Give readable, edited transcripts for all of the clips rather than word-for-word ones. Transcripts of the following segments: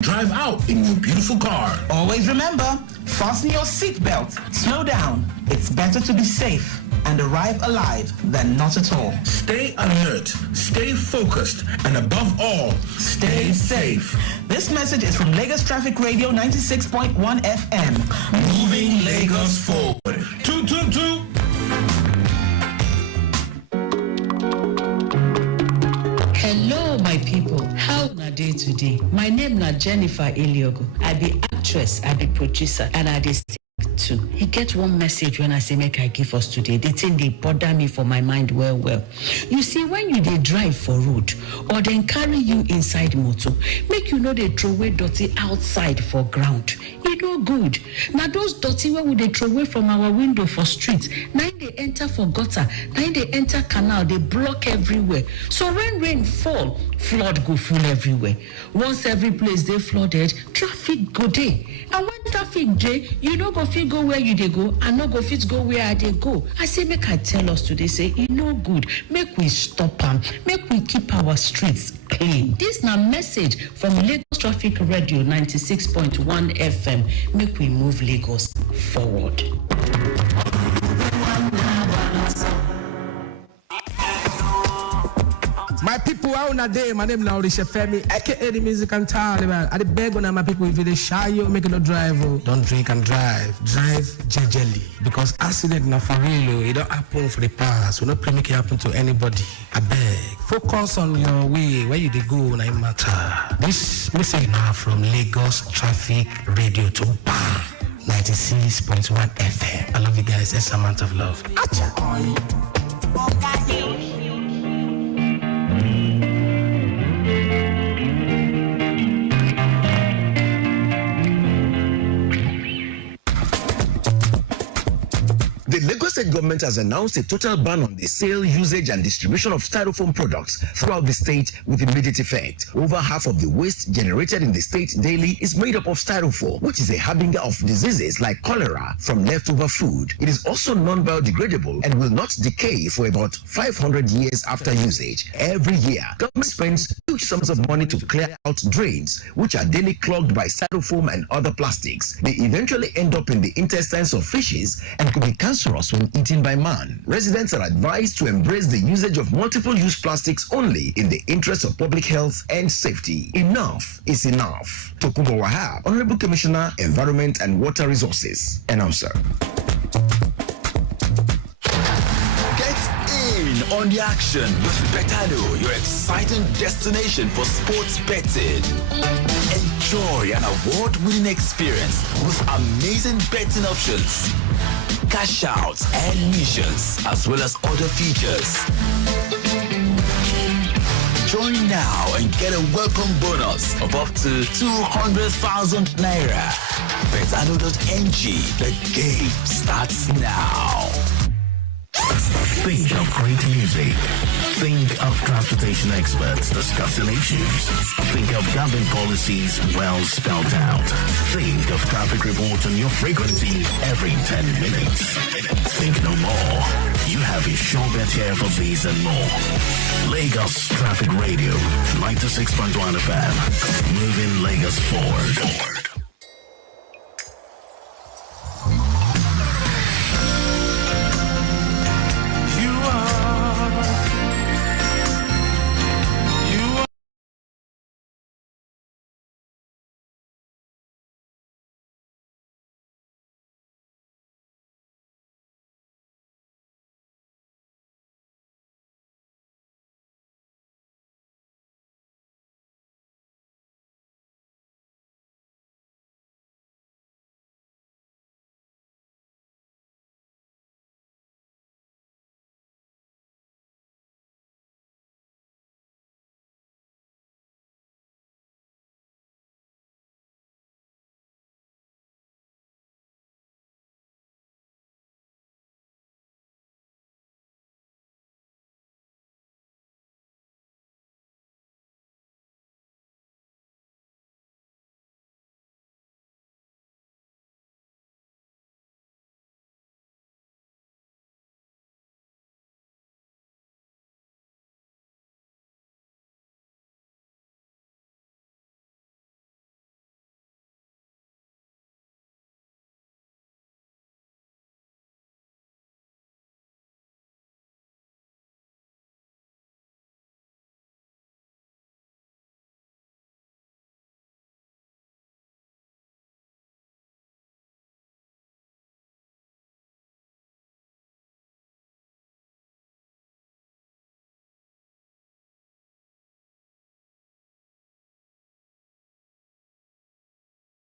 Drive out in your beautiful car. Always remember, fasten your seatbelt, slow down. It's better to be safe and arrive alive than not at all. Stay alert, stay focused, and above all, stay safe. This message is from Lagos Traffic Radio 96.1 FM. Moving Lagos forward. Toot, toot, toot. Hello, my people. How na day today? My name na Jennifer Eliogo. I be actress, I be producer, and I dey stick to. He get one message when I say make I give us today. The thing they bother me for my mind well. You see, when you dey drive for road or then carry you inside motor, make you know they throw away dirty outside for ground. E no good. Now those dirty where we dey throw away from our window for street, now they enter for gutter, now they enter canal, they block everywhere. So when rain fall, flood go full everywhere. Once every place they flooded, traffic go dey. And when traffic dey, you no go fit go where you dey go, and no go fit go where I dey go. I say make I tell us today, say e no good. Make we stop am. Make we keep our streets clean. This na message from Lagos Traffic Radio 96.1 FM. Make we move Lagos forward. My people, how na day? My name is Laurisha Femi, aka the music and talent. I beg on my people, if they shy you, make no drive. Don't drink and drive. Drive gingerly. Because accident na for real. It don't happen for the past. We not pray make it happen to anybody. I beg. Focus on your way. Where you dey go, na it matter. This message now from Lagos Traffic Radio to 96.1 FM. I love you guys. It's a month of love. Acha. The Lagos State government has announced a total ban on the sale, usage, and distribution of styrofoam products throughout the state with immediate effect. Over half of the waste generated in the state daily is made up of styrofoam, which is a harbinger of diseases like cholera from leftover food. It is also non-biodegradable and will not decay for about 500 years after usage. Every year, government spends huge sums of money to clear out drains, which are daily clogged by styrofoam and other plastics. They eventually end up in the intestines of fishes and could be cancerous when eaten by man. Residents are advised to embrace the usage of multiple-use plastics only in the interest of public health and safety. Enough is enough. Tokunbo Wahab, Honorable Commissioner, Environment and Water Resources. Announcer. On the action with Betano, your exciting destination for sports betting. Enjoy an award-winning experience with amazing betting options, cash outs and missions, as well as other features. Join now and get a welcome bonus of up to 200,000 Naira. Betano.ng, the game starts now. Think of great music. Think of transportation experts discussing issues. Think of government policies well spelled out. Think of traffic reports on your frequency every 10 minutes. Think no more. You have a sure bet here for these and more. Lagos Traffic Radio, 96.1 FM. Moving Lagos forward.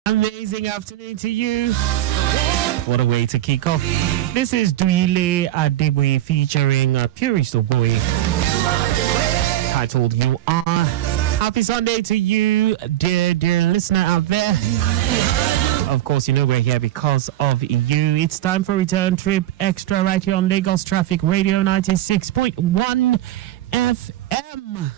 Amazing afternoon to you. What a way to kick off. This is Duile Adeboye featuring Purist Oboe, titled You Are. Happy Sunday to you, dear listener out there. Of course, you know we're here because of you. It's time for Return Trip Extra right here on Lagos Traffic Radio 96.1 FM.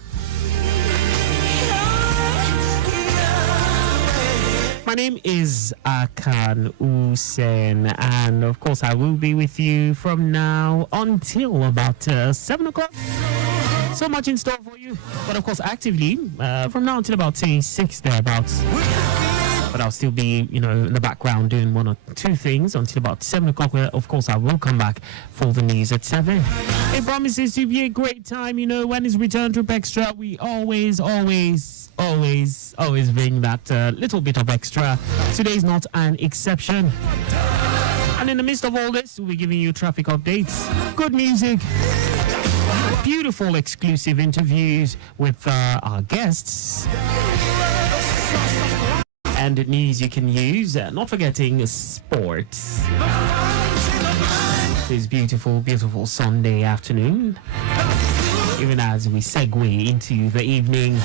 My name is Akan Usen, and of course I will be with you from now until about 7 o'clock. So much in store for you, but of course actively from now until about 6 thereabouts. But I'll still be, in the background doing one or two things until about 7 o'clock, where, of course, I will come back for the news at 7. It promises to be a great time. When it's Return Trip Extra, we always bring that little bit of extra. Today's not an exception. And in the midst of all this, we'll be giving you traffic updates, good music, beautiful exclusive interviews with our guests, and news you can use, not forgetting sports. This beautiful Sunday afternoon, even as we segue into the evening.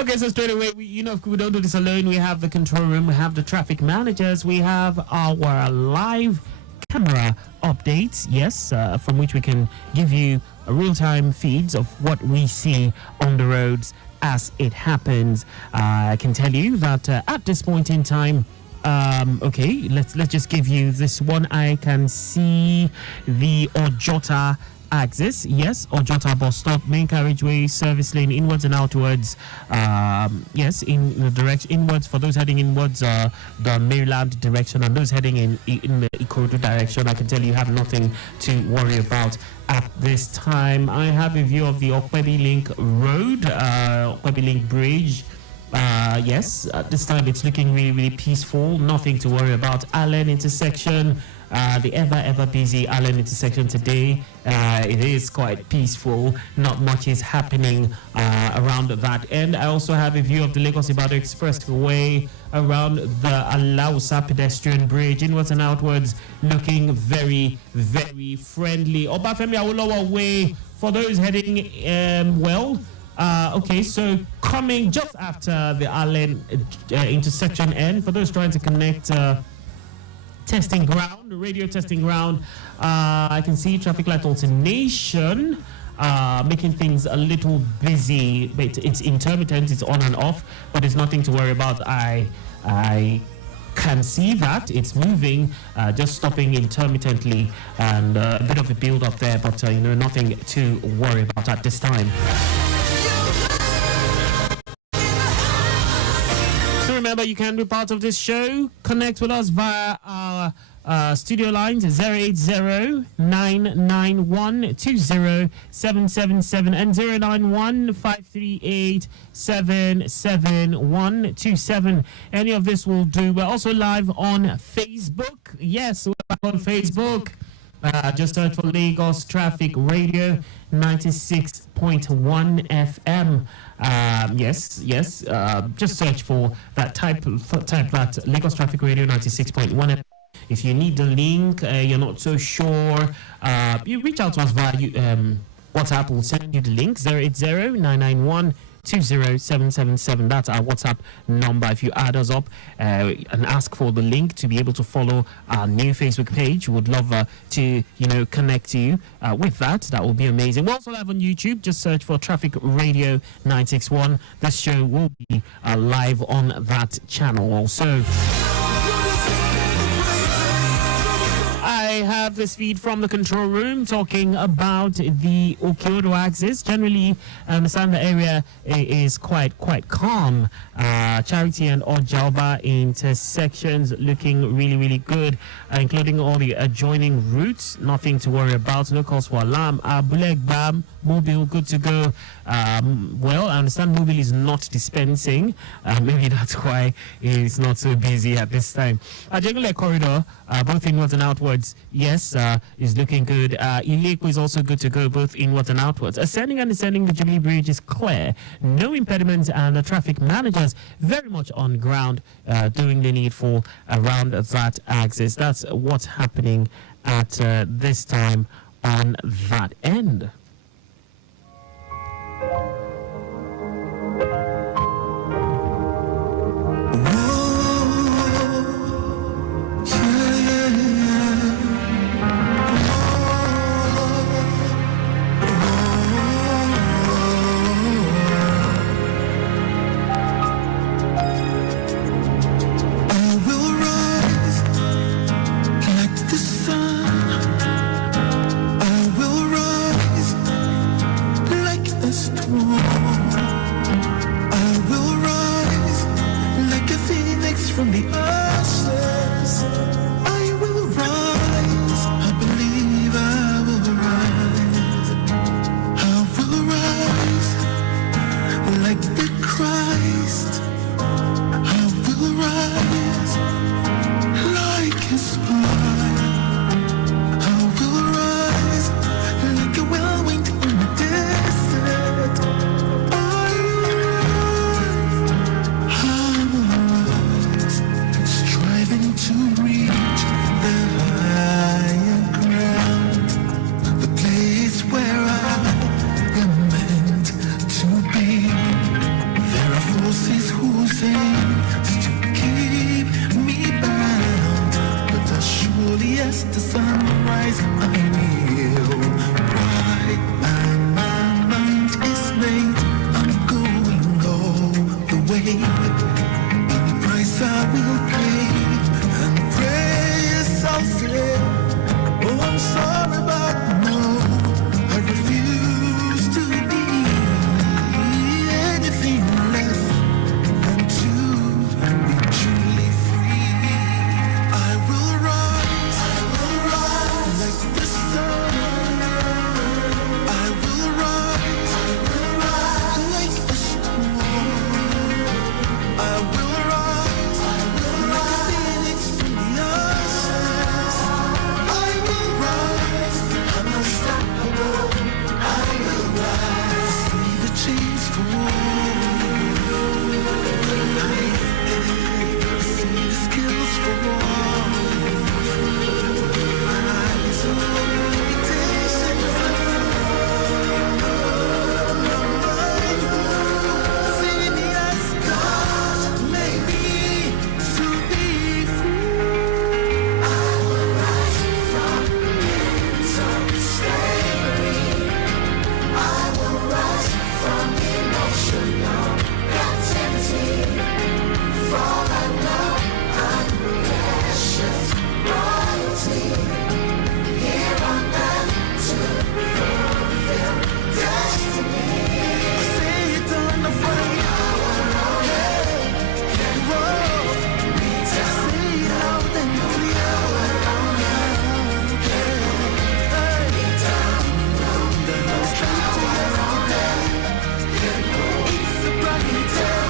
Okay, so straight away, we don't do this alone. We have the control room, we have the traffic managers, we have our live camera updates, yes, from which we can give you a real-time feeds of what we see on the roads as it happens. I can tell you that at this point in time, let's just give you this one. I can see the Ojota axis. Yes, Ojota bus stop, main carriageway, service lane, inwards and outwards. Yes, in the direction inwards for those heading inwards, the Maryland direction, and those heading in the Ikorodu direction. I can tell you have nothing to worry about at this time. I have a view of the Okwebi Link Road, Okwebi Link Bridge. Yes, at this time it's looking really peaceful. Nothing to worry about. Allen intersection. The ever busy Allen intersection today, it is quite peaceful. Not much is happening around that end. I also have a view of the Lagos-Ibadan Expressway around the Alausa pedestrian bridge, inwards and outwards, looking very friendly. Obafemi Awolowo Way for those heading okay, so coming just after the Allen intersection end, for those trying to connect testing ground, radio testing ground, I can see traffic light alternation, making things a little busy, but it's intermittent, it's on and off, but it's nothing to worry about. I can see that it's moving, just stopping intermittently, and a bit of a build up there, but nothing to worry about at this time. Remember, you can be part of this show. Connect with us via our studio lines 080-991-20777 and 091-538-77127. Any of this will do. We're also live on Facebook. Yes, we're back on Facebook. Just search for Lagos Traffic Radio 96.1 FM. Yes. Just search for that. Type that Lagos Traffic Radio 96.1 FM. If you need the link, you're not so sure, you reach out to us via WhatsApp. We'll send you the link 080-991-20777. That's our WhatsApp number. If you add us up and ask for the link to be able to follow our new Facebook page, we would love to connect to you with that. That would be amazing. We're also live on YouTube. Just search for Traffic Radio 961. This show will be live on that channel also. I have this feed from the control room talking about the Okiodo axis. Generally, I understand the area is quite calm. Charity and Ojalba intersections looking really good, including all the adjoining routes. Nothing to worry about. No cause for alarm. Buleg Bam, Mobile, good to go. Well, I understand Mobile is not dispensing. Maybe that's why it's not so busy at this time. Jengule corridor, both inwards and outwards, yes, is looking good. Ileko is also good to go, both inwards and outwards. Ascending and descending the Jubilee Bridge is clear. No impediments, and the traffic managers very much on ground doing the needful around that axis. That's what's happening at this time on that end. From the ashes, I will rise. I believe I will rise. I will rise like the Christ. I will rise like His blood. I will rise like a whirlwind in the desert. I will rise. I will rise. Striving to reach the higher ground, the place where I am meant to be. There are forces whose aim is to keep me bound, but as surely as the sunrise, I will rise, and my mind is made. I'm going all the way. Any price I will pay, and praise I'll say. Oh, I'm sorry, but no, I refuse to be anything less than to be truly free. I will rise like the sun. I will rise like a storm. I will rise like a phoenix from the ashes. I will rise, I'm unstoppable. I will rise. See the chains fall. See the skills fall. Eyes on limitations see me as God made me to be free. I will rise from mental slavery. I will rise from emotional captivity. For I know I'm precious royalty. Here on earth to fulfill destiny. Say it on the fire. Say it loud and clear. Straight to yesterday. It's a brand new day.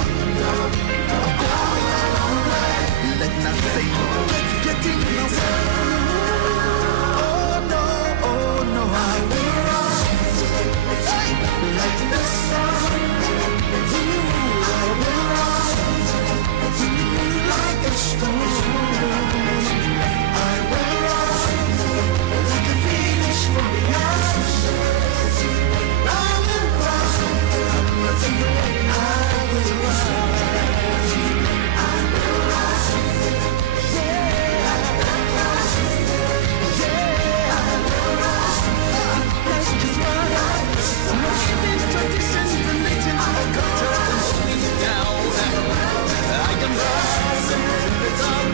I'm going all the way. Let nothing get in the way. Oh no, I will rise like the sun. I will rise like a storm. I will rise like a phoenix from the ashes. I will rise. I'm not afraid. I will rise. I will rise. Yeah, I will rise. Yeah, I will rise. That's just what I was. Worshiping traditions, religion, I got to push me down. I can rise. It's all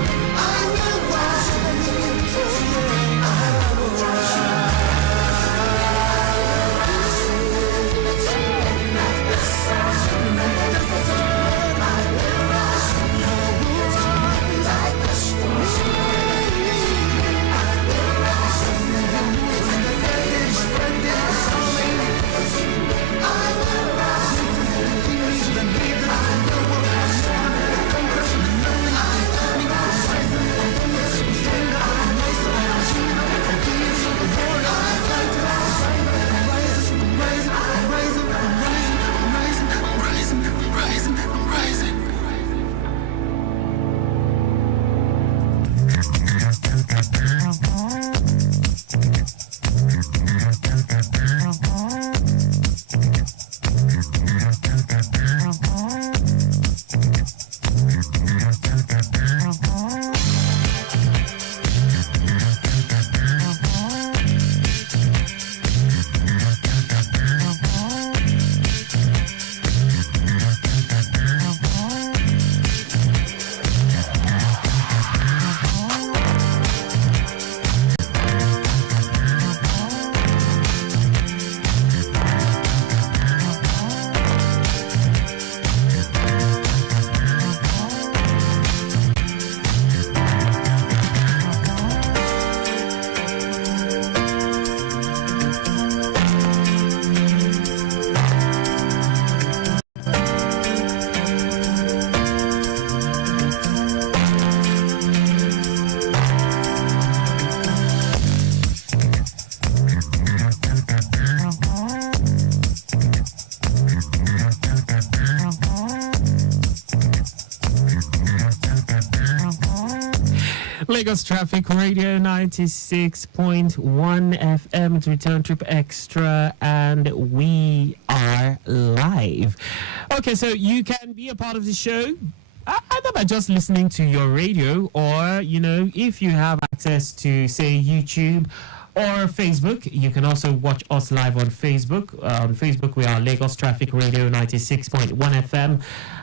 Lagos Traffic Radio 96.1 FM. It's Return Trip Extra, and we are live. Okay, so you can be a part of the show either by just listening to your radio, or, you know, if you have access to, say, YouTube or Facebook, you can also watch us live on Facebook. On Facebook, we are Lagos Traffic Radio 96.1 FM.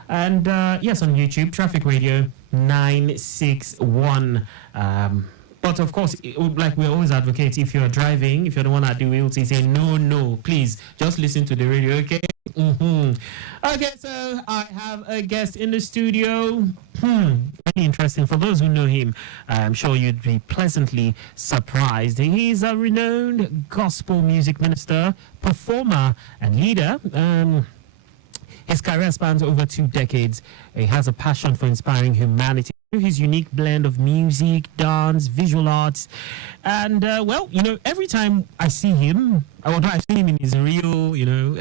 And yes, on YouTube, Traffic Radio 961. But of course, like we always advocate, if you're driving, if you're the one at the wheel, to say, no, please, just listen to the radio, okay? Okay, so I have a guest in the studio. Very interesting. For those who know him, I'm sure you'd be pleasantly surprised. He's a renowned gospel music minister, performer, and leader. His career spans over 2 decades. He has a passion for inspiring humanity through his unique blend of music, dance, visual arts. And, well, you know, every time I see him, although I've seen him in his real, you know,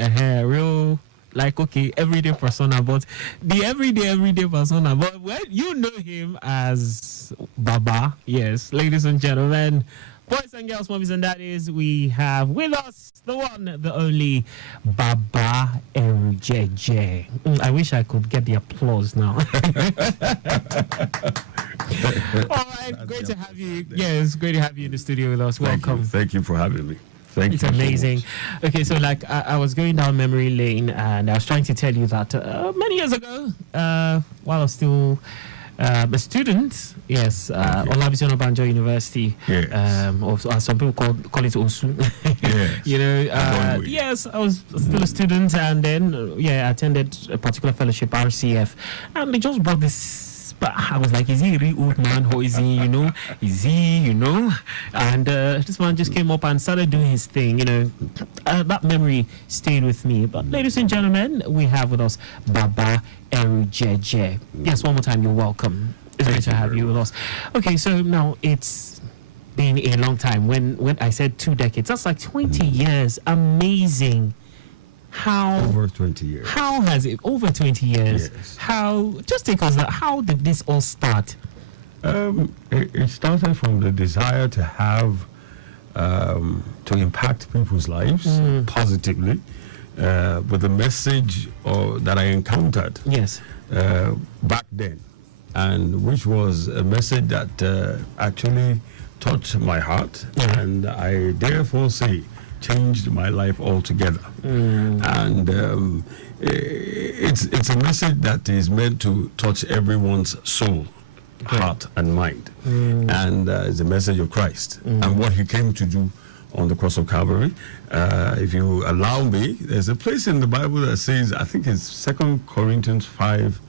real, like, okay, everyday persona, but the everyday persona. But when you know him as Baba, yes, ladies and gentlemen, boys and girls, mommies and daddies, we have with us the one, the only Baba Erujeje. I wish I could get the applause now. All right, great to have you. Yes, great to have you in the studio with us. Welcome. Thank you for having me. Thank you. It's amazing. Okay, so like I was going down memory lane, and I was trying to tell you that many years ago, while I was still a student, yes, Olabisi Onabanjo University, yes. Or some people call it Osu. Yes. You know, yes, I was still a student, and then I attended a particular fellowship, RCF, and they just brought this. But I was like, is he a real old man, or is he, you know, and this man just came up and started doing his thing, you know. That memory stayed with me. But ladies and gentlemen, we have with us Baba Erujeje. Yes, one more time, you're welcome. It's great to have you with us. Okay, so now it's been a long time. When I said 2 decades, that's like 20 years. Amazing. How over 20 years? How has it over 20 years? Yes. How? Just take us. How did this all start? It started from the desire to have to impact people's lives positively with the message that I encountered. Yes. Back then, and which was a message that actually touched my heart, and I therefore say changed my life altogether. And it's a message that is meant to touch everyone's soul, heart, and mind. And it's a message of Christ and what he came to do on the cross of Calvary. If you allow me, there's a place in the Bible that says, I think it's 2 Corinthians 5,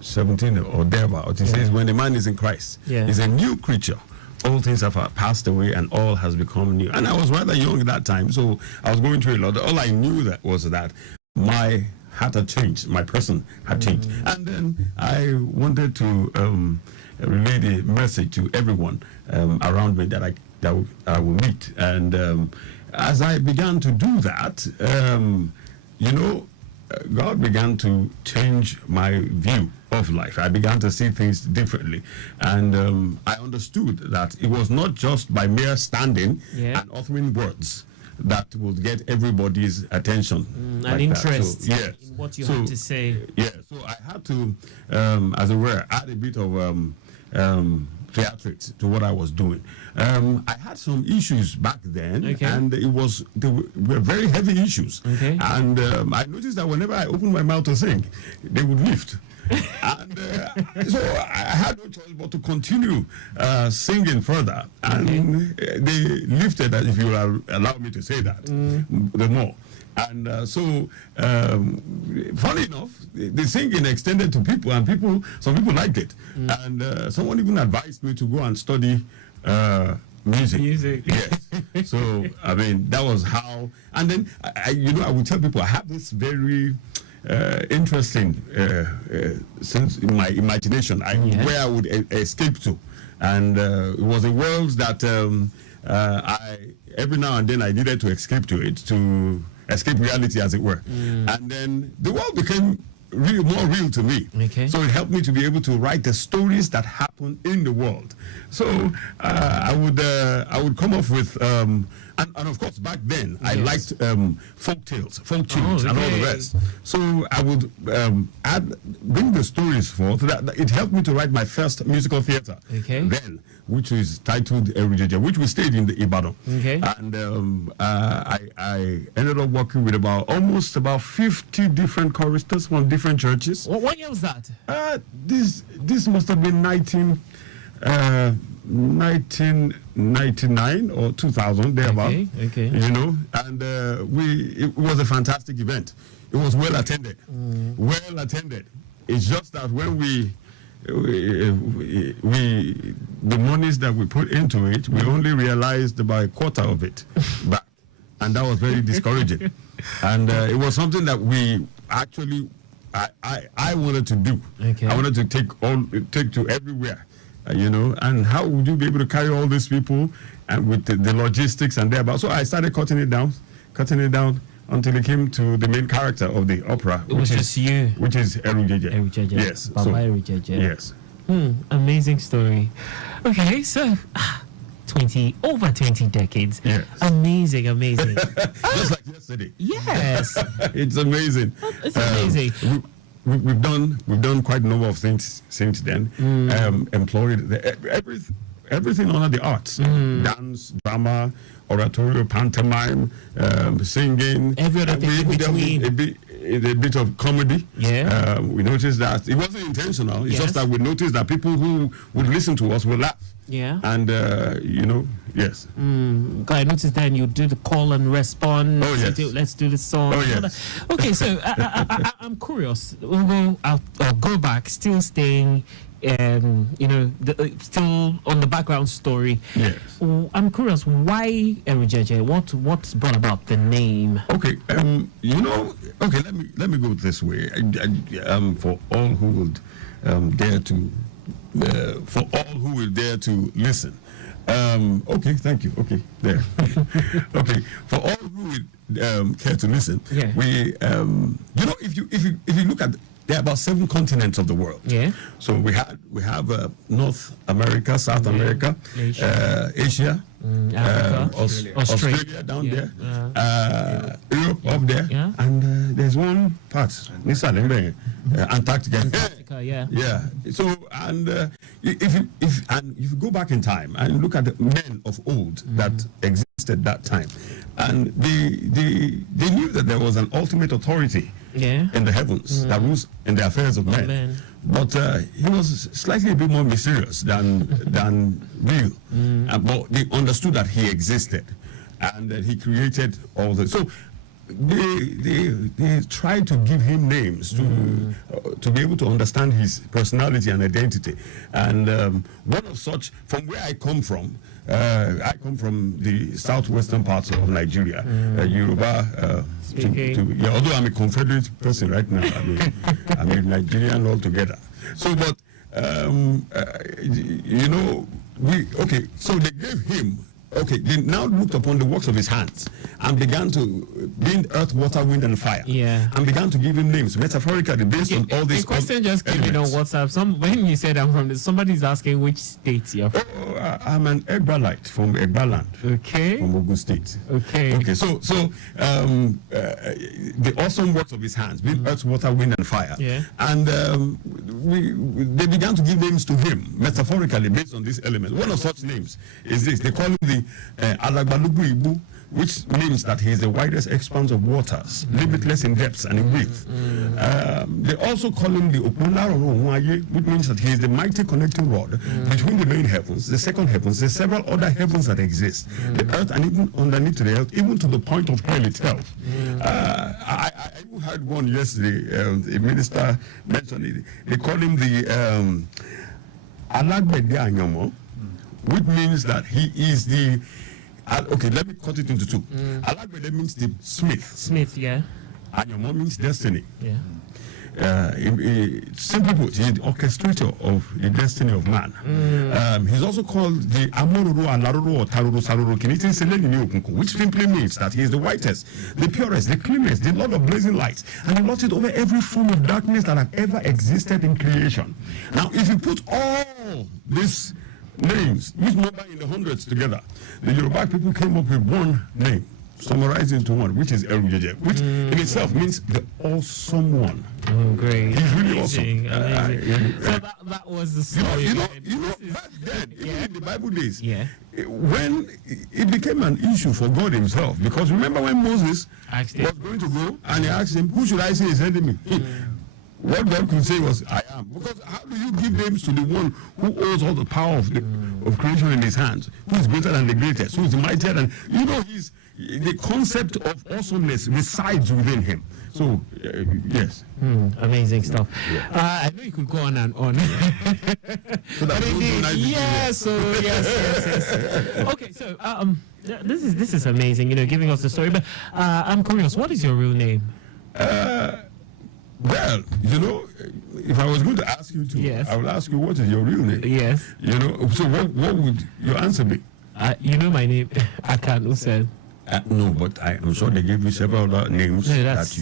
17 or thereabout. It says, when a man is in Christ, he's a new creature. All things have passed away and all has become new. And I was rather young at that time, so I was going through a lot. All I knew that was that my heart had changed, my person had changed. And then I wanted to relay the message to everyone around me that I will meet. And as I began to do that, you know, God began to change my view of life. I began to see things differently, and I understood that it was not just by mere standing and uttering words that would get everybody's attention and interest in what you had to say. Yeah, so I had to, as it were, add a bit of theatrics to what I was doing. I had some issues back then, and they were very heavy issues. And I noticed that whenever I opened my mouth to sing, they would lift. And so I had no choice but to continue singing further. And they lifted, if you will allow me to say that, the more. And funny enough, the singing extended to people, and some people liked it. And someone even advised me to go and study music. Yes. So, I mean, that was how. And then, I would tell people I have this very interesting sense in my imagination, where I would escape to. And it was a world that every now and then I needed to escape to it, to escape reality, as it were. And then the world became more real to me. Okay. So it helped me to be able to write the stories that happen in the world. So I would come up with and of course back then I liked folk tales, folk tunes, and all the rest. So I would bring the stories forth. That it helped me to write my first musical theater. Okay. Then, which is titled Erujeje, which we stayed in the Ibadan. Okay. And I ended up working with almost about 50 different choristers from different churches. What year was that? This must have been 1999 or 2000, thereabout. Okay. You know, and it was a fantastic event. It was well attended. Well attended. It's just that when the monies that we put into it, we only realized about a quarter of it back, and that was very discouraging. And it was something that we actually I wanted to do. Okay. I wanted to take to everywhere, you know. And how would you be able to carry all these people and with the logistics and thereabout? So I started cutting it down until it came to the main character of the opera, Which is Erujeje. Erujeje. Yes. Baba Erujeje. Yes. Amazing story. Okay, so over 20 decades. Yes. Amazing. Just like yesterday. Yes. It's amazing. It's amazing. We've done quite a number of things since then. Employed everything under the arts: dance, drama, oratorio, pantomime, singing. Every other thing in between. A bit of comedy. Yeah. We noticed that it wasn't intentional. It's just that we noticed that people who would listen to us would laugh. Yeah. And you know, yes. I noticed then you do the call and respond. Oh, yes. Let's do the song. Oh, yes. Okay, so I'm curious. I'll go back, still staying, still on the background story. Yes. I'm curious, why Erujeje? What's brought about the name? Okay, let me go this way. For all who would dare to, listen. Okay, thank you. Okay, there. Okay, for all who would care to listen, yeah. We, if you look at, there are about 7 continents of the world. Yeah. So we have North America, South America, Asia, Africa, Australia down there, Europe up there, yeah. and there's one part, Antarctica. Antarctica, yeah. Yeah. So if you go back in time and look at the men of old that existed that time, and they knew that there was an ultimate authority in the heavens that rules in the affairs of men. But he was slightly a bit more mysterious than real. But they understood that he existed and that he created all this. So they tried to give him names to be able to understand his personality and identity. And one of such, from where I come from the southwestern parts of Nigeria, Yoruba. Although I'm a Confederate person right now, I'm a Nigerian altogether. So, but so they gave him. Okay, they now looked upon the works of his hands and began to build earth, water, wind, and fire. Yeah. And began to give him names metaphorically based on all these. A question just came in on WhatsApp. When you said I'm from somebody's asking which state you're from. I'm an Egbalite from Egbaland. Okay. From Ogun State. Okay. Okay. So the awesome works of his hands, build earth, water, wind, and fire. Yeah. And they began to give names to him metaphorically based on these elements. One of such names is this. They call him the Alagbalugu Ibu, which means that he is the widest expanse of waters, limitless in depth and in width. They also call him the Opunlaro Onwaye, which means that he is the mighty connecting rod between the main heavens, the second heavens, the several other heavens that exist, the earth, and even underneath the earth, even to the point of hell itself. I even heard one yesterday, a minister mentioned it. They call him the Alagbede Anyomo, which means that he is the okay, let me cut it into two. Alagbede means the smith. Smith, yeah. Anyomo means destiny. Yeah. simply put, he's the orchestrator of the destiny of man. He's also called the Amoruru, Alaruru, or Taruru, Saruru, Kiniti, Seleni, Okunku, which simply means that he is the whitest, the purest, the cleanest, the Lord of blazing lights, and he lords it over every form of darkness that have ever existed in creation. Now, if you put all these names, each number in the hundreds together, the Yoruba people came up with one name, summarized into one, which is Erujeje, which in itself means the awesome one. Oh, great. He's really awesome. So that was the story. You know back then, even in the Bible days, when it became an issue for God himself, because remember when Moses was going to go and he asked him, who should I say is sending me? What God could say was, I am. Because how do you give names to the one who holds all the power of creation in his hands, who is greater than the greatest, who is mightier than, the concept of awesomeness resides within him. So, yes. Amazing stuff. I know you could go on and on. Yes. Okay, so this is amazing, giving us the story. But I'm curious, what is your real name? Well, if I was going to ask you to, I would ask you, what is your real name? Yes. So what would your answer be? My name, Akan Usen. No, but I'm sure they gave you several other names. No, that's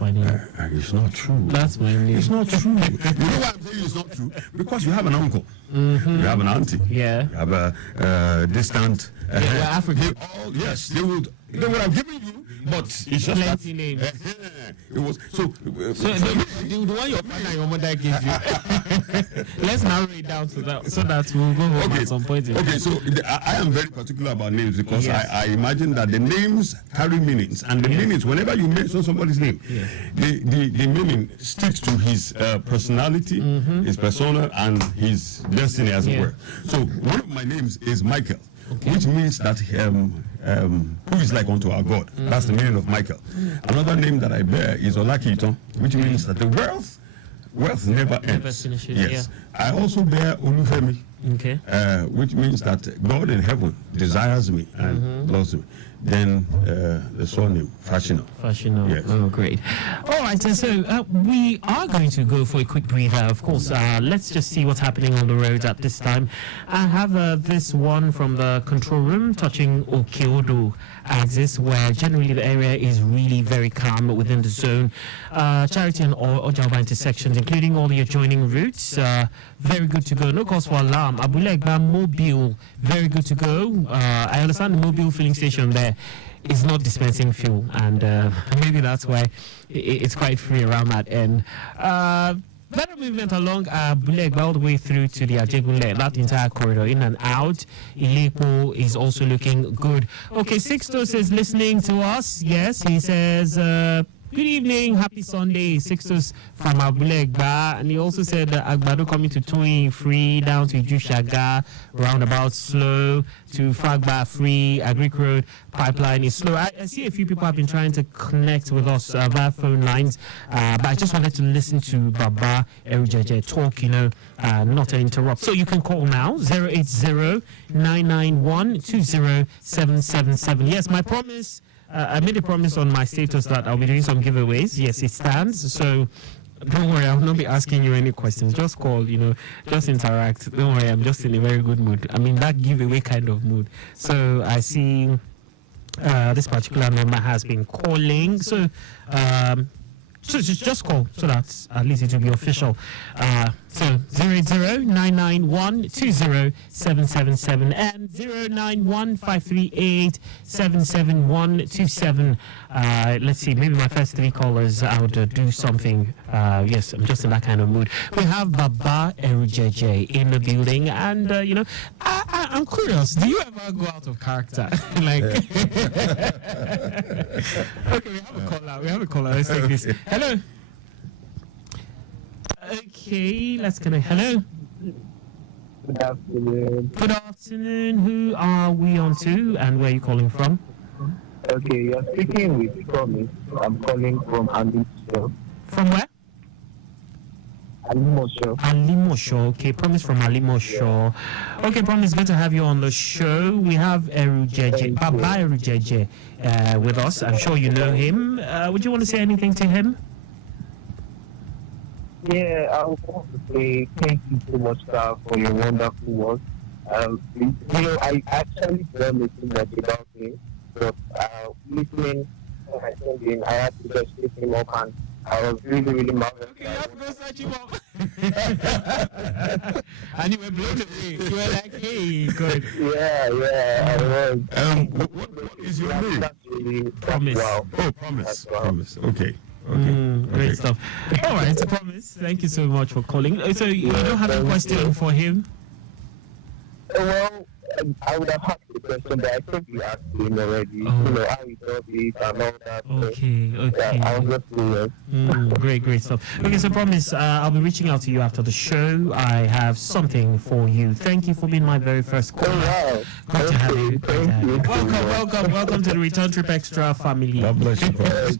my name. It's not true. That's my name. It's not true. You know why I'm saying it's not true? Because you have an uncle. You have an auntie. Yeah. You have a distant. We're African. They would have given you, but it's just plenty names. It was so the one your father and your mother gave you. Let's narrow it down to that, so that we'll go home at some point. So I am very particular about names because I imagine that the names carry meanings, and the meanings, whenever you mention somebody's name, the meaning sticks to his personality, his persona, and his destiny, as it were. So one of my names is Michael. Which means that who is like unto our God. That's the meaning of Michael. Another name that I bear is Olakito, which means that the wealth never ends. Yes. I also bear Olufemi, which means that God in heaven desires me and loves me. Then the surname, Fashino. Yes. Oh, great. All right, so we are going to go for a quick breather. Of course, let's just see what's happening on the roads at this time. I have this one from the control room touching Okeodo axis, where generally the area is really very calm within the zone. Charity and Ojaba intersections, including all the adjoining routes, very good to go. No cause for alarm. Abulegba Mobile, very good to go. I understand the Mobile filling station there is not dispensing fuel, and maybe that's why it's quite free around that end. Better movement along Bulegba all the way through to the Ajegunle, that entire corridor, in and out. Ilepo is also looking good. Okay, Sixtos is listening to us. Yes, he says, good evening, happy Sunday. Sixtos from Abulegba. And he also said that Agbado coming to Toyin free, down to Jushaga, roundabout slow, to Fagba free, Agric Road pipeline is slow. I see a few people have been trying to connect with us via phone lines, but I just wanted to listen to Baba Erujeje talk, not to interrupt. So you can call now, 080-991-20777. Yes, my promise, I made a promise on my status that I'll be doing some giveaways. Yes, it stands. So don't worry, I'll not be asking you any questions. Just call, just interact. Don't worry, I'm just in a very good mood. I mean, that giveaway kind of mood. So I see this particular number has been calling. So just call so that at least it will be official. So 080-991-20777 and 091-538-77127. Let's see, maybe my first three callers, I would do something. Yes, I'm just in that kind of mood. We have Baba Erujeje in the building, and I'm curious, do you ever go out of character? Okay, we have a caller. Let's take this. Hello. Okay, let's connect. Hello. Good afternoon. Good afternoon. Who are we on to, and where are you calling from? Okay, you're speaking with Promise. I'm calling from Alimosho. From where? Alimosho. Alimosho. Okay, Promise from Alimosho. Okay, Promise, good to have you on the show. We have Erujeje, Baba Erujeje, with us. I'm sure you know him. Would you want to say anything to him? Yeah, I want to say thank you so much, sir, for your wonderful work. I actually don't know too much about him, but listening when I sent him, I had to just pick him up, and I was really, really marvelous. Okay, you have to go search him up. And you were blown away. You were like, hey, good. Yeah, I was. What is your name? Really, Promise. wow. Oh, Promise. Promise. Okay. Great stuff. All right, Promise. Thank you so much for calling. So you don't have a question for him? Well, I would have asked the question, but I think you asked him already. You know, how he does it and all that. Okay. Yeah, I was just curious. Great stuff. Okay, so Promise, I'll be reaching out to you after the show. I have something for you. Thank you for being my very first caller. Wow. Good to have you. Welcome to the Return Trip Extra family. God bless you, Promise.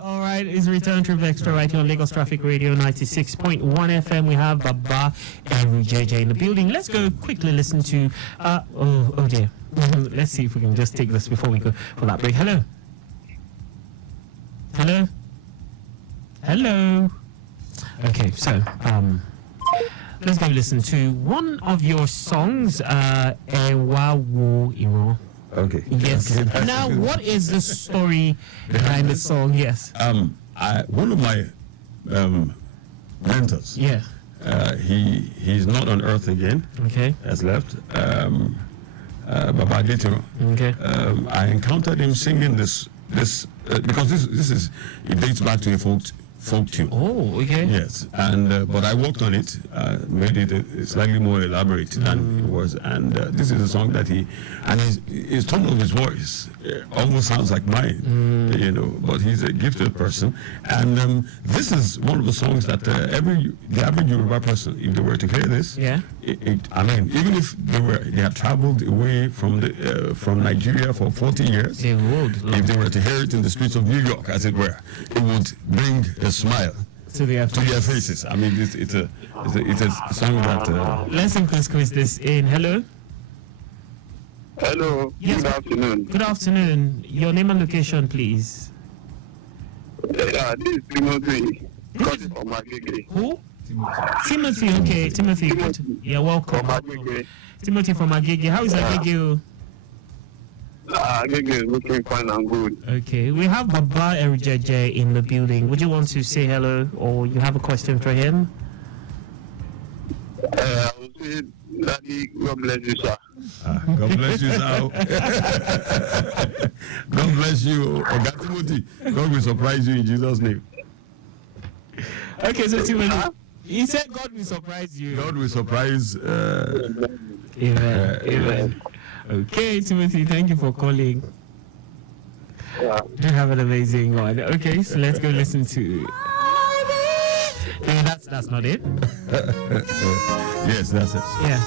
All right. It's Return Trip Extra right here on Lagos Traffic Radio 96.1 FM. We have Baba and JJ in the building. Let's go quickly listen to oh dear. Let's see if we can just take this before we go for that break. Hello. Okay, so let's go listen to one of your songs, Ewa Wo Iro. Okay. Yes. Okay. Now, what is the story behind the song? Yes. One of my mentors. Yeah. He's not on earth again. Okay. Has left. Baba Ditiro. Okay. I encountered him singing this because this dates back to a folk tune. Oh, okay. Yes, and but I worked on it, made it slightly more elaborate than it was, and this is a song that his tone of his voice almost sounds like mine, but he's a gifted person, and this is one of the songs that the average Yoruba person, if they were to hear this, even if they had traveled away from Nigeria for 40 years, they would. If they were to hear it in the streets of New York, as it were, it would bring a smile to their faces. I mean, it's a song that. Let's squeeze this in. Hello. Hello. Yes. Good afternoon. Good afternoon. Your name and location, please. This is Timothy. From Agege. Who? Timothy. Okay, Timothy. Yeah, welcome. From Agege. Timothy from Agege. How is Agege? Agege is looking fine and good. Okay, we have Baba Erijeje in the building. Would you want to say hello, or you have a question for him? I would say, Daddy, God bless you, sir. God bless you, sir. God bless you, Oga Timothy. God will surprise you in Jesus' name. Okay, so Timothy, he said God will surprise you. God will surprise. Amen. Okay, Timothy, thank you for calling. Yeah. You have an amazing one. Okay, so let's go listen to. That's not it. Yes, that's it. Yeah.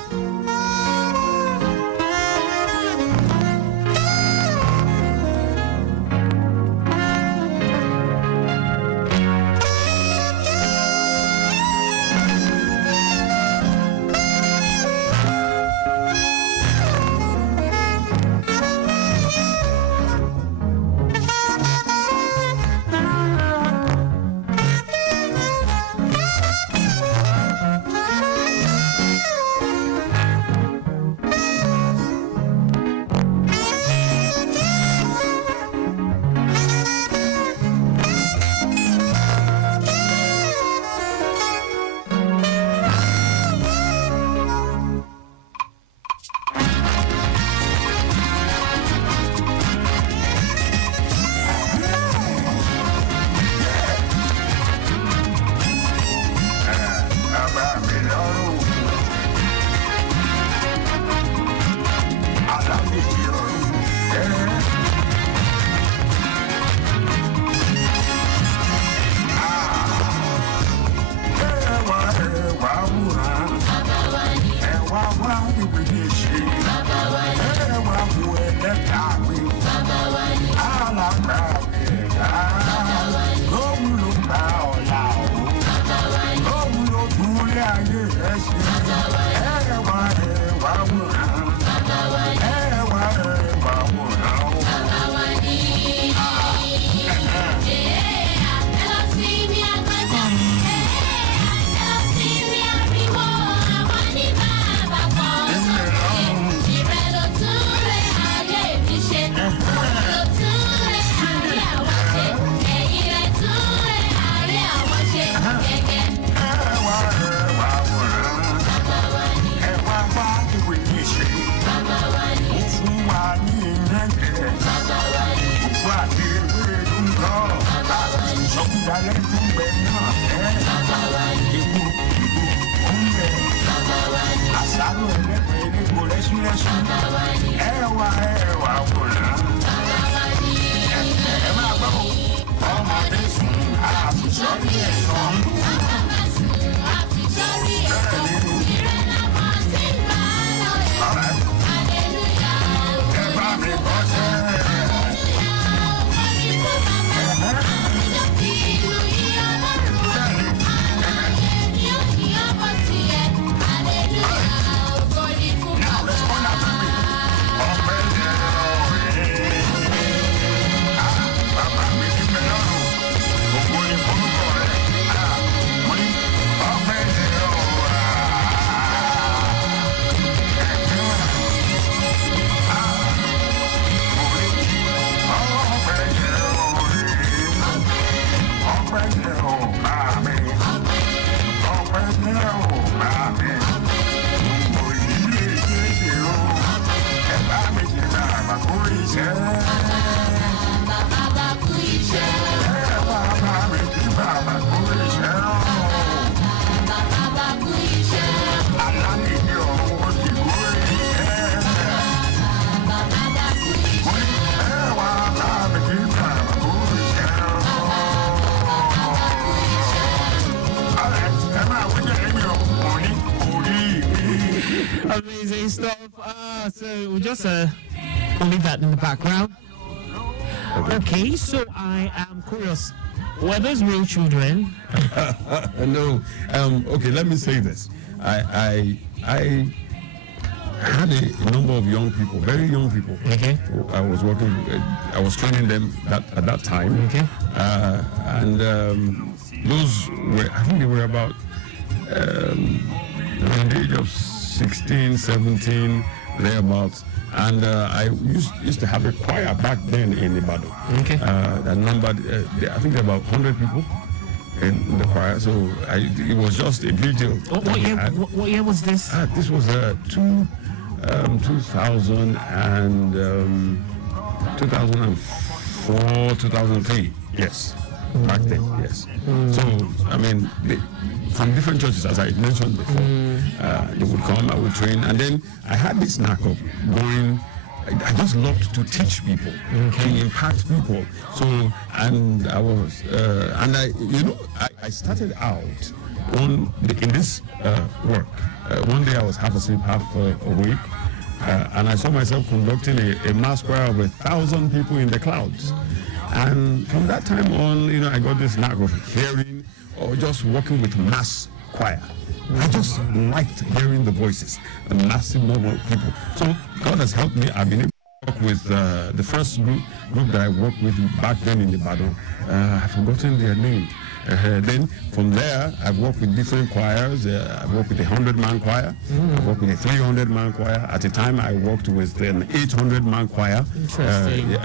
sọkúdalẹ̀ tún bẹ náà ikú oúnjẹ àṣàrò ẹlẹ́pẹ̀ elépo lẹ́súlẹ́sú ẹ̀wà wòrán ẹ máa gbọ́ ọmọdé sùn àfìsọ́rí ẹ̀sán. Amazing stuff. So we'll just leave that in the background. Okay, so I am curious. Were those real children? No. Okay, let me say this. I had a number of young people, very young people. Okay. I was working. I was training them at that time. Okay. And those were, I think they were about around the age of 16, 17, thereabouts. And I used to have a choir back then in Ibadan. Okay. That numbered, I think there were about 100 people in the choir. So it was just a big deal. What year was this? This was 2000 and 2004, 2003. Yes. Back then, yes. So, I mean, from different churches, as I mentioned before, they would come, I would train, and then I had this knack of going. I just loved to teach people, to impact people. So, and I was, I started out in this work. One day I was half asleep, half awake, and I saw myself conducting a mass choir of 1,000 people in the clouds. And from that time on, I got this knack of hearing or just working with mass choir. I just liked hearing the voices, a massive number of people. So God has helped me. I've been able to work with the first group that I worked with back then in Ibadan. I've forgotten their name. Then from there, I've worked with different choirs. I've worked with a 100-man choir. I've worked with a 300-man choir. At the time, I worked with an 800-man choir. Interesting.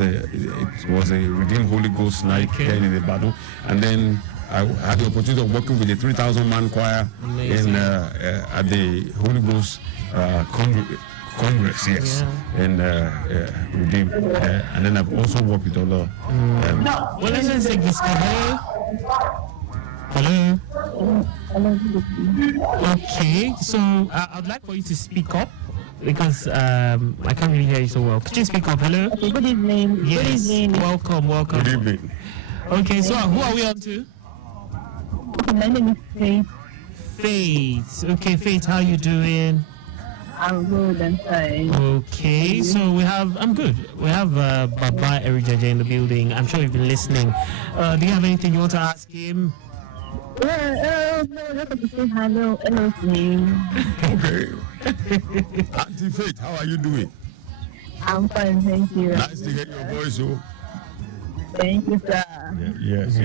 It was a Redeemed Holy Ghost night here in Ibadan. And then I had the opportunity of working with a 3,000-man choir at the Holy Ghost Congress, yes, and Redeem. And then I've also worked with other. Well, let's just take this. Hello. Okay, so I'd like for you to speak up because I can't really hear you so well. Could you speak up? Hello. Okay, good evening. Yes. Good evening. Welcome. Good evening. Okay, so who are we on to? My name is Faith. Faith. Okay, Faith, how you doing? I'm good and fine. Okay, so I'm good. We have Baba Erijaja in the building. I'm sure you've been listening. Do you have anything you want to ask him? No, just to say hello to him. Okay. Auntie Faith, how are you doing? I'm fine, thank you. Nice to hear your voice, oh. Thank you, sir. Yes.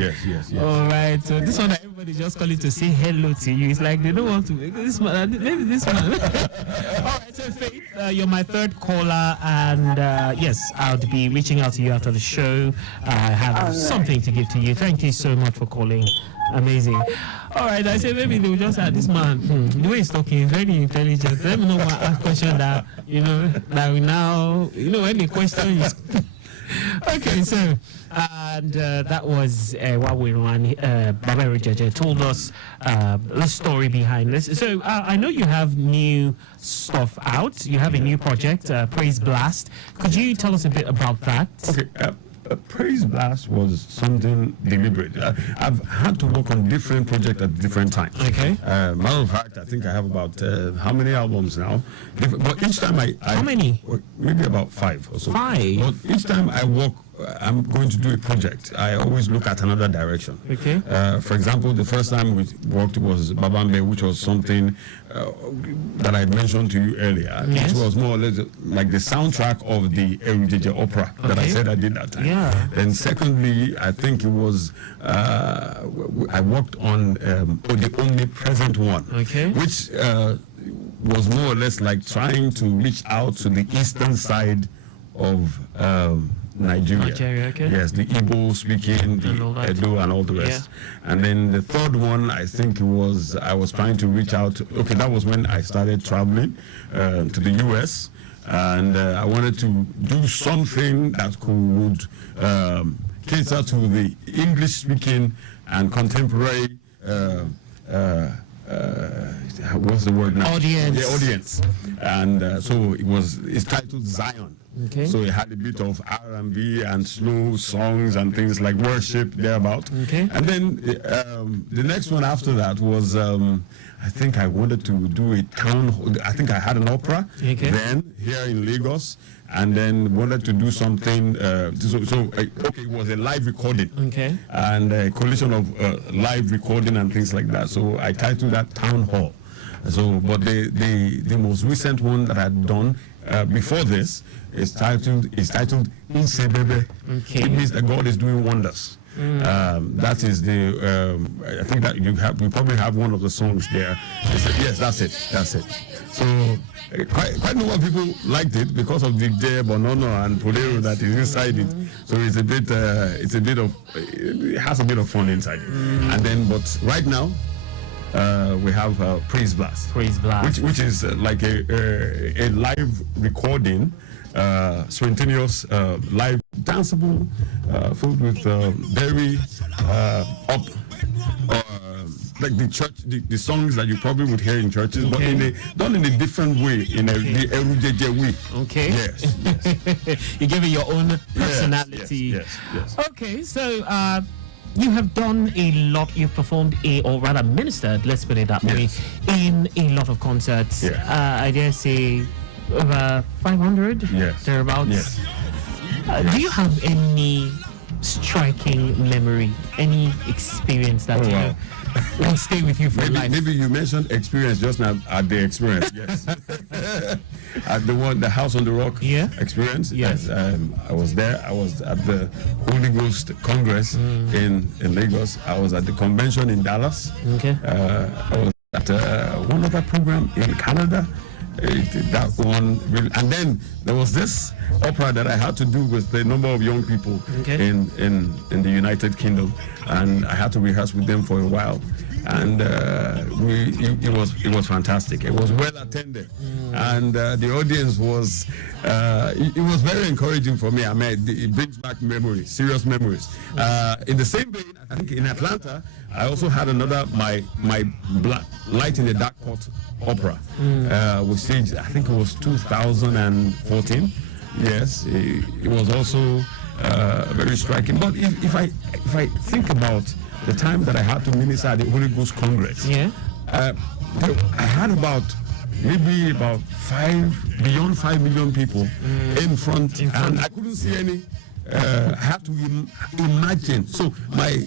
All right, so this one, everybody just calling to say hello to you. It's like they don't want to. This man, maybe this one. All right, so Faith, you're my third caller, and yes, I'll be reaching out to you after the show. I have something to give to you. Thank you so much for calling. Amazing. All right, I said maybe they will just have this man. The way he's talking is very intelligent. Let me know what question that that we now when the question is. Okay, so and that was while we ran. Babari Jeje told us the story behind this. So I know you have new stuff out. You have a new project, Praise Blast. Could you tell us a bit about that? Okay. Praise Blast was something deliberate. I've had to work on different projects at different times. Okay. Matter of fact, I think I have about how many albums now? But each time I how many? Maybe about 5 or so. 5. But each time I'm going to do a project, I always look at another direction. Okay. For example, the first time we worked was Babambe, which was something that I mentioned to you earlier. Yes. It was more or less like the soundtrack of the Erujeje opera that I said I did that time. Yeah. And secondly, I think it was I worked on the Omnipresent one, which was more or less like trying to reach out to the eastern side of Nigeria. Okay. Yes, the Igbo speaking, the Edo and all the rest. Yeah. And then the third one, I think it was, I was trying to reach out to, that was when I started traveling to the US. And I wanted to do something that could cater to the English speaking and contemporary what's the word now? Audience. Yeah, audience. And so it's titled Zion. Okay. So it had a bit of R&B and slow songs and things like worship thereabout. Okay. And then the next one after that was I think I wanted to do a town hall. I think I had an opera then here in Lagos, and then wanted to do something. It was a live recording. Okay. And a collision of live recording and things like that. So I titled that Town Hall. So, but the most recent one that I'd done before this is titled Insebebe. Okay. It means that God is doing wonders. That is the I think that we probably have one of the songs there. Yes, that's it. So quite a number of people liked it because of the Bonono and Polero that is inside it. So it has a bit of fun inside it. And then, but right now we have Praise Blast. Praise Blast, which is like a live recording, spontaneous, live, danceable, filled with very like the church, the songs that you probably would hear in churches, but done in a different way, in the Erujeje way. Okay. Yes. You give it your own personality. Yes. Okay, so you have done a lot. You've performed or rather ministered, let's put it that way, in a lot of concerts. I dare say over 500 thereabouts. Yes. Do you have any striking memory, any experience that will stay with you for life? Maybe you mentioned experience just now at the experience. Yes. At the House on the Rock experience. Yes. I was there. I was at the Holy Ghost Congress in Lagos. I was at the convention in Dallas. Okay. I was at one other program in Canada. That one, and then there was this opera that I had to do with a number of young people in the United Kingdom, and I had to rehearse with them for a while, and it was fantastic. It was well attended, and the audience was it was very encouraging for me. I mean, it brings back memories, serious memories. In the same vein, I think in Atlanta, I also had another my Light in the Dark Court opera. We staged, I think it was 2014. Yes, it was also very striking. But if I think about the time that I had to minister at the Holy Ghost Congress, I had beyond 5 million people in front, and I couldn't see any. I had to imagine. So I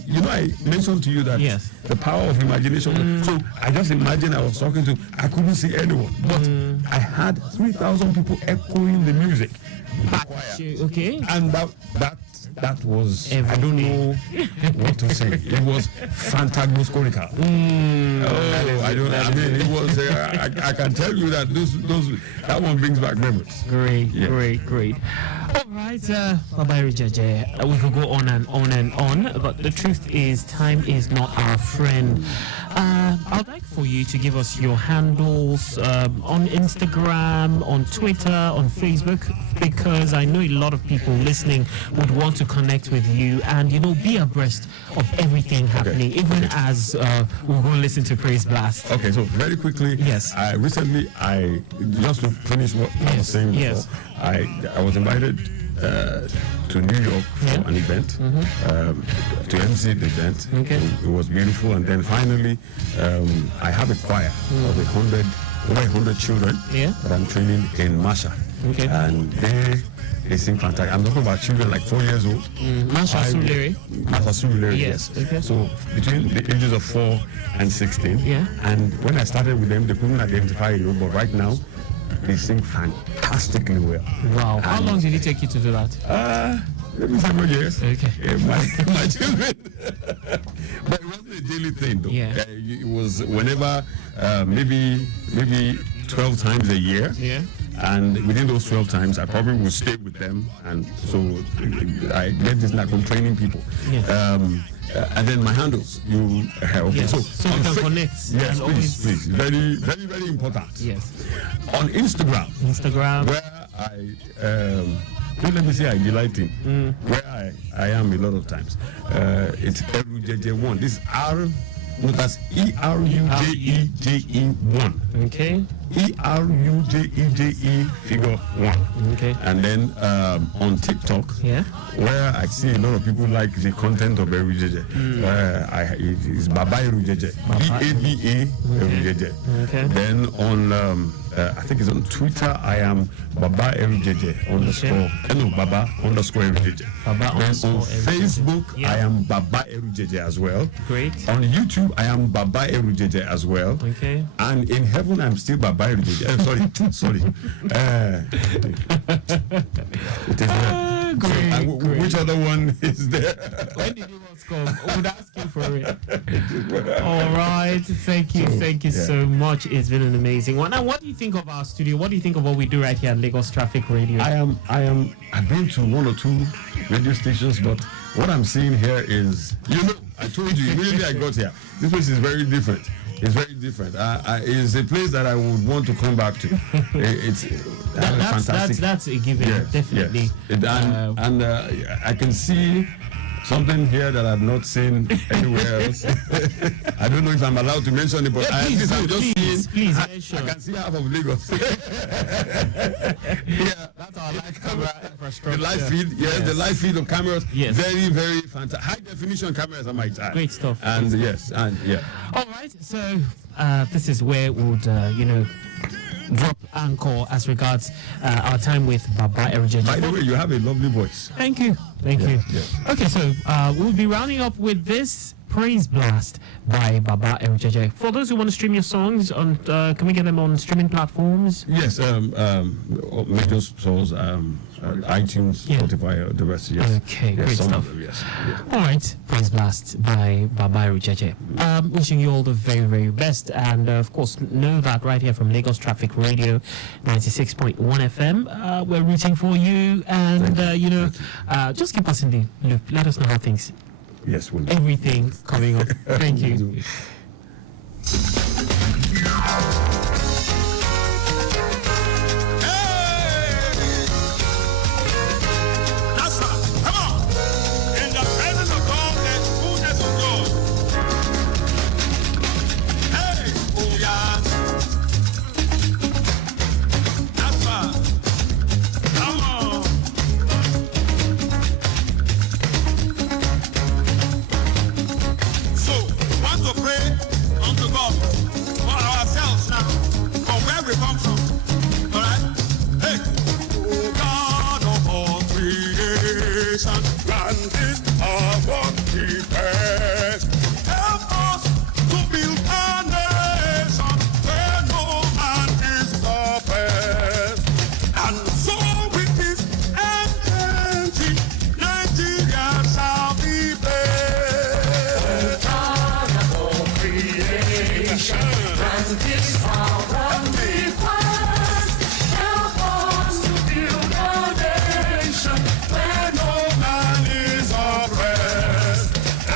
mentioned to you that the power of imagination. So I just imagined I was talking to. I couldn't see anyone, but I had 3,000 people echoing the music. Okay. And that was I don't know what to say. It was phantasmagorical. It was. I can tell you that that one brings back memories. Great. All right, Babari Jeje, we could go on and on, but the truth is, time is not our friend. I'd like for you to give us your handles on Instagram, on Twitter, on Facebook, because I know a lot of people listening would want to connect with you and, you know, be abreast of everything happening, even as we're going to listen to Praise Blast. Okay, so very quickly, yes. Recently, just to finish what I was saying before, I was invited to New York for an event, to MC the event. It was beautiful, and then finally, I have a choir of over 100 children that I'm training in Masha, and they sing fantastic. I'm talking about children like 4 years old. Masha Sulere. Yes. So between the ages of 4 and 16. And when I started with them, they couldn't identify, you know, but right now, they sing fantastically well. Wow. How long did it take you to do that? Maybe several years. Okay. My children. But it wasn't a daily thing, though. It was whenever, maybe 12 times a year. And within those 12 times, I probably will stay with them. And so I get this knack from training people. And then my handles, you help. So you can connect. Yes, please. Very, very, very important. Yes. On Instagram. Where don't let me say I delight in. Where I am a lot of times. It's Erujeje1. This that's ERUJEJE1. Okay. ERUJEJE figure 1. Okay. And then on TikTok, where I see a lot of people like the content of Erujeje. It is Baba Erujeje. BABA Erujeje. Okay. Then on I think it's on Twitter, I am Baba Erujeje _ Baba _ Erujeje. Then on Facebook, I am Baba Erujeje as well. Great. On YouTube, I am Baba Erujeje as well. Okay. And in heaven, I'm still Baba Erujeje. Sorry. It is there. Great. Which other one is there? When did you want to come? I would ask you for it. All right. Thank you so much. It's been an amazing one. Now, what do you think of our studio? What do you think of what we do right here at Lagos Traffic Radio? I've been to 1 or 2 radio stations, but what I'm seeing here is, you know, I told you immediately I got here. This place is very different. It's very different. It's a place that I would want to come back to. It's fantastic. That's a given, definitely. Yes. And I can see something here that I've not seen anywhere else. I don't know if I'm allowed to mention it, but please mention. I can see half of Lagos. That's our live camera infrastructure. The live feed, the live feed of cameras. Yes. Very, very fantastic. High definition cameras, I might add. Great stuff. And All right, so this is where we would, drop anchor as regards our time with Baba Erujeje. By the way, you have a lovely voice. Thank you. Okay, so we'll be rounding up with this Praise Blast by Baba Erujeje. For those who want to stream your songs, can we get them on streaming platforms? Yes, major stores, iTunes, Spotify, the rest. Yes. Okay, great stuff. Them, yes. All right, Praise Blast by Baba Erujeje. Wishing you all the very, very best, and of course, know that right here from Lagos Traffic Radio, 96.1 FM, we're rooting for you, and just keep us in the loop. Let us know how things. Yes, we'll everything coming up. Thank you.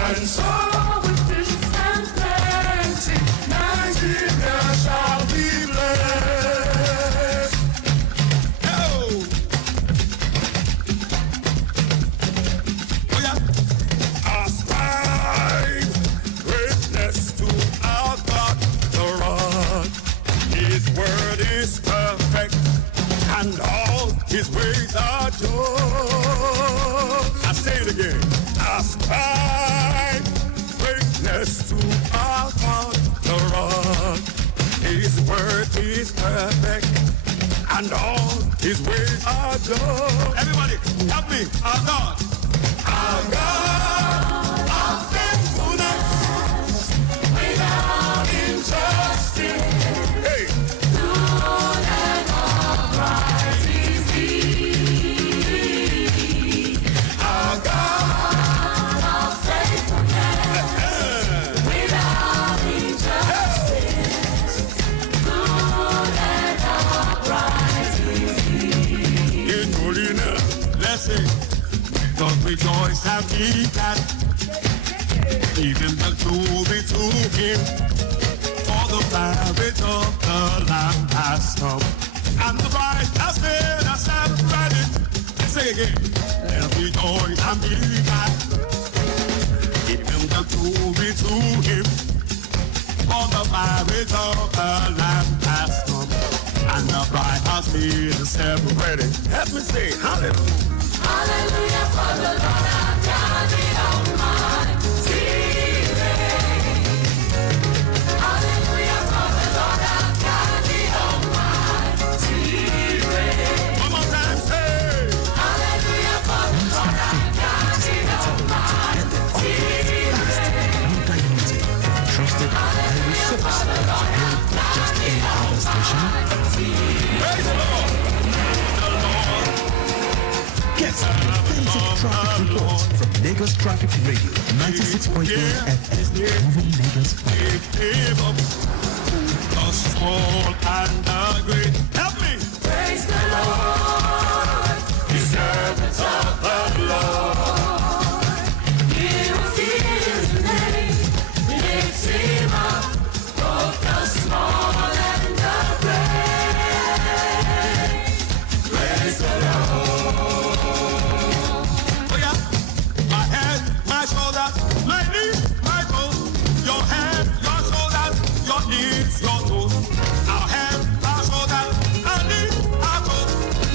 And so with this and plenty and all his ways are just. I say it again. Ascribe greatness to our God, the rock. His word is perfect, and all his ways are just. Everybody, help me. Our God, our faithfulness, without injustice. Hey. Good and upright is he. Our God of faithfulness, without injustice. Good and upright is he. In holiness, let's sing. Because rejoice have ye that, even the glory to him. For the marriage of the Lamb has come, and the bride has been separated. Let's sing again. And rejoice and be glad, even the glory to him. For the marriage of the Lamb has come, and the bride has been separated. Help me say hallelujah. Hallelujah for the Lord our God, the Almighty reigns. Hallelujah for the Lord our God, the Almighty reigns. One more time, say. Hallelujah for the Lord our God, the Almighty reigns. Undiluted, trusted, and resource that just any other station. Praise the Lord. Get authentic traffic reports from Lagos Traffic Radio 96.1 FM, moving Lagos forward. The small and the great. Help me. Praise the Lord, you servants of the Lord. He was his name, lifts him up, both the small and the great. Praise the Lord. My shoulders, my knees, my toes. Your head, your shoulders, your knees, your toes. Our head, our shoulders, our knees, our toes.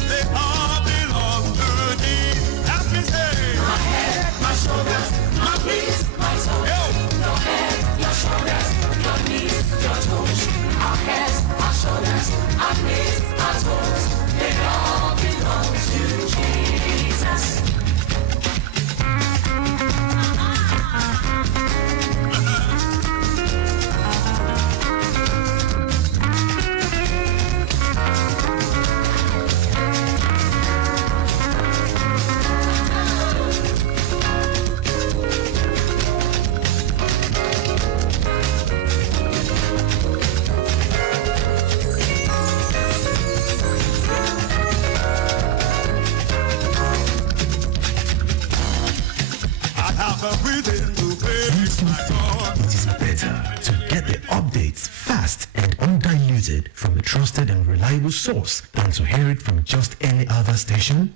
They all belong to thee. Help me say. My head, my shoulders, my knees, my toes. Yo. Your head, your shoulders, your knees, your toes. Our heads, our shoulders, our knees, our toes. They all belong to Jesus. It is better to get the updates fast and undiluted from a trusted and reliable source than to hear it from just any other station.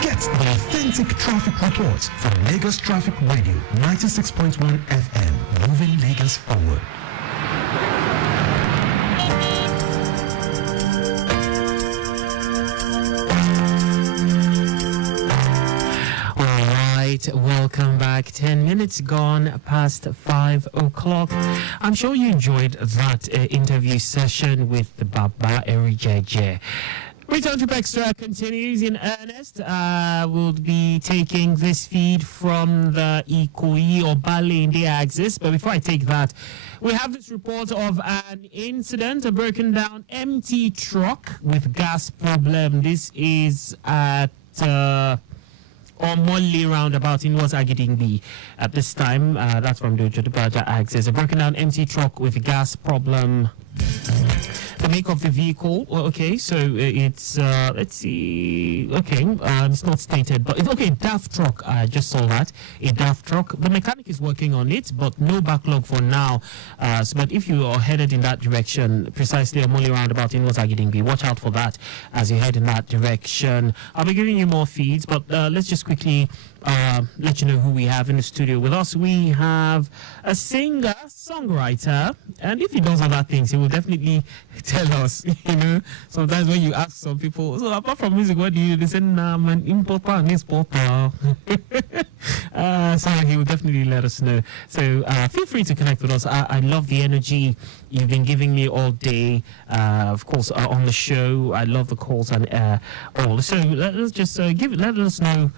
Get the authentic traffic reports from Lagos Traffic Radio 96.1 FM, moving Lagos forward. Welcome back. 10 minutes gone past 5 o'clock. I'm sure you enjoyed that interview session with the Baba Erijeje. Return to TRIP Xtra continues in earnest. We'll be taking this feed from the Ikoyi or Bali India axis. But before I take that, we have this report of an incident, a broken down empty truck with gas problem. This is at or Molly roundabout in West Agidingbi at this time. That's from the Jodubaja axis. A broken down empty truck with a gas problem. The make of the vehicle, okay, so it's let's see, okay, it's not stated, but it's okay. DAF truck, I just saw that, a DAF truck. The mechanic is working on it, but no backlog for now. But if you are headed in that direction, precisely a Molly roundabout in West Agidingbi, watch out for that as you head in that direction. I'll be giving you more feeds, but let's just quickly let you know who we have in the studio with us. We have a singer, songwriter, and if he does other things, he will definitely tell us. You know, sometimes when you ask some people, so apart from music, what do you do? They say, nah, man, importer and exporter. So he will definitely let us know. So feel free to connect with us. I love the energy you've been giving me all day, of course, on the show. I love the calls and all. So let us just let us know.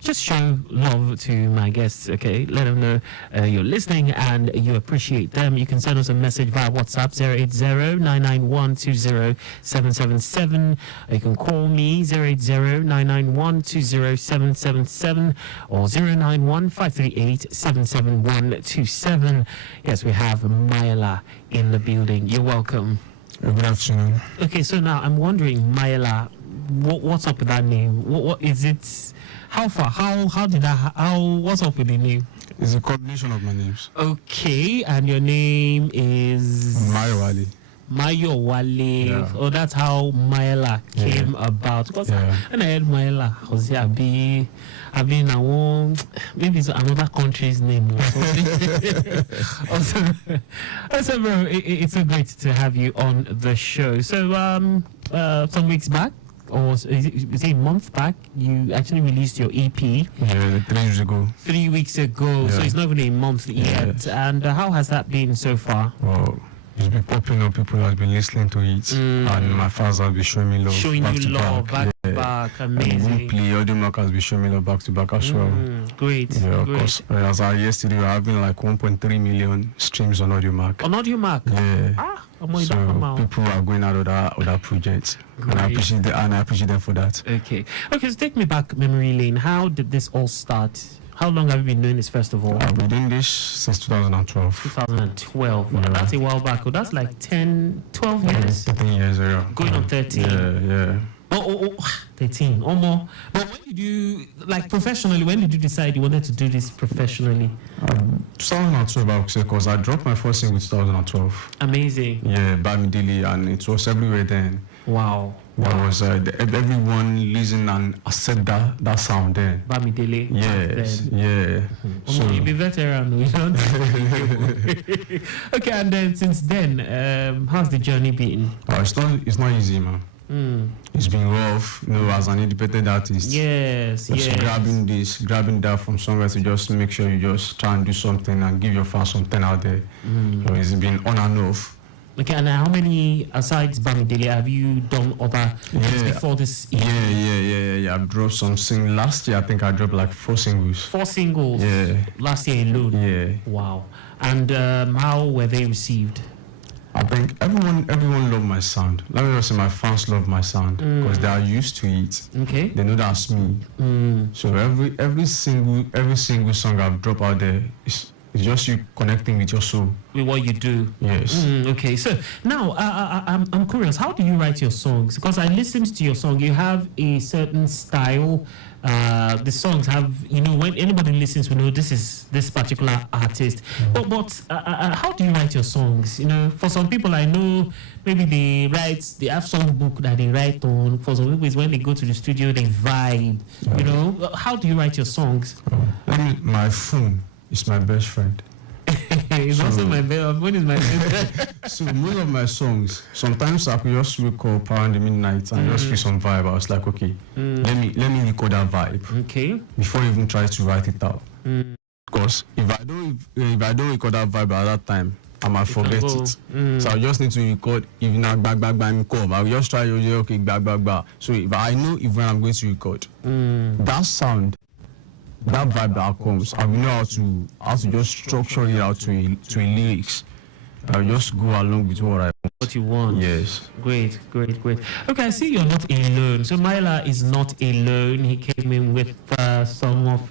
Just show love to my guests, okay? Let them know you're listening and you appreciate them. You can send us a message via WhatsApp, 080-991-20777. You can call me, 080-991-20777 or 091-538-77127. Yes, we have Mayela in the building. You're welcome. Good afternoon. Okay, so now I'm wondering, Mayela, what's up with that name? What is it? How far? What's up with the name? It's a combination of my names. Okay, and your name is? Mayowale. Mayowale. Yeah. Oh, that's how Mayela came about. Because when I heard Mayela, I was maybe it's another country's name or something. Also, bro, it's so great to have you on the show. So, some weeks back, or is it a month back, you actually released your EP? Yeah, 3 weeks ago. 3 weeks ago, so it's not even a month yet. And how has that been so far? Well, it's been popping up. People have been listening to it, and my fans have been showing me love. Showing you love back to back, amazing. Audio Mark has been showing me love back to back as well. Great. Yeah, of course. As of yesterday, we're having like 1.3 million streams on Audio Mark. On Audio Mark? Yeah. So people are going out of other projects, and I appreciate them for that. Okay, so take me back memory lane. How did this all start? How long have you been doing this, first of all? I've been doing this since 2012. 2012. Yeah. That's a while back. That's like 10, 12 years? 13 years ago. Going on 13. Yeah. 13 or more. But when did you, like professionally, when did you decide you wanted to do this professionally? 2012, I would say, because I dropped my first single in 2012. Amazing. Yeah, Bamidele, and it was everywhere then. Wow. There was everyone listen and accept that sound then. Bamidele. Yes, yeah. So you'll be veteran, we don't. Okay, and then since then, how's the journey been? It's not easy, man. It's been rough, as an independent artist. Yes. Grabbing this, grabbing that from somewhere to just make sure you just try and do something and give your fans something out there. So it's been on and off. Okay, and how many, aside Bamidele, have you done other things before this? Yeah. I've dropped some singles. Last year, I think I dropped like 4 singles. 4 singles? Yeah. Last year alone? Yeah. Wow. And how were they received? I think everyone loved my sound. Let me just say my fans love my sound because they are used to it. Okay. They know that's me. So every single song I've dropped out there is just you connecting with your soul. With what you do. Yes. Okay. So now I'm curious. How do you write your songs? Because I listened to your song. You have a certain style. The songs have, when anybody listens, we know this is this particular artist. But how do you write your songs? For some people I know, maybe they have songbook that they write on. For some people, it's when they go to the studio, they vibe. How do you write your songs? My phone is my best friend. It's also my best. When is my best? So most of my songs, sometimes I could just wake up around the midnight and just feel some vibe. I was like, okay, let me record that vibe. Okay. Before I even try to write it out. Because if I don't record that vibe at that time, I might forget it. So I just need to record. If not back, I will just try okay, back. So if I know when I'm going to record, that sound, that vibe that comes, I will know how to just structure it out to a lyrics. I'll just go along with what you want. Yes. Great. Okay, I see you're not alone. So Mayela is not alone. He came in with some of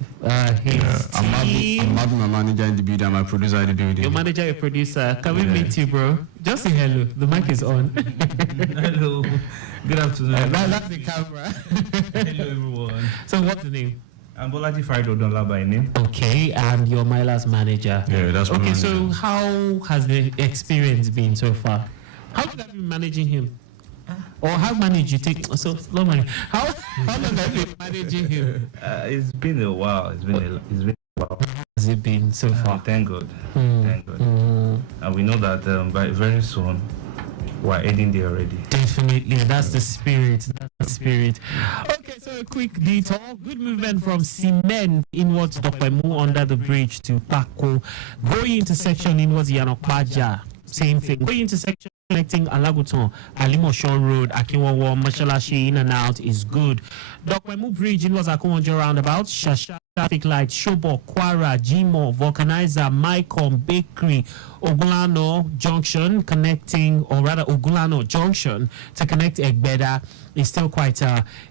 his team. I'm having my manager in the building and my producer in the building. Your manager, your producer. Can we meet you, bro? Just say hello. The mic is on. Hello. Good afternoon. That's the camera. Hello, everyone. So what's the name? I'm Bolaji Farido Donla by name. Okay, and you're Mayela's manager. Yeah, that's my manager. So how has the experience been so far? How long have you been managing him? Or how manage you take so slow money? How long have you been managing him? It's been a while. It's been a while. Has it been so far? Thank God. Thank God. And we know that by very soon we're heading there already. Definitely, that's the spirit. That's the spirit. Okay, so a quick detour. Good movement from Cement inwards Dokpemu under the bridge to Pako. Going intersection inwards Yanokpaja. Same thing. Going intersection connecting Alaguton, Alimosho Road, Akinwawa, Mashalashi in and out is good. Dokpemu Bridge inwards Akunwanjo roundabout, Shasha traffic light, Shobo, Kwara, Jimo, Vulcanizer, Mycom, Bakery, Ogulano Junction connecting, or rather Ogulano Junction to connect Egbeda is still quite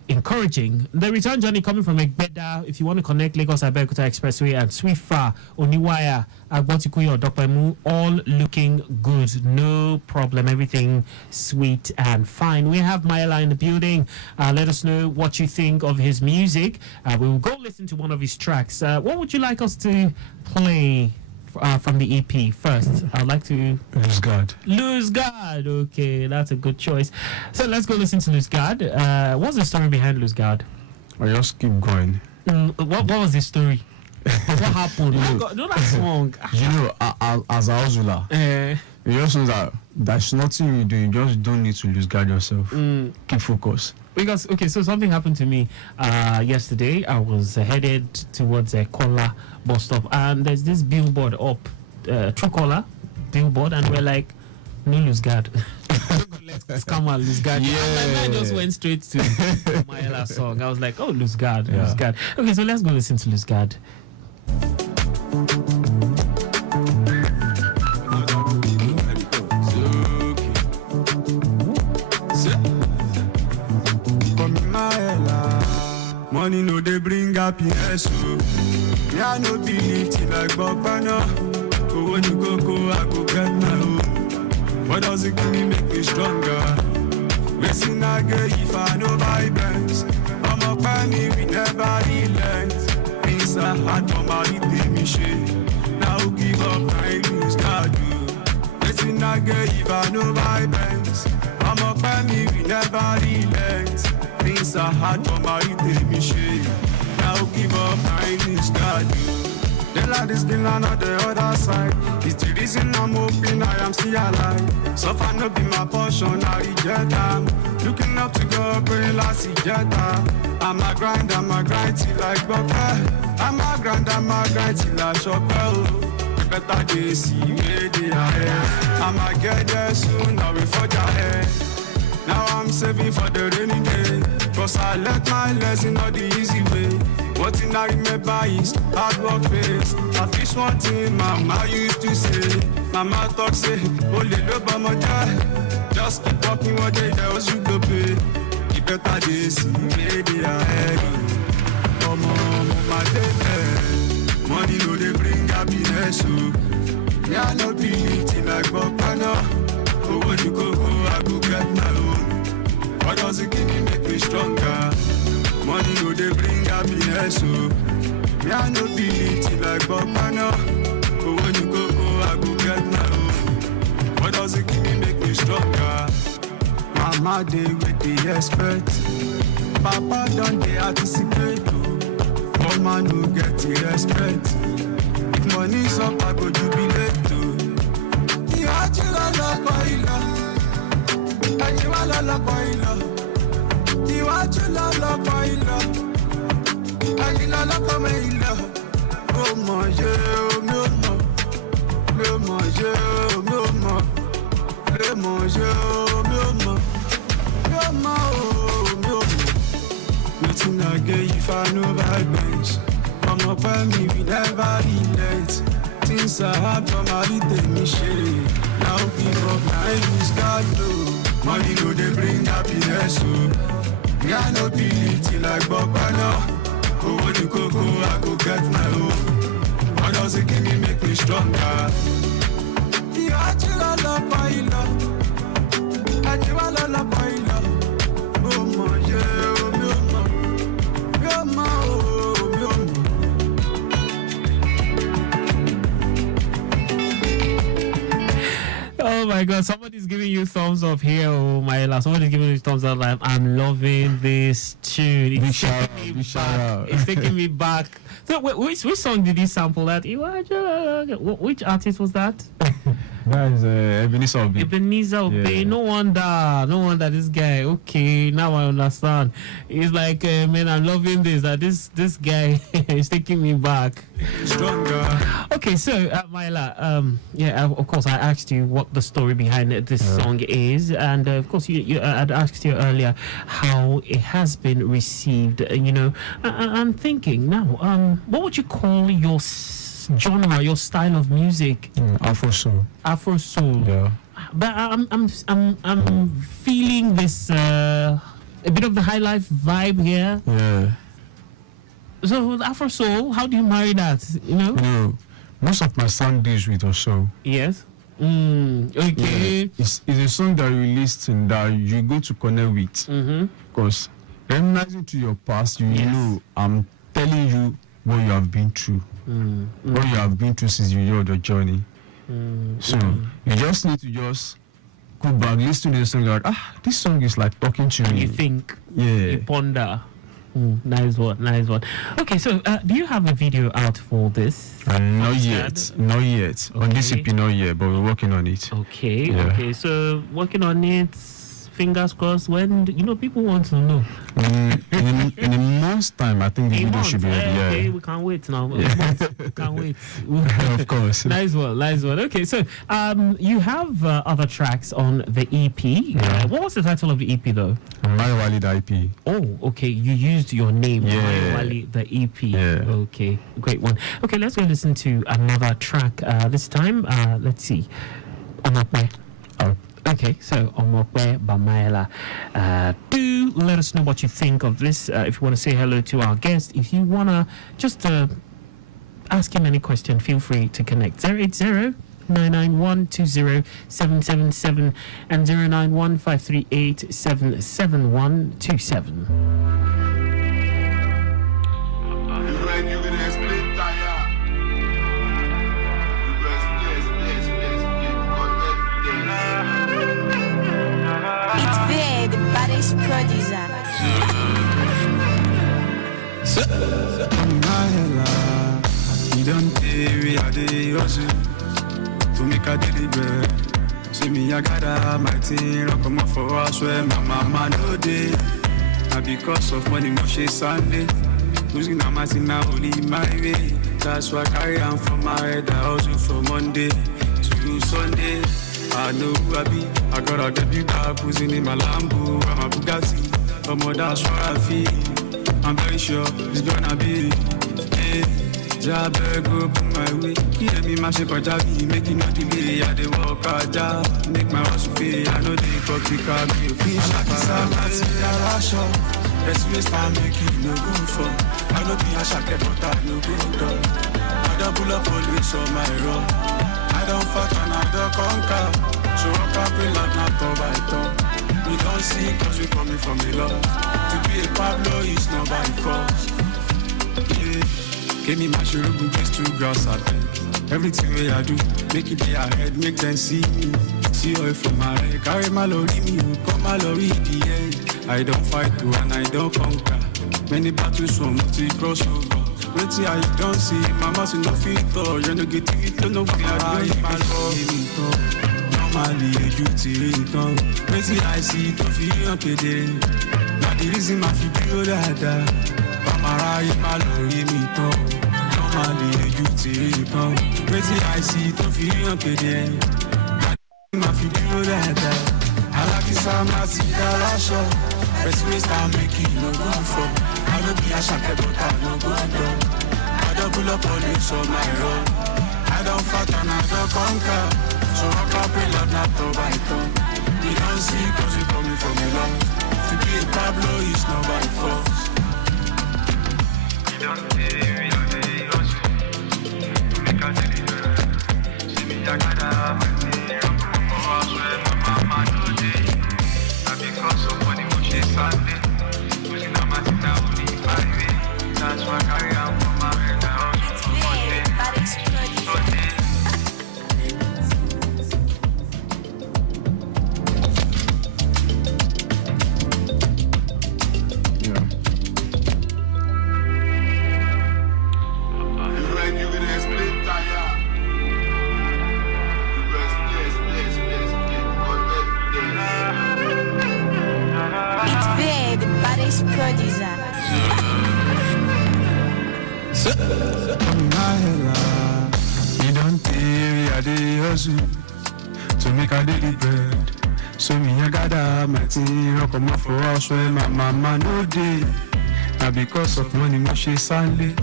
encouraging. The return journey coming from Egbeda, if you want to connect Lagos Abeokuta Expressway and Swifa, Oniwaya, Agbotikuyo, Dokpemu, all looking good. No problem. Everything sweet and fine. We have Myla in the building. Let us know what you think of his music. We will go listen to one of his tracks. What would you like us to play from the EP first? I'd like to Lose God. Lose God. Okay, that's a good choice. So let's go listen to Lose God. What's the story behind Lose God? I just keep going. What was the story? What happened? No, that song. You know, as a hustler, you just know that there's nothing you do. You just don't need to lose guard yourself. Keep focus. Because, okay, so something happened to me yesterday. I was headed towards a Kola bus stop, and there's this billboard up, True Kola billboard, and we're like, no lose guard. Let's come on, lose guard. Yeah. And my mind just went straight to Mayela song. I was like, oh, lose guard, lose guard. Okay, so let's go listen to Lose Guard. Money no they bring happiness. Me I no believe till I go banana. But when you go, I go get my own. What does it give me make me stronger? Racing I get if I know my best. I'm a penny, we never relent. Things are hard for my me shit. Now give up, I lose God. Racing I get if I know my best. I'm a penny, we never relent. Things are hard for my me shit. Now give up, I lose God. The light is still on the other side. It's the reason I'm hoping I am still alive. So far no be my portion, I reject them. Looking up to God, praying last Jetta. I'm a grind till I go back. I'm a grind till I shop out. Better they see where they are ahead. I'ma get there soon, now we forge ahead. Now I'm saving for the rainy day. Cause I let my lesson on the easy way. What thing I remember is hard work face. At least one thing mama used to say. Mama talk say, only love my child. Just keep walking one day, there was you go pay. You better they see where they are heading. Come on, my day. Money no they bring happiness. So yeah, no be eating like Bokana. But when you go, I go get my own. What does it give me make me stronger? Money no they bring happiness. So me I no be eating like Bokana. But when you go, I go get my own. What does it give me make me stronger? Mama they with the expert. Papa done they anticipate. Oh man no get the respect. If money's up I go jubilate too. Iwájú lọ́lọ́pọ̀ ìlọ. Ẹ̀yìn wá lọ́lọ́pọ̀ ìlọ. Iwájú lọ́lọ́pọ̀ ìlọ. Ẹ̀yìn lọ́lọ́pọ̀ mẹ́ ìlọ. Ó mọ̀ yé omi ó mọ̀. Mi ò mọ̀ yé omi ó mọ̀. Mi ò mọ̀ yé omi ó mọ̀. Mi ò mọ̀ omi ó mọ̀. Nothing I get if I know by bench. I'm up by me, we never relent. Things are hard for my little me shade. Now give up, I lose God though. Money no they bring happiness. So me I no believe till I go now. Oh, when you go, I go get my own. What does it give me make me stronger? You are chill on the pile. And you are on the pile. Oh my yeah, oh my, oh my, oh my. Oh my God! Somebody's giving you thumbs up here, oh my lord. Somebody's giving you thumbs up. Like, I'm loving this tune. It's taking me back. It's taking me back. So, which song did you sample that? Which artist was that? That is Ebenezer Obey. Ebenezer Obey. Yeah. No wonder this guy. Okay, now I understand. He's like, man, I'm loving this. That this guy is taking me back. Stronger. Okay, so Myla, of course, I asked you what the story behind this song is, and of course, you I'd asked you earlier how it has been received. I'm thinking now, what would you call your genre, your style of music? Afro soul. Afro soul. Yeah. But I'm feeling this a bit of the high life vibe here. Yeah. So Afro soul, how do you marry that? You know, most of my song deals with a soul. Yes. Okay. Yeah. It's a song that you listen that you go to connect with. Because reminiscing to your past, you know, I'm telling you what you have been through. What you have been through since you know the journey. So you just need to just go back, listen to the song, like, this song is like talking to me. You think, you ponder. Nice one. Okay, so do you have a video out for this? Not yet. Okay. On this EP, not yet, but we're working on it. Okay, so working on it. Fingers crossed. When people want to know. In a month's time, I think the video should be ready. Okay, we can't wait now. We can't wait. Of course. Nice one. Okay, so you have other tracks on the EP. What was the title of the EP though? Wali the EP. Oh, okay. You used your name, Wali the EP. Yeah. Okay, great one. Okay, let's go listen to another track. This time, let's see. Okay, so Omokwe Bamaela, do let us know what you think of this. If you want to say hello to our guest, if you want to just ask him any question, feel free to connect. 080-991-20777 and 091-538-77127. The baddest producer. You don't tell me how they hustle to make a deliver. See me, I got my thing, rock come for us where my mama know day. Now because of money, no she Sunday. Losing a massive now only my way. That's why I carry on from my head. I hustle from Monday to Sunday. I know who I be. I got a debut car cruising in my Lambo. I'm a Bugatti. That's what I feel. I'm very sure it's gonna be. Hey, job go put my way. Hear me, my shape or jabby. Making no delay. I dey walk out, make my house pay. I know they copy car me. I like this, I'm at the show. Let's waste time, make it no good for. I know be a shacket, but I no good done. I double up always on my road. I don't fuck and I don't conquer. So I can't be like not turn by turn. We don't see cause we coming from the love. To be a Pablo is not by force. Yeah. Give me my sugar, place to grass, I think. Everything way I do, make it day ahead, make them see me. See oil from my head, carry my lorry, me, come my lorry, the end. I don't fight to and I don't conquer. Many battles from to cross over. Wait till I don't see mama see no filter. You know get it, don't know what I do. My love, normally you till it come. Wait till I see to feel okay there. Now the reason my feel that Pamara in my lorry me talk. Normally you till it come. Wait till I see to feel okay there. Now the reason my feel that I like this I'm not see that show. Best ways I make it no good for. I don't be a shacket, but I no good done. I double up always on my road. I don't fight and I don't conquer. So I can't pay love not to by tongue. We don't see cause we coming from the love. To be a Pablo is not by force. You don't see me, make a deliver. See me, I got my thing. I'm for us where my mama know day. Not because of money, what she Sunday. That's why I carry on from my head down. producer. You don't tell me I hustle to make a daily bread. So me I gather my team, I come up for house where my mama no day. Now because of money, me she sadly.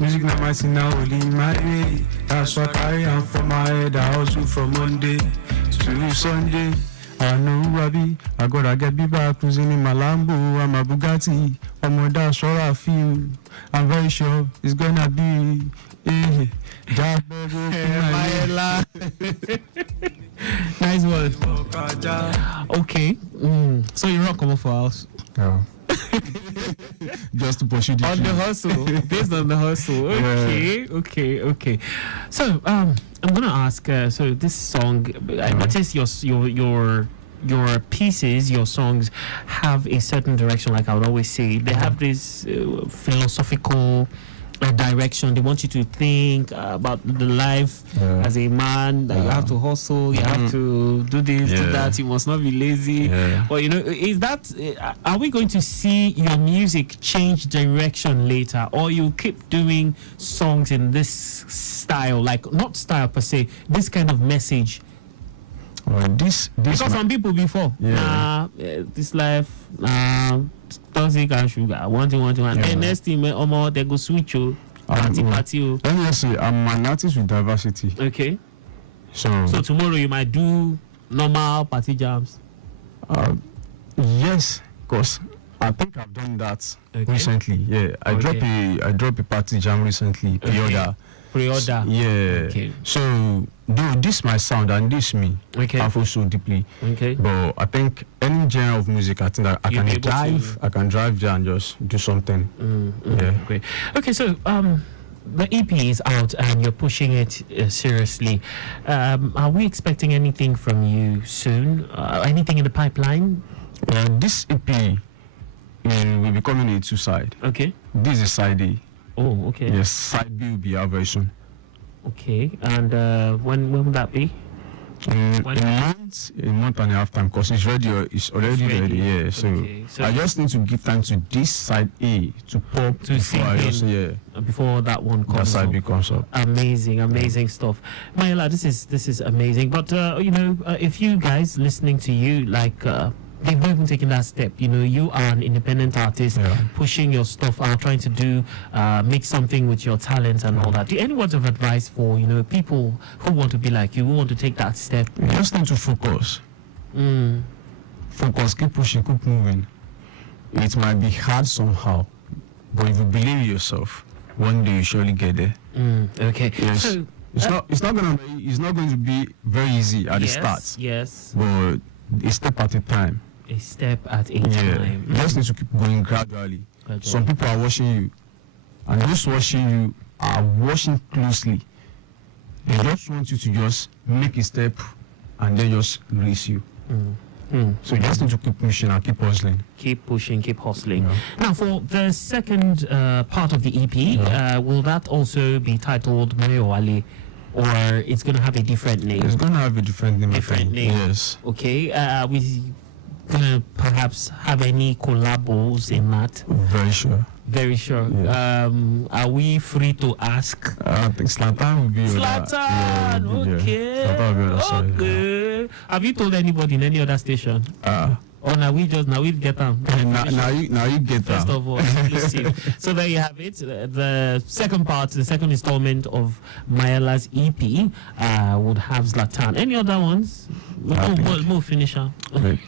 Music na my thing now only my way. That's what I am for my head. I hustle from Monday to Sunday. I know who I be. I gotta get me back cruising in my Lambo. I'm a Bugatti. I'm on that sure I feel. I'm very sure it's gonna be. Nice one. Okay. So you're not coming for us? Yeah. Just to pursue the on the hustle, based on the hustle. Okay, yeah. okay. So I'm gonna ask. So this song, I noticed your pieces, your songs have a certain direction. Like I would always say, they have this philosophical direction. They want you to think about the life as a man, that you have to hustle, you have to do this, do that, you must not be lazy. Well, is that are we going to see your music change direction later, or you keep doing songs in this style, like not style per se, this kind of message? This because some people before this life toxic and sugar one and next thing they go switch party. Let me just say I'm an artist with diversity. Okay. So tomorrow you might do normal party jams. Yes, because I think I've done that recently. Yeah, I dropped a party jam recently. Pre-order. Yeah. Okay. So though this my sound and this me, I feel so deeply. Okay. But I think any genre of music, I think that I can drive there and just do something. Yeah. Great. Okay. So the EP is out and you're pushing it seriously. Are we expecting anything from you soon? Anything in the pipeline? This EP will be coming in two side. Okay. This is side A. Oh, okay. Yes, side B will be out very soon. Okay, and when will that be? A month and a half time, because it's already ready. Yeah, so I just need to give time to this side A to pop before that one comes. That side B comes up. Amazing stuff, Mayela. This is amazing. But if you guys listening to you, like. They've not even taken that step. You are an independent artist, pushing your stuff out, trying to do, make something with your talent and all that. Do you any words of advice for people who want to be like you, who want to take that step? You just need to focus. Focus, keep pushing, keep moving. It might be hard somehow, but if you believe in yourself, one day you surely get there. Okay. Yes. So, it's not going to be very easy at the start. Yes. But a step at a time. A step at a time. You just need to keep going gradually. Some people are watching you, and those watching you are watching closely. They just want you to just make a step and then just release you. So you just need to keep pushing and keep hustling. Keep pushing, keep hustling. Now, for the second part of the EP, will that also be titled Moyowale? Or it's going to have a different name? It's going to have a different name. Yes. Okay. We going to perhaps have any collabos in that? Very sure. Yeah. Are we free to ask? I think Zlatan will be Zlatan! Okay. Zlatan will be okay. Have you told anybody in any other station? Or now we get them. Now you get them. First of all, exclusive. So there you have it. The second part, the second installment of Mayela's EP would have Zlatan. Any other ones? We'll finish up. Maybe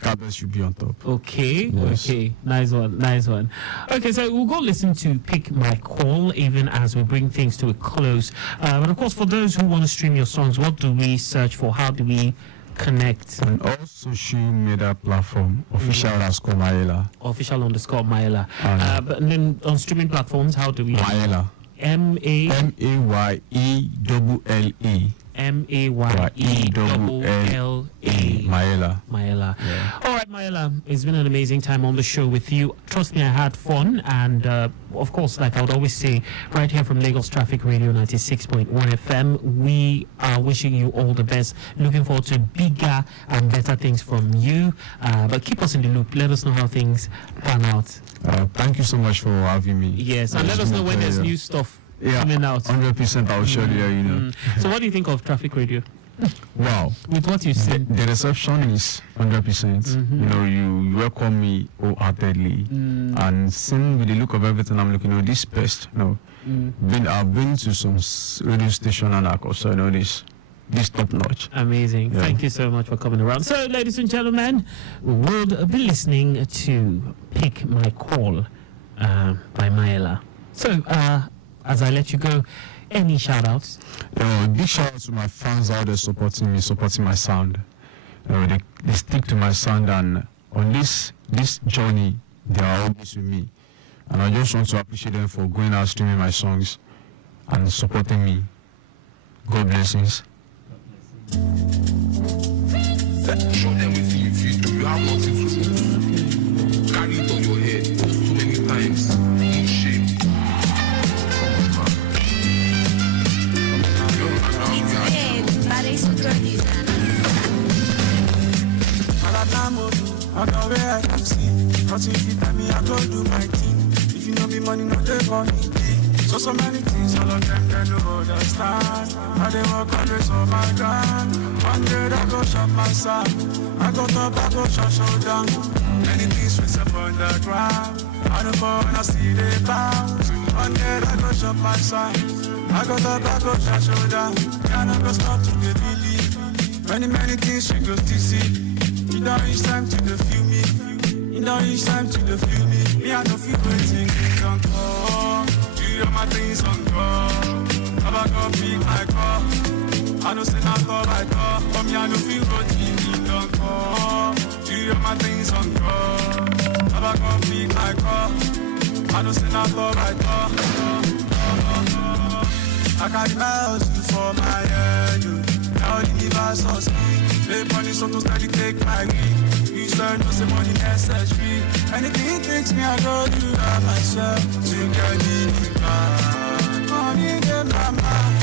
Cabez should be on top. Okay. Yes. Okay. Nice one. Okay, so we'll go listen to Pick My Call even as we bring things to a close. But of course, for those who want to stream your songs, what do we search for? How do we connect? On all social media platform, official_Mayela. Official_Mayela. But then on streaming platforms, how do we? Mayela. Mayella. Mayeella. Mayeella. Yeah. All right, Mayeella, it's been an amazing time on the show with you. Trust me, I had fun. And of course, like I would always say, right here from Lagos Traffic Radio 96.1 FM, we are wishing you all the best. Looking forward to bigger and better things from you. But keep us in the loop. Let us know how things pan out. Thank you so much for having me. Yes, and let us know when there's new stuff coming out. 100%. I'll show you. So what do you think of Traffic Radio? Wow. With what you said, the reception is 100%. You welcome me wholeheartedly, and seeing with the look of everything, I'm looking at this best. I've been to some radio station and I also know this top notch. Amazing. Yeah. Thank you so much for coming around. So, ladies and gentlemen, we will be listening to Pick My Call by Mayeella. So, as I let you go, any shout outs? Big shout out to my fans out there supporting me, supporting my sound. They stick to my sound, and on this journey, they are always with me. And I just want to appreciate them for going out streaming my songs and supporting me. God blessings. Show them with you if you do. You have nothing to lose. Carry it on your head so many times. No shame. I know where I can see. Nothing if you tell me I go do my thing. If you know me money, not take money. So many things, all of them they don't understand. How they walk always on my ground. One day I go shop my son. I go top, I go shut down. Many things we up on the ground. I don't wanna see they bounce. One day I go shop my son. I go top, I go shut down. Can't go stop to the believe. Many things we go to see. You know it's time to the feel me. You know it's time to the feel me. Me I don't feel waiting, don't come. Do my things on God. Never go pick my car. I don't say not all I call. For me I don't feel waiting, don't come. Do my things on God. Never go pick my car. I don't say not all I call. I carry miles for my head. Now the universe on speed. Play money so to steady take my weed. You start no say money necessary. Anything it takes me, I go do that myself. To get it back. Money get my mind.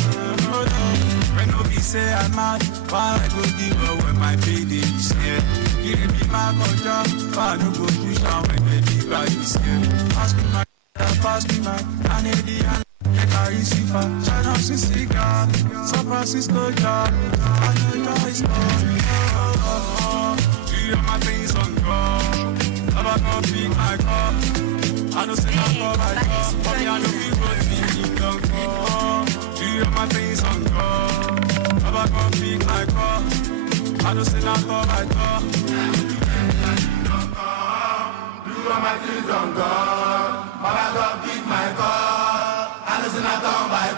When nobody say I'm out, why I go give up when my payday is here? Give me my contract, why I no go push down when baby bag is here? Pass me my, I need the hand. I see far, China cigar, San Francisco job. I know your is coming. Do you have my things on God? Never go pick my car. I don't say not for my car. For me, I don't feel good. Don't go. Do you have my things on God? Never go pick my car. I don't say not for my car. Do you have my things on God? Never go pick my car. Listen, I don't buy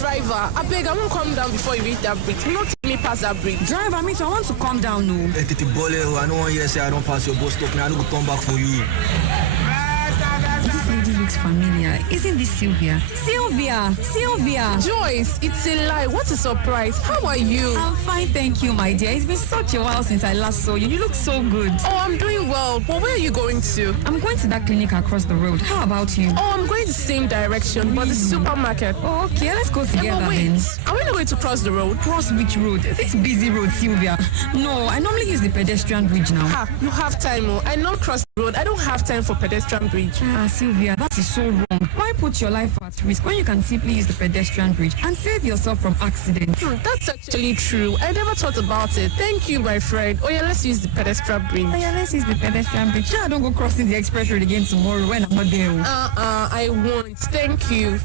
driver, I beg, I won't come down before you reach that bridge. You not take me past that bridge. Driver, me too, I want to come down, no. Hey, Titi Bole, I don't want you to say I don't pass your bus stop. Now I don't come back for you. This lady looks familiar. Isn't this Sylvia? Sylvia! Joyce, it's a lie. What a surprise. How are you? I'm fine, thank you, my dear. It's been such a while since I last saw you. You look so good. Oh, I'm doing well. But where are you going to? I'm going to that clinic across the road. How about you? Oh, I'm going the same direction, but the supermarket. Oh, okay, let's go together then. Are we not going to cross the road? Cross which road? This busy road, Sylvia. No, I normally use the pedestrian bridge now. You have time, oh. I not cross the road. I don't have time for pedestrian bridge. Sylvia, that is so wrong. Why put your life at risk when you can simply use the pedestrian bridge and save yourself from accidents? That's actually true. I never thought about it. Thank you, my friend. Oh yeah, let's use the pedestrian bridge. Let's use the pedestrian bridge. I don't go crossing the express road again tomorrow when I'm not there. I won't. Thank you.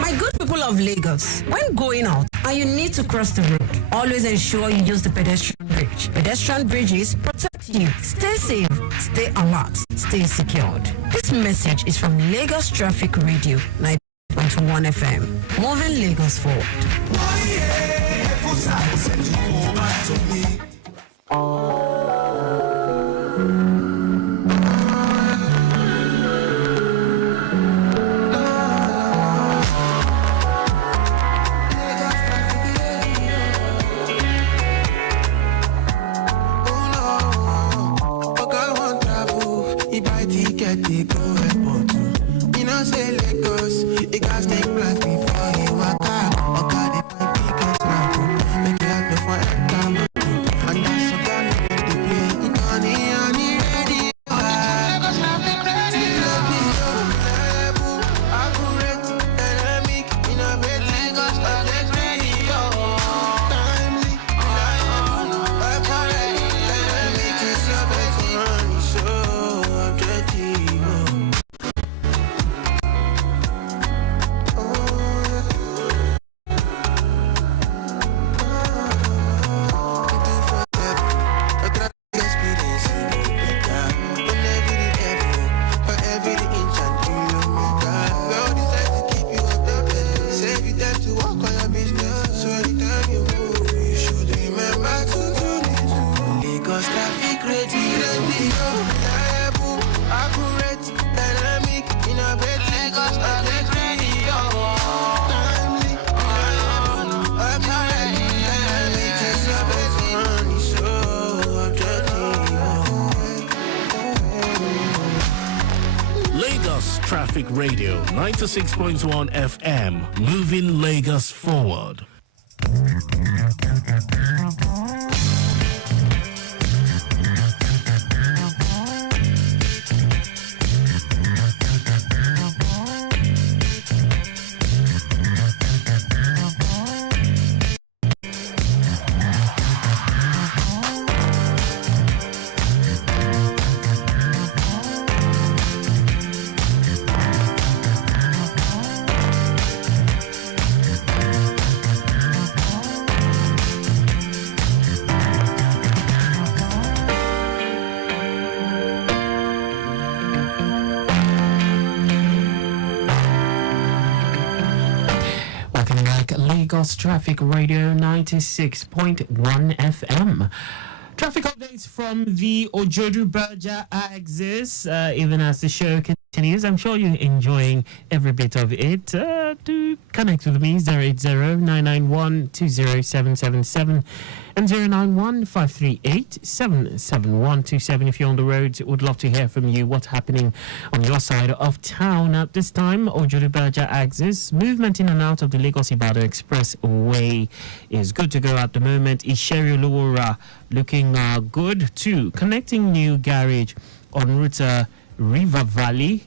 My good people of Lagos, when going out and you need to cross the road, always ensure you use the pedestrian bridge. Pedestrian bridges protect you. Stay safe, stay alert, stay secured. This message is from Lagos Traffic Radio 9.1 FM. Moving Lagos forward. Lagos Traffic Radio 96.1 FM, moving Lagos forward. Lagos Traffic Radio 96.1 FM. Traffic updates from the Ojodu Berger axis, even as the show continues. I'm sure you're enjoying every bit of it. Do connect with me, 080-991-20777 and 091-538-77127. If you're on the road, would love to hear from you. What's happening on your side of town at this time? Ojodu Berger axis. Movement in and out of the Lagos-Ibadan Expressway is good to go at the moment. Isheri Oluwora looking good too. Connecting New Garage on route River Valley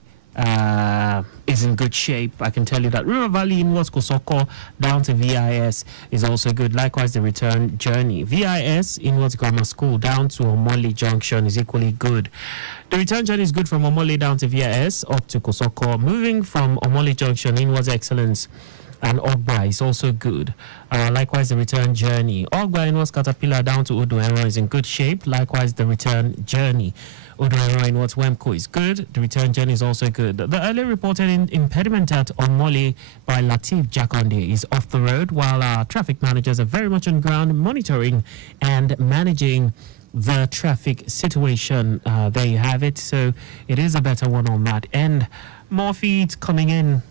is in good shape. I can tell you that River Valley in Kosoko down to VIS is also good. Likewise, the return journey. VIS in Grammar School down to Omole Junction is equally good. The return journey is good from Omole down to VIS up to Kosoko. Moving from Omole Junction inwards Excellence and Ogba is also good. Likewise, the return journey. Ogba inwards Caterpillar down to Odoero is in good shape. Likewise, the return journey. Odoero inwards Wemco is good. The return journey is also good. The earlier reported impediment at Omole by Latif Jakonde is off the road, while our traffic managers are very much on ground monitoring and managing the traffic situation. There you have it. So it is a better one on that end. More feeds coming in.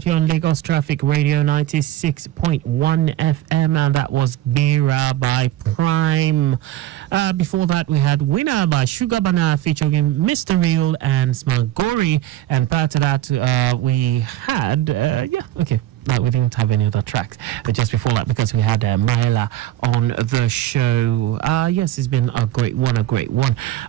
right here on Lagos Traffic Radio 96.1 FM, and that was Bira by Prime. Before that, we had Winner by Sugar Banana featuring Mr. Real and Smagori, and prior to that, we had, we didn't have any other tracks just before that because we had Maela on the show. Yes, it's been a great one.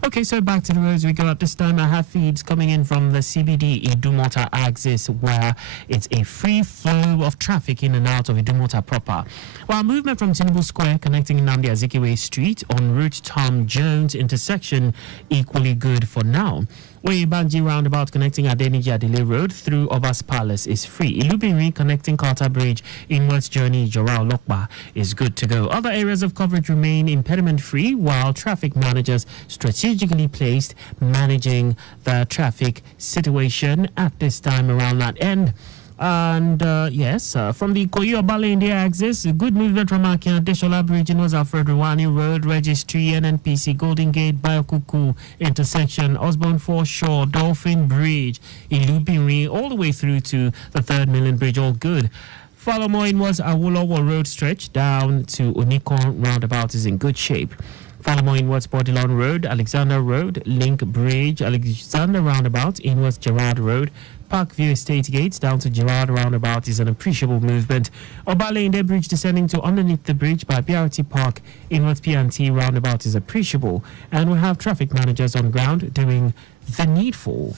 Okay, so back to the roads we go. At this time, I have feeds coming in from the CBD Idumota axis, where it's a free flow of traffic in and out of Idumota proper. While movement from Tinubu Square connecting Nnamdi Azikiwe Street on route Tom Jones intersection equally good for now. Oyebanji roundabout connecting Adeniji Adele Road through Obas Palace is free. Ilubiri connecting Carter Bridge inwards journey Jorao Lokba is good to go. Other areas of coverage remain impediment free, while traffic managers strategically placed managing the traffic situation at this time around that end. And from the Koyo Balinde axis, good movement from Akan Deshola Bridge, was Alfred Rwani Road, Registry, NNPC, Golden Gate, Bayokuku intersection, Osborne Foreshore, Dolphin Bridge, Ilubiri, all the way through to the 3rd Million Bridge, all good. Follow more inwards, Awolowo Road stretch down to Unikon roundabout is in good shape. Follow more inwards, Bodilon Road, Alexander Road, Link Bridge, Alexander roundabout, inwards Gerard Road, Parkview Estate Gates down to Gerard roundabout is an appreciable movement. Obalende Bridge descending to underneath the bridge by BRT Park inwards P&T roundabout is appreciable. And we have traffic managers on ground doing the needful.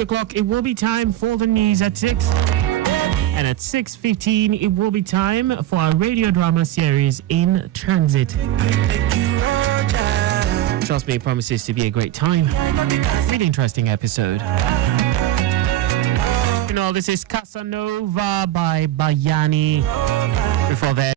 o'clock, it will be time for the news at 6. And at 6:15, it will be time for our radio drama series In Transit. Trust me, it promises to be a great time. Really interesting episode. You know, this is Casanova by Bayani. Before that,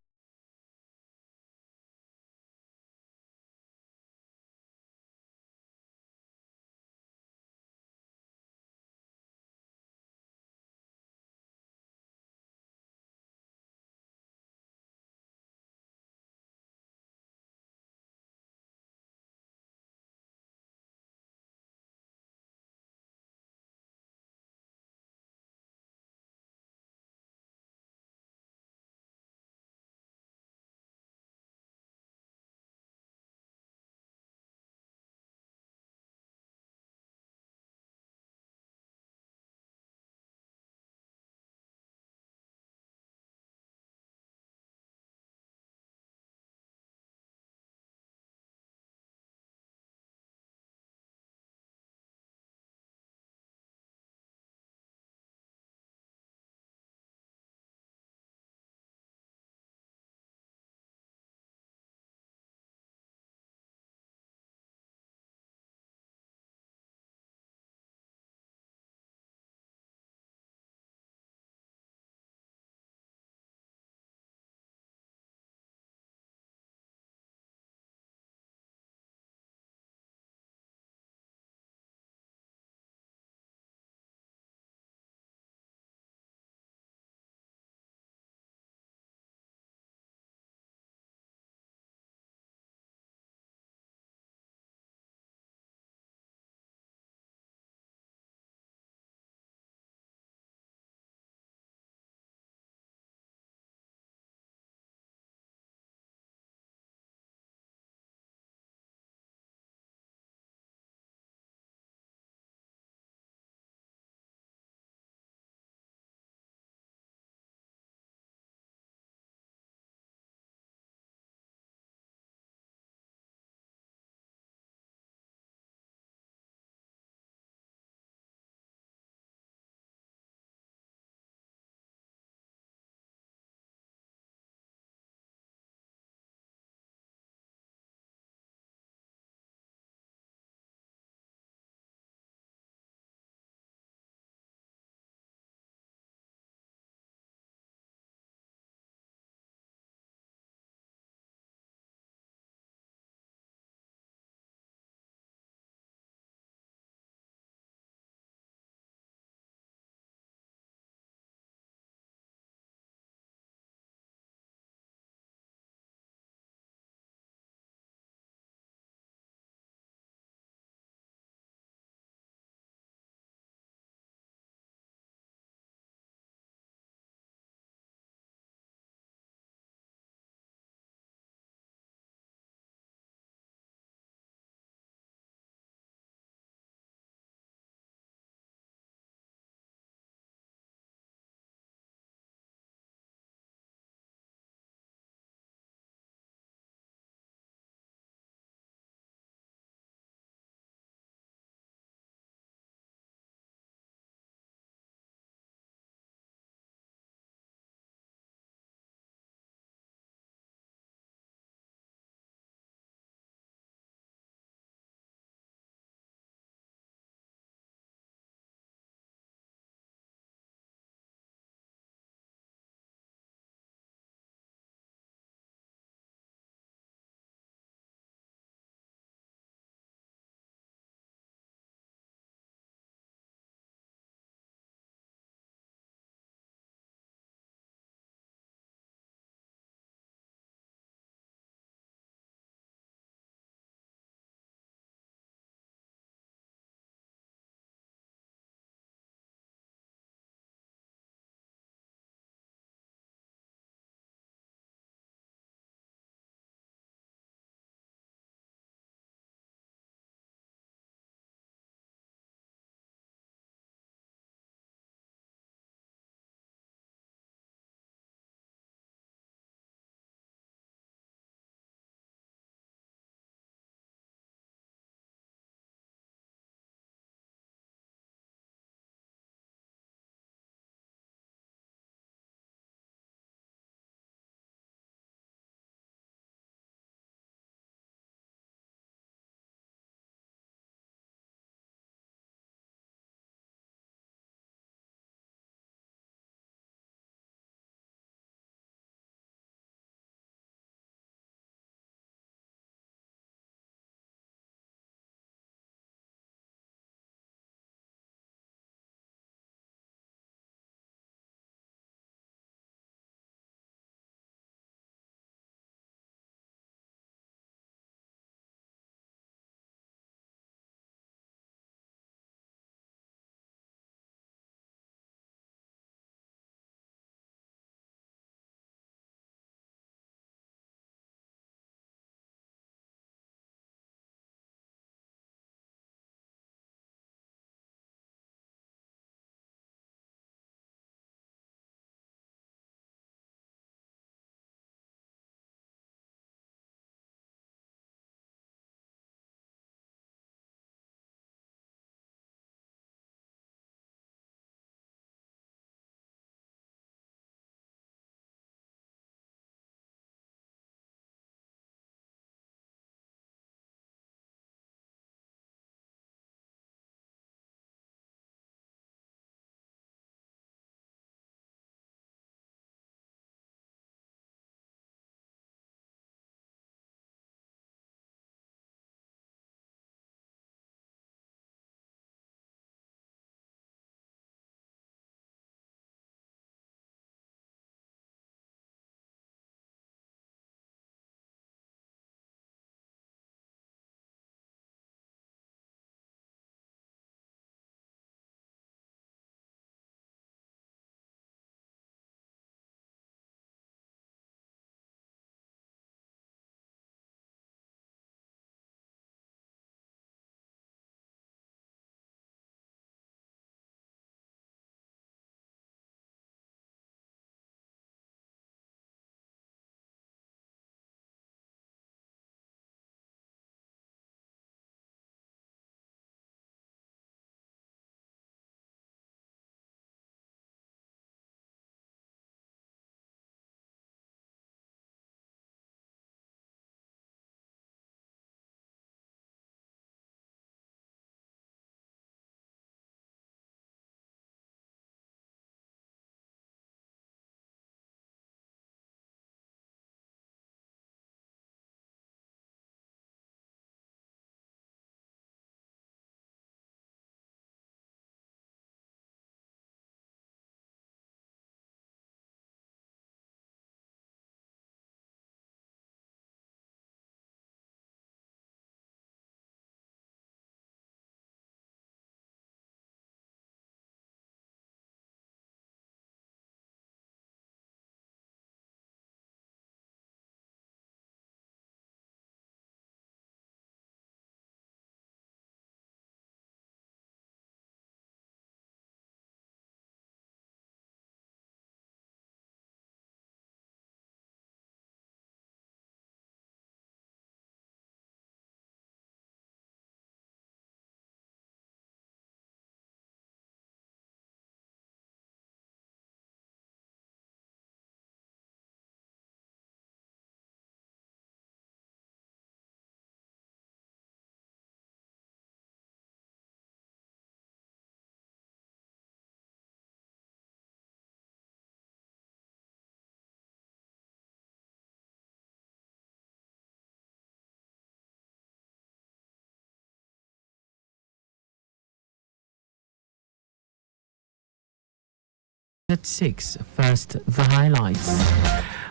at 6. First, the highlights.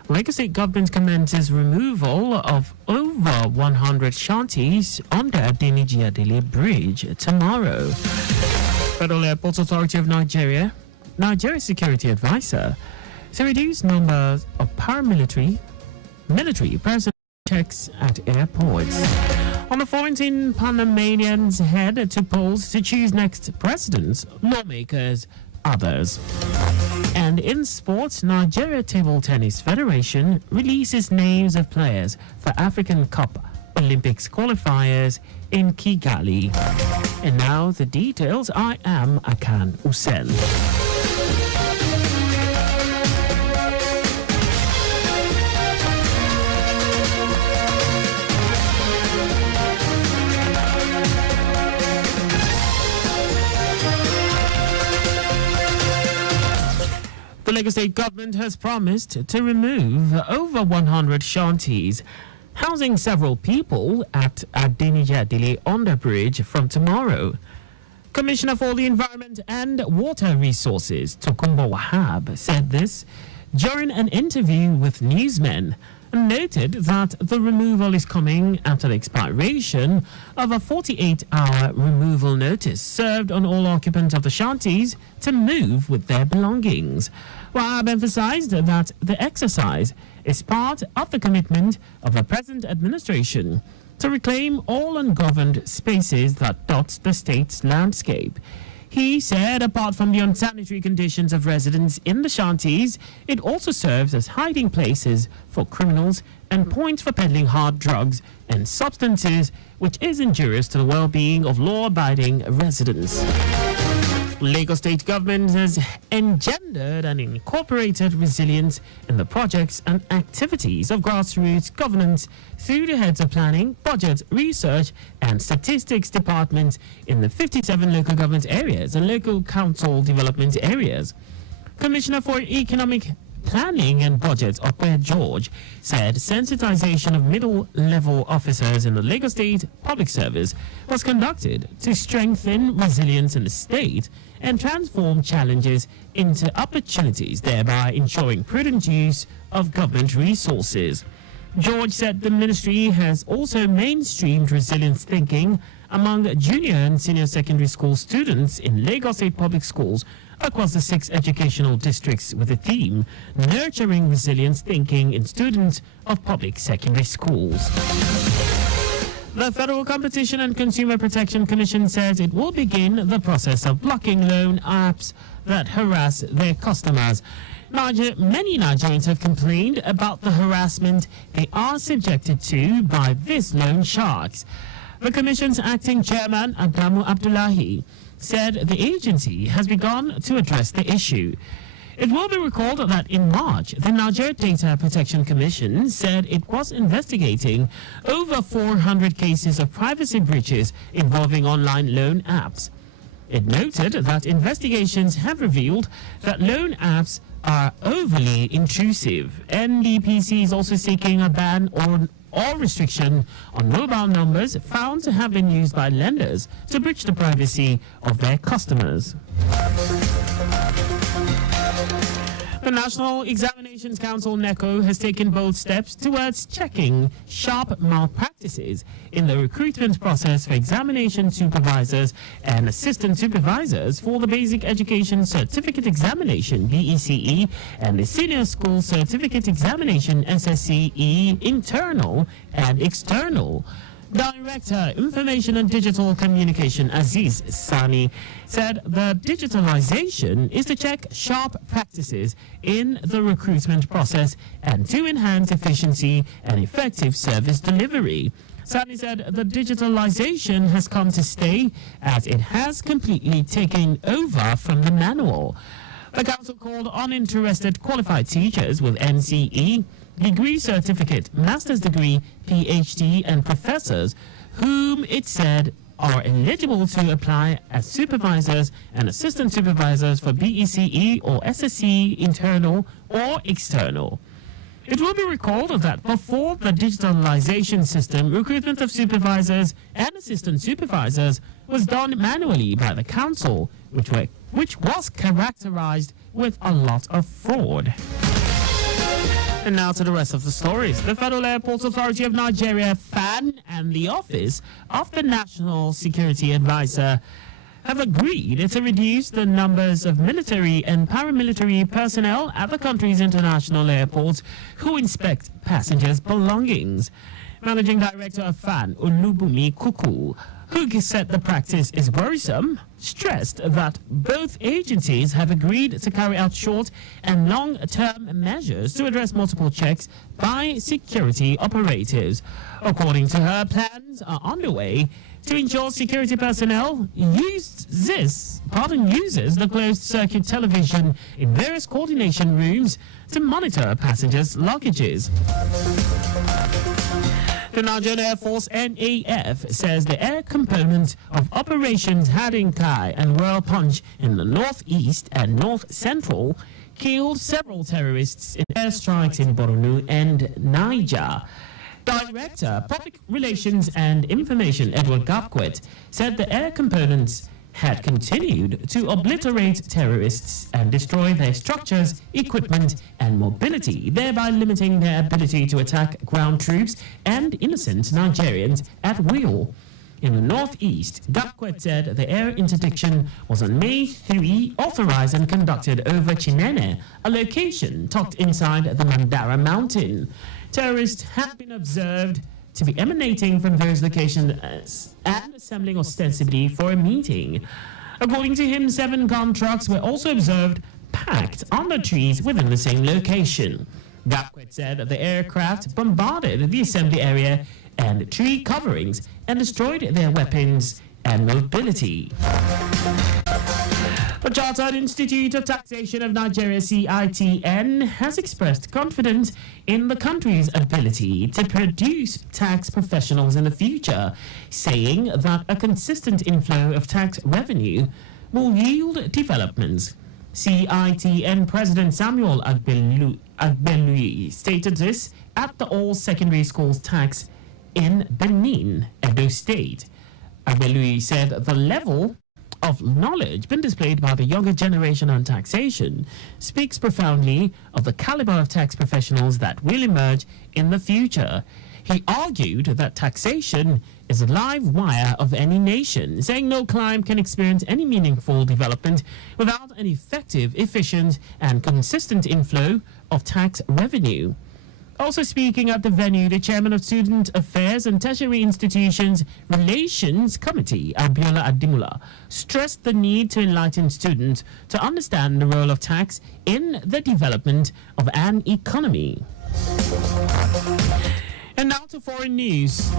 Lagos State government commences removal of over 100 shanties under Adeniji Adele Bridge tomorrow. Federal Airports Authority of Nigeria security advisor to reduce numbers of military personnel checks at airports. On the 14, Panamanians head to polls to choose next presidents, lawmakers, others. And in sports, Nigeria Table Tennis Federation releases names of players for African Cup Olympics qualifiers in Kigali. And now the details. I am Akan Usen. The Lagos State government has promised to remove over 100 shanties housing several people at Adeniji Adele Underbridge from tomorrow. Commissioner for the Environment and Water Resources, Tokunbo Wahab, said this during an interview with newsmen and noted that the removal is coming after the expiration of a 48-hour removal notice served on all occupants of the shanties to move with their belongings. Wahab emphasized that the exercise is part of the commitment of the present administration to reclaim all ungoverned spaces that dot the state's landscape. He said apart from the unsanitary conditions of residents in the shanties, it also serves as hiding places for criminals and points for peddling hard drugs and substances, which is injurious to the well-being of law-abiding residents. Lagos State government has engendered and incorporated resilience in the projects and activities of grassroots governance through the heads of planning, budget, research and statistics departments in the 57 local government areas and local council development areas. Commissioner for Economic Planning and Budget, Okwe George, said sensitization of middle-level officers in the Lagos State Public Service was conducted to strengthen resilience in the state and transform challenges into opportunities, thereby ensuring prudent use of government resources. George said the ministry has also mainstreamed resilience thinking among junior and senior secondary school students in Lagos State public schools across the 6 educational districts with the theme Nurturing Resilience Thinking in Students of Public Secondary Schools. The Federal Competition and Consumer Protection Commission says it will begin the process of blocking loan apps that harass their customers. Many Nigerians have complained about the harassment they are subjected to by these loan sharks. The Commission's acting chairman, Adamu Abdullahi, said the agency has begun to address the issue. It will be recalled that in March, the Nigeria Data Protection Commission said it was investigating over 400 cases of privacy breaches involving online loan apps. It noted that investigations have revealed that loan apps are overly intrusive. NDPC is also seeking a ban or restriction on mobile numbers found to have been used by lenders to breach the privacy of their customers. The National Examinations Council, NECO, has taken bold steps towards checking sharp malpractices in the recruitment process for examination supervisors and assistant supervisors for the Basic Education Certificate Examination, BECE, and the Senior School Certificate Examination, SSCE, internal and external. Director, Information and Digital Communication, Aziz Sani, said the digitalization is to check sharp practices in the recruitment process and to enhance efficiency and effective service delivery. Sani said the digitalization has come to stay as it has completely taken over from the manual. The council called uninterested qualified teachers with NCE, degree certificate, master's degree, PhD, and professors whom it said are eligible to apply as supervisors and assistant supervisors for BECE or SSC internal or external. It will be recalled that before the digitalization system, recruitment of supervisors and assistant supervisors was done manually by the council, which was characterized with a lot of fraud. And now to the rest of the stories. The Federal Airports Authority of Nigeria, FAN, and the Office of the National Security Advisor have agreed to reduce the numbers of military and paramilitary personnel at the country's international airports who inspect passengers' belongings. Managing Director of FAN, Olubunmi Kuku, who said the practice is worrisome, stressed that both agencies have agreed to carry out short and long-term measures to address multiple checks by security operatives. According to her, plans are underway to ensure security personnel uses the closed-circuit television in various coordination rooms to monitor passengers' luggages. The Nigerian Air Force NAF says the air component of Operations Hadinkai and Royal Punch in the northeast and north central killed several terrorists in airstrikes in Borno and Niger. Director, Public Relations and Information Edward Gapquet said the air components had continued to obliterate terrorists and destroy their structures, equipment, and mobility, thereby limiting their ability to attack ground troops and innocent Nigerians at will. In the northeast, Gapquet said the air interdiction was on May 3 authorized and conducted over Chinene, a location tucked inside the Mandara mountain. Terrorists have been observed to be emanating from various locations and assembling ostensibly for a meeting. According to him, 7 gun trucks were also observed packed under trees within the same location. Gapquet said that the aircraft bombarded the assembly area and tree coverings and destroyed their weapons and mobility. The Chartered Institute of Taxation of Nigeria, CITN, has expressed confidence in the country's ability to produce tax professionals in the future, saying that a consistent inflow of tax revenue will yield developments. CITN President Samuel Agbelui stated this at the All Secondary Schools Tax in Benin, Edo State. Agbelui said the level of knowledge been displayed by the younger generation on taxation speaks profoundly of the caliber of tax professionals that will emerge in the future. He argued that taxation is a live wire of any nation, saying no clime can experience any meaningful development without an effective, efficient, and consistent inflow of tax revenue. Also speaking at the venue, the chairman of Student Affairs and Tertiary Institutions Relations Committee, Abiola Adimula, stressed the need to enlighten students to understand the role of tax in the development of an economy. And now to foreign news.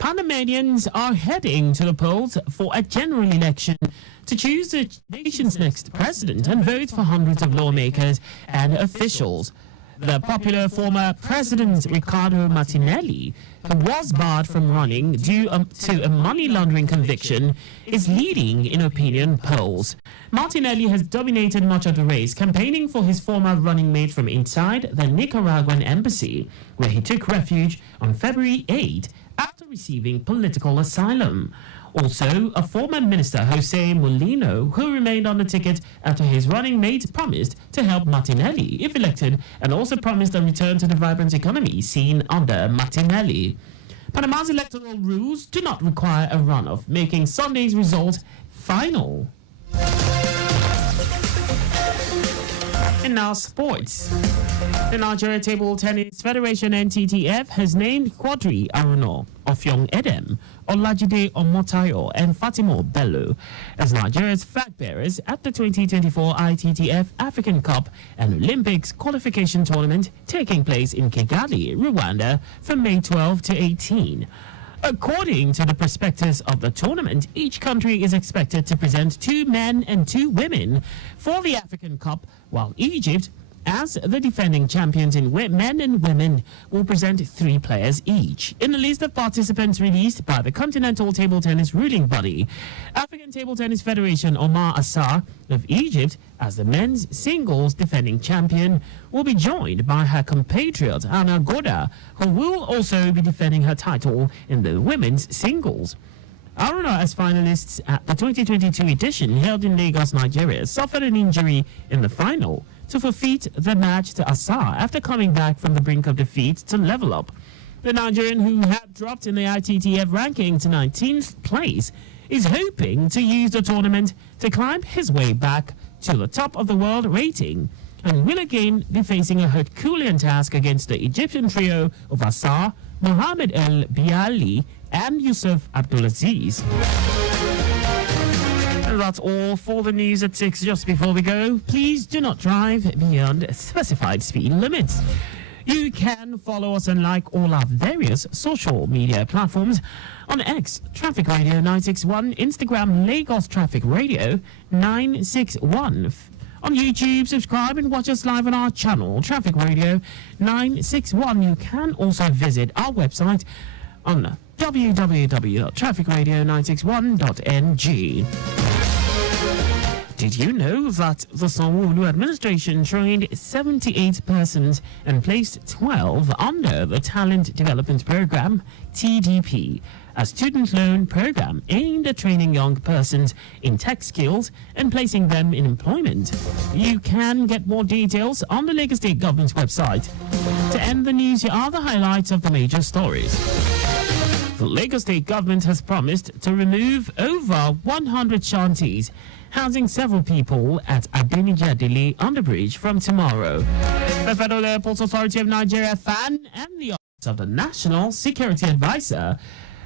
Panamanians are heading to the polls for a general election to choose the nation's next president and vote for hundreds of lawmakers and officials. The popular former President Ricardo Martinelli, who was barred from running due to a money laundering conviction, is leading in opinion polls. Martinelli has dominated much of the race, campaigning for his former running mate from inside the Nicaraguan embassy, where he took refuge on February 8 after receiving political asylum. Also, a former minister, Jose Molino, who remained on the ticket after his running mate promised to help Martinelli if elected, and also promised a return to the vibrant economy seen under Martinelli. Panama's electoral rules do not require a runoff, making Sunday's result final. And now sports. The Nigeria Table Tennis Federation NTTF has named Quadri Aruno, Ofyong Edem, Olajide Omotayo, and Fatima Bello as Nigeria's flag bearers at the 2024 ITTF African Cup and Olympics qualification tournament taking place in Kigali, Rwanda from May 12 to 18. According to the prospectus of the tournament, each country is expected to present 2 men and 2 women for the African Cup, while Egypt as the defending champions in men and women will present 3 players each. In the list of participants released by the Continental Table Tennis ruling body, African Table Tennis Federation Omar Assar of Egypt, as the men's singles defending champion, will be joined by her compatriot Anna Goda, who will also be defending her title in the women's singles. Aruna, as finalists at the 2022 edition held in Lagos, Nigeria, suffered an injury in the final to forfeit the match to Assar after coming back from the brink of defeat to level up. The Nigerian, who had dropped in the ITTF ranking to 19th place, is hoping to use the tournament to climb his way back to the top of the world rating, and will again be facing a Herculean task against the Egyptian trio of Assar, Mohamed El Biali, and Yusuf Abdulaziz. And that's all for the news at 6. Just before we go, please do not drive beyond specified speed limits. You can follow us and like all our various social media platforms on X, Traffic Radio 961, Instagram, Lagos Traffic Radio 961. On YouTube, subscribe and watch us live on our channel, Traffic Radio 961. You can also visit our website on www.trafficradio961.ng. Did you know that the Sanwo-Olu administration trained 78 persons and placed 12 under the Talent Development Program, TDP, a student loan program aimed at training young persons in tech skills and placing them in employment? You can get more details on the Lagos State Government's website. To end the news, here are the highlights of the major stories. The Lagos State Government has promised to remove over 100 shanties housing several people at Adeniji-Adele Underbridge from tomorrow. The Federal Airports Authority of Nigeria, FAN, and the Office of the National Security Advisor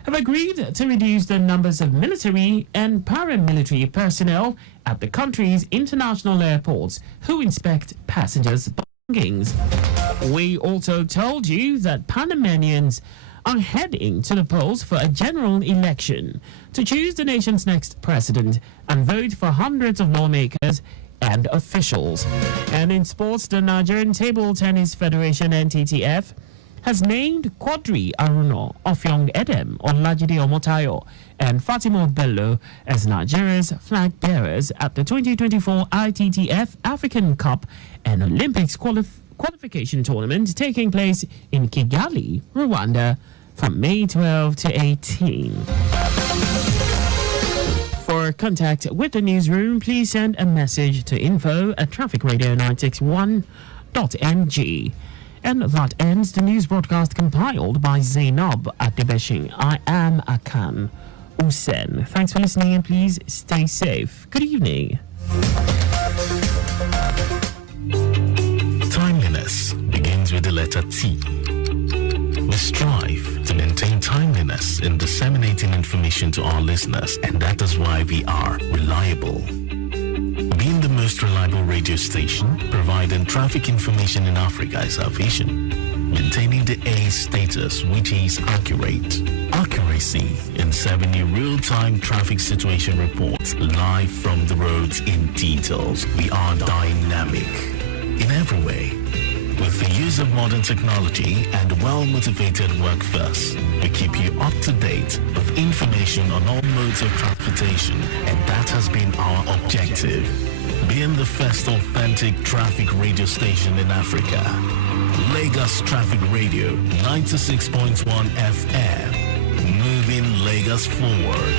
have agreed to reduce the numbers of military and paramilitary personnel at the country's international airports who inspect passengers' belongings. We also told you that Panamanians are heading to the polls for a general election to choose the nation's next president and vote for hundreds of lawmakers and officials. And in sports, the Nigerian Table Tennis Federation, NTTF, has named Quadri Aruno, Ofyong Edem, Olajide Omotayo, and Fatima Bello as Nigeria's flag bearers at the 2024 ITTF African Cup and Olympics qualification tournament taking place in Kigali, Rwanda, from May 12 to 18. For contact with the newsroom, please send a message to info@trafficradio961.ng. And that ends the news broadcast compiled by Zainab Adebeshing. I am Akan Usen. Thanks for listening and please stay safe. Good evening. Timeliness begins with the letter T. We strive to maintain timeliness in disseminating information to our listeners, and that is why we are reliable. Being the most reliable radio station, providing traffic information in Africa is our vision. Maintaining the A status, which is accurate. Accuracy in serving you real-time traffic situation reports live from the roads in details. We are dynamic in every way. With the use of modern technology and well-motivated workforce, we keep you up to date with information on all modes of transportation, and that has been our objective. Being the first authentic traffic radio station in Africa. Lagos Traffic Radio 96.1 FM. Moving Lagos forward.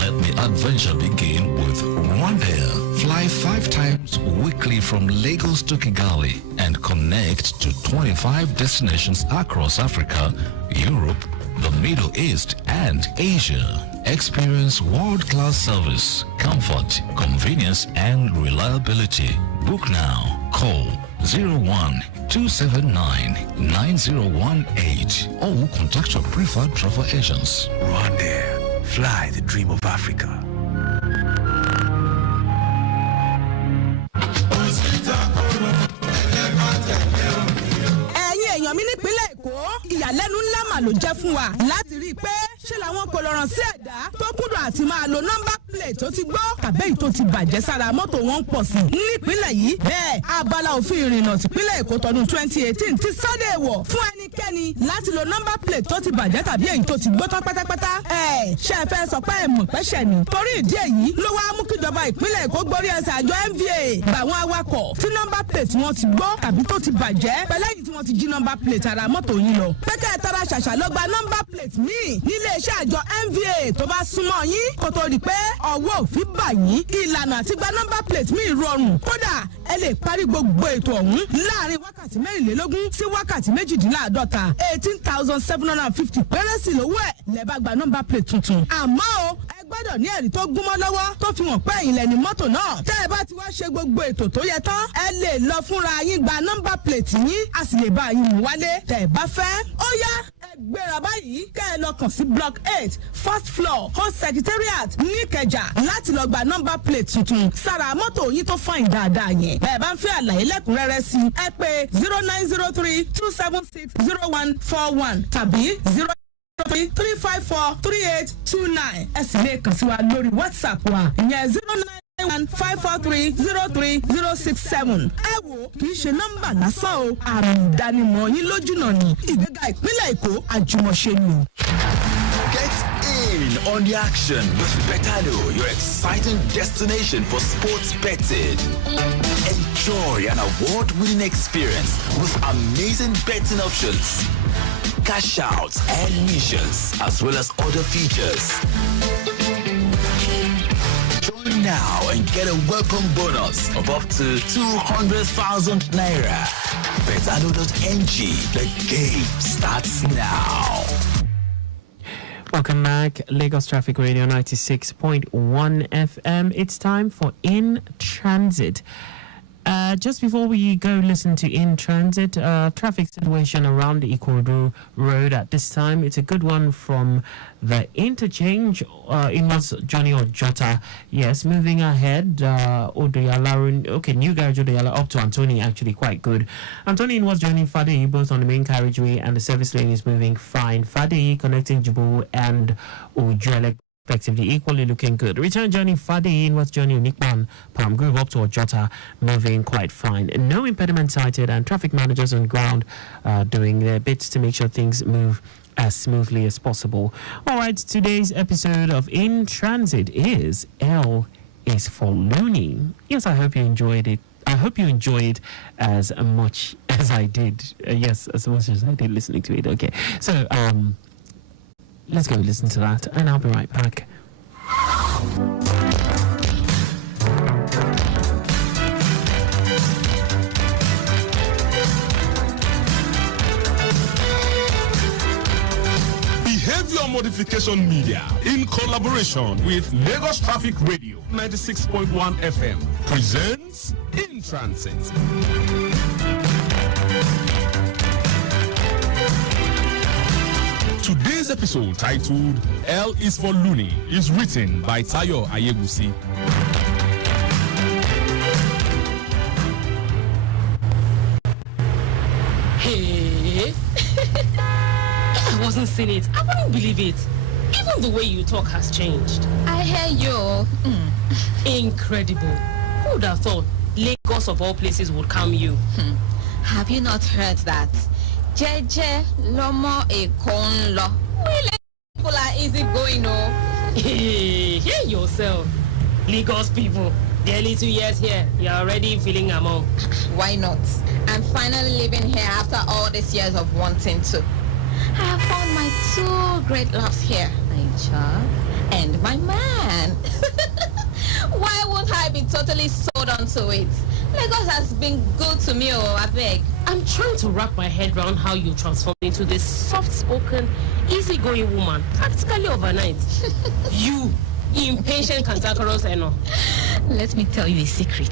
Let the adventure begin with Rwandair. Fly 5 times weekly from Lagos to Kigali and connect to 25 destinations across Africa, Europe, the Middle East, and Asia. Experience world-class service, comfort, convenience, and reliability. Book now. Call 01-279-9018 or contact your preferred travel agents. Rwandair. Fly the dream of Africa. ẹ̀yin èèyàn mi nípínlẹ̀ Èkó ìyá ìyàlẹ́nu ńlá mà ló jẹ́ fún wa láti rí i pé ṣé làwọn kò lọ́rọ̀ sí ẹ̀dá tó kúndùn àti máa lo nọ́mbà plate tó ti gbọ́ tàbí èyí tó ti bàjẹ́ sára mọ́tò wọn ń pọ̀ sí nípínlẹ̀ yìí. bẹ́ẹ̀ abala òfin ìrìnnà tìpínlẹ̀ Èkó tọdún 2018 ti sọ́dẹ̀ wọ̀ fún ẹnikẹ́ni láti lo nọ́mbà plate tó ti bàjẹ́ tàbí èyí tó ti gbó tán pátápátá. ṣé ẹ fẹ́ sọ pé ẹ mọ̀ pẹ́ṣẹ̀ ni. torí ìdí èyí ló wá mú kíjọba ìpínlẹ̀ Èkó gbórí ẹsẹ̀ àjọ NVA gbà wọn awakọ̀ tí nọ́mbà plate wọn ti gbó tàbí tó ti bàjẹ́ pẹ̀lẹ́yìn tí wọ́n ti jí nọ́mbà plate ara mọ́tò yín lọ. pẹ́kẹ́ tara ṣàṣà ló gba nọ́mbà plate míì nílé iṣẹ́ àjọ NVA tó bá súnmọ́ yín kó tó di pé ọwọ́ òfin bà yín. ìlànà àti gba nọ́mbà plate míì rọrùn kódà ẹ lè parí gbogbo ètò ọ̀hún láàrin wákàtí mẹ́rìnlélógún sí wákàtí méjìdínláàdọ́ta 18,750 péré sí lówó ẹ̀ lẹ́ bá gba nọ́mbà plate tuntun. àmọ́ o ẹ gbọ́dọ̀ ní ẹ̀rí tó gúnmọ́ lọ́wọ́ tó fi hàn pé ẹ̀yin lẹ́ni mọ́tò náà. tẹ́ ẹ bá ti wá ṣe gbogbo ètò tó yẹ tán ẹ lè lọ fúnra yín gba nọ́mbà plate yín a sì lè bá yín mú wálé tẹ́ ẹ bá fẹ́. ó yá ẹ gbéra báyìí kẹ́ ẹ lọ kàn sí block 8 first floor host secretariat níkẹjà láti lọ gba nọ́mbà plate tuntun sára mọ́tò yín tó fàìn dáadáa yẹn. bẹ́ẹ̀ bá ń fẹ́ àlàyé lẹ́kùnrẹ́rẹ́ sí ẹ pé 0903-276-0141 tàbí 354-3829. ẹ sì lè kàn sí wa lórí WhatsApp wa ìyẹn 091-543-03067. ẹ wo kì í ṣe nọ́mbà lásán o àmì ìdánimọ̀ yín lójúnà ní ìgbéga ìpínlẹ̀ Èkó àjùmọ̀ṣe ni. Get in on the action with Betano, your exciting destination for sports betting. Enjoy an award-winning experience with amazing betting options, cash outs and missions, as well as other features. Join now and get a welcome bonus of up to 200,000 naira. Betano.ng. The game starts now. Welcome back, Lagos Traffic Radio 96.1 FM. It's time for In Transit. Just before we go listen to In Transit, traffic situation around the Ikorodu Road at this time. It's a good one from the interchange inwards Johnny Ojota. Yes, moving ahead, Odoyala, okay, New Garage Odoyala up to Antony, actually quite good. Antony inwards joining Fadeyi both on the main carriageway, and the service lane is moving fine. Fadeyi connecting Jibu and Ojuele effectively equally looking good. Return journey Fadeyi inwards journey Unikman Palm Grove up to Ojota moving quite fine. No impediment cited, and traffic managers on ground doing their bits to make sure things move as smoothly as possible. All right, today's episode of In Transit is L is for Looney. Yes, I hope you enjoyed it. I hope you enjoy it as much as I did. Yes, as much as I did listening to it. Okay, so let's go listen to that, and I'll be right back. Behavior Modification Media, in collaboration with Lagos Traffic Radio 96.1 FM, presents In Transit. Today's episode, titled L is for Looney, is written by Tayo Ayegusi. Hey, if I wasn't seeing it, I wouldn't believe it. Even the way you talk has changed. I hear you. Incredible. Who would have thought Lagos of all places would calm you? Have you not heard that? Jeje lomo ekon lo. Really, people are easy going, oh. Hey, hear yourself. Lagos people, barely 2 years here, you're already feeling among. Why not? I'm finally living here after all these years of wanting to. I have found my 2 great loves here, my child and my man. Why won't I be totally sold onto it? Lagos has been good to me, oh, I beg. I'm trying to wrap my head around how you transformed into this soft-spoken, easygoing woman, practically overnight. You, impatient, cantankerous, and all. Let me tell you a secret.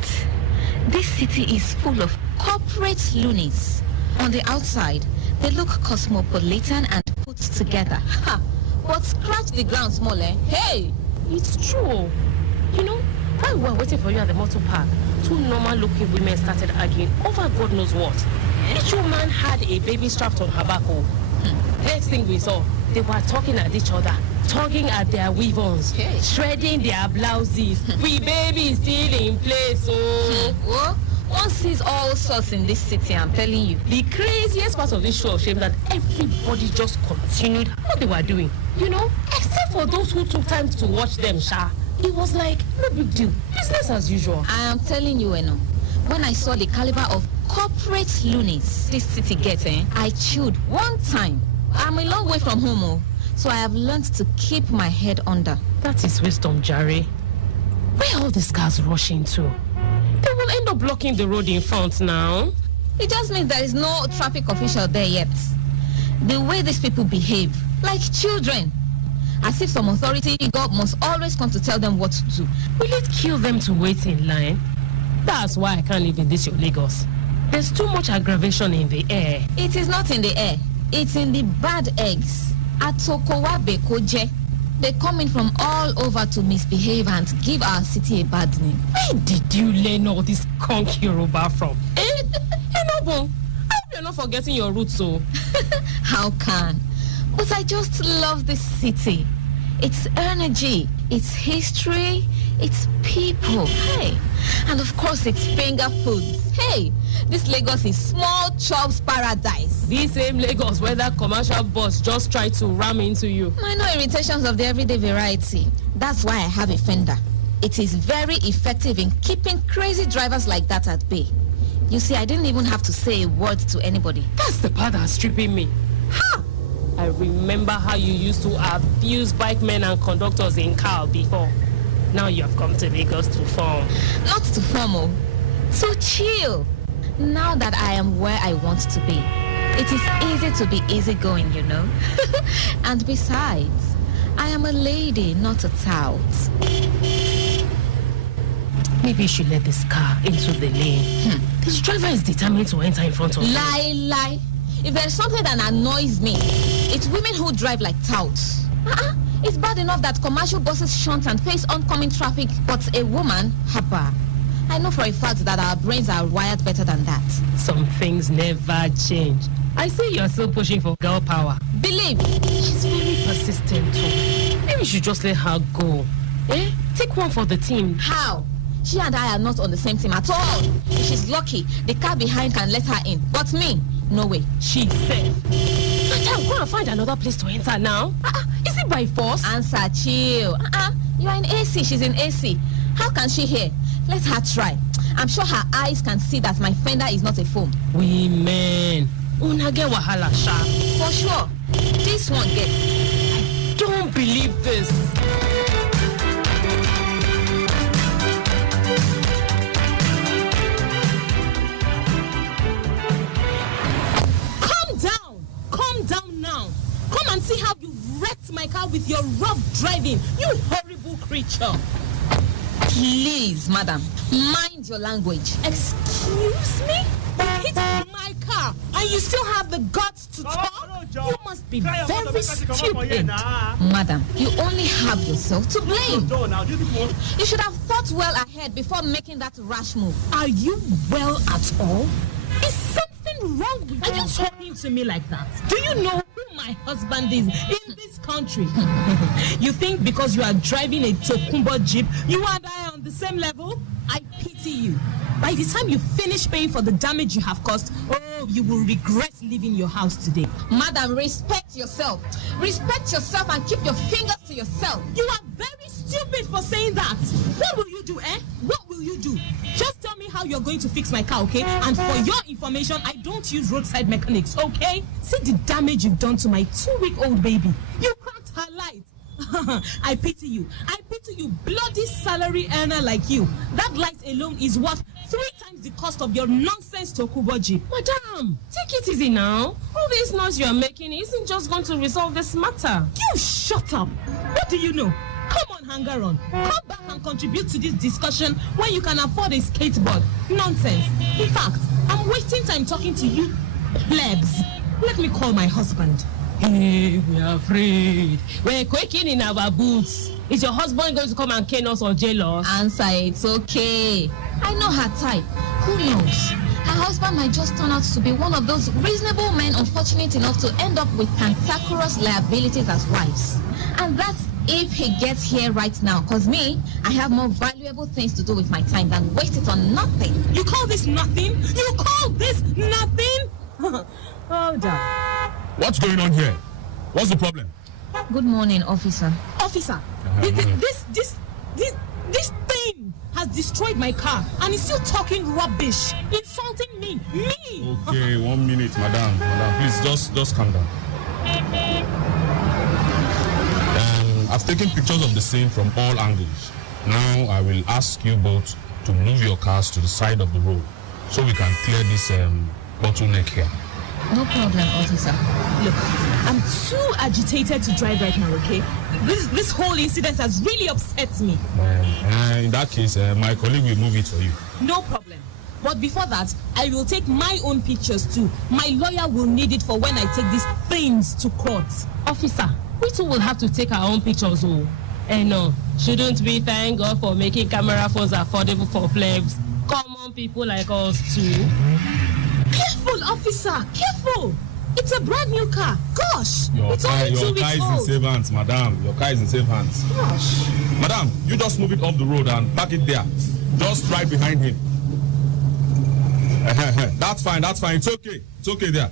This city is full of corporate loonies. On the outside, they look cosmopolitan and put together. Ha! But scratch the ground small, eh? Hey! It's true. You know, while we were waiting for you at the motor park, 2 normal-looking women started arguing over God knows what. Each woman had a baby strapped on her back. Next thing we saw, they were talking at each other, tugging at their weave-ons, shredding their blouses. We baby is still in place, Well, one sees all sorts in this city, I'm telling you. The craziest part of this show of shame that everybody just continued what they were doing, you know, except for those who took time to watch them, Sha. It was like, no big deal, business as usual. I am telling you, Eno, when I saw the caliber of corporate loonies this city gets, I chilled one time. I'm a long way from home, so I have learned to keep my head under. That is wisdom, Jerry. Where all these cars rushing to? They will end up blocking the road in front now. It just means there is no traffic official there yet. The way these people behave, like children. As if some authority figure must always come to tell them what to do. Will it kill them to wait in line? That's why I can't live in this your Lagos. There's too much aggravation in the air. It is not in the air. It's in the bad eggs. Atokowa Bekoje. They come in from all over to misbehave and give our city a bad name. Where did you learn all this conch Yoruba from? Enobo, I hope you're not forgetting your roots, so. How can? But I just love this city. Its energy, its history, its people. Hey, and of course its finger foods. Hey, this Lagos is small chops paradise. This same Lagos where that commercial bus just tried to ram into you. Minor irritations of the everyday variety. That's why I have a fender. It is very effective in keeping crazy drivers like that at bay. You see, I didn't even have to say a word to anybody. That's the part that's tripping me. Ha! I remember how you used to abuse bike men and conductors in car before. Now you have come to Lagos to form. Not to form, to chill. Now that I am where I want to be, it is easy to be easygoing, you know. And besides, I am a lady, not a tout. Maybe you should let this car into the lane. This driver is determined to enter in front of me. Lie. If there's something that annoys me, it's women who drive like touts. It's bad enough that commercial buses shunt and face oncoming traffic, but a woman, hapa. I know for a fact that our brains are wired better than that. Some things never change. I see you're still pushing for girl power. Believe. She's very persistent too. Maybe you should just let her go. Take one for the team. How? She and I are not on the same team at all. If she's lucky, the car behind can let her in. But me, no way. She's safe. Madam, go and find another place to enter now. Is it by force? Answer, chill. You are in AC, she's in AC. How can she hear? Let her try. I'm sure her eyes can see that my fender is not a foam. Women, una get wahala, sha. For sure. This one gets. I don't believe this. See how you've wrecked my car with your rough driving, you horrible creature. Please, madam, mind your language. Excuse me? You hit my car and you still have the guts to talk? You must be very stupid. Madam, you only have yourself to blame. You should have thought well ahead before making that rash move. Are you well at all? Is something wrong with you? Are you talking to me like that? Do you know who my husband is in this country? You think because you are driving a Tokumbo Jeep, you and I are on the same level? I pity you. By the time you finish paying for the damage you have caused, you will regret leaving your house today. Madam, respect yourself. Respect yourself and keep your fingers to yourself. You are very stupid for saying that. What will you do, What will you do? Just tell me how you're going to fix my car, okay? And for your information, I don't use roadside mechanics, okay? See the damage you've done to my 2-week-old baby. You cracked her light. I pity you. I pity you, bloody salary earner like you. That light alone is worth 3 times the cost of your nonsense Tokubo Jeep. Madam, take it easy now. All this noise you are making isn't just going to resolve this matter. You shut up. What do you know? Come on, hanger on. Come back and contribute to this discussion when you can afford a skateboard. Nonsense. In fact, I'm wasting time talking to you plebs. Let me call my husband. Hey, we are afraid. We're quaking in our boots. Is your husband going to come and cane us or jail us? Answer, it's okay. I know her type. Who knows? Her husband might just turn out to be one of those reasonable men unfortunate enough to end up with cantankerous liabilities as wives. And that's if he gets here right now. Because me, I have more valuable things to do with my time than waste it on nothing. You call this nothing? You call this nothing? Hold on. What's going on here? What's the problem? Good morning, officer. Officer, this thing has destroyed my car and is still talking rubbish, insulting me. Okay, 1 minute, madam. Please, just calm down. I've taken pictures of the scene from all angles. Now I will ask you both to move your cars to the side of the road so we can clear this bottleneck here. No problem, officer. Look, I'm too agitated to drive right now, okay? This whole incident has really upset me. In that case, my colleague will move it for you. No problem. But before that, I will take my own pictures too. My lawyer will need it for when I take these things to court. Officer, we too will have to take our own pictures, oh. And no, shouldn't we thank God for making camera phones affordable for plebs, common people like us too? Careful, officer, careful! It's a brand new car. Gosh, Your car is in safe hands, madam. Your car is in safe hands. Gosh. Madam, you just move it off the road and park it there. Just right behind him. That's fine. It's okay there.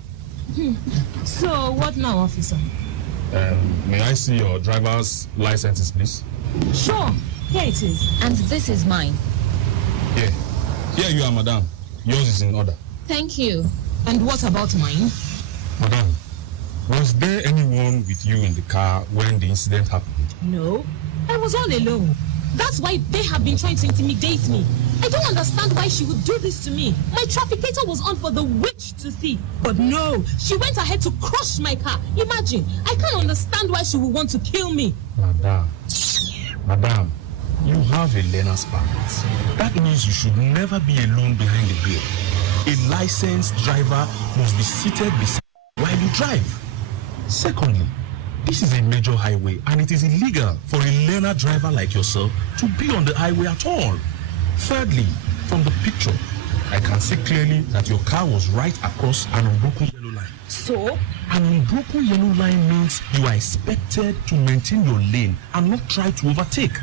So, what now, officer? May I see your driver's licenses, please? Sure, here it is. And this is mine. Here you are, madam. Yours is in order. Thank you. And what about mine? Madam, was there anyone with you in the car when the incident happened? No, I was all alone. That's why they have been trying to intimidate me. I don't understand why she would do this to me. My trafficator was on for the witch to see. But no, she went ahead to crush my car. Imagine, I can't understand why she would want to kill me. Madam, you have a learner's permit. That means you should never be alone behind the wheel. A licensed driver must be seated beside while you drive. Secondly, this is a major highway and it is illegal for a learner driver like yourself to be on the highway at all. Thirdly, from the picture, I can see clearly that your car was right across an unbroken yellow line. So? An unbroken yellow line means you are expected to maintain your lane and not try to overtake.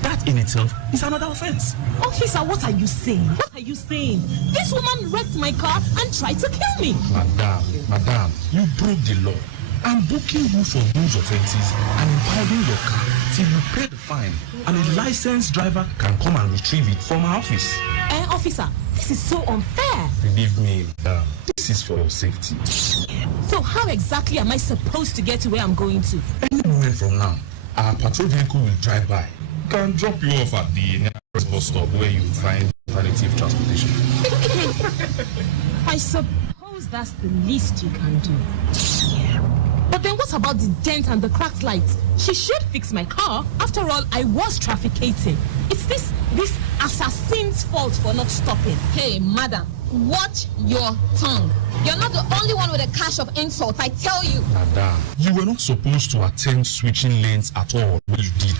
That in itself is another offense. Officer, what are you saying? This woman wrecked my car and tried to kill me. Madam, you broke the law. I'm booking you for those offenses and impounding your car till you pay the fine, and a licensed driver can come and retrieve it from our office. Officer, this is so unfair. Believe me, madam, this is for your safety. So how exactly am I supposed to get to where I'm going to? Any moment from now, our patrol vehicle will drive by. Can drop you off at the nearest bus stop where you find alternative transportation. I suppose that's the least you can do. But then what about the dent and the cracked lights? She should fix my car. After all, I was trafficating. It's this assassin's fault for not stopping. Hey, madam, watch your tongue. You're not the only one with a cache of insults, I tell you. Madam, you were not supposed to attempt switching lanes at all when you did.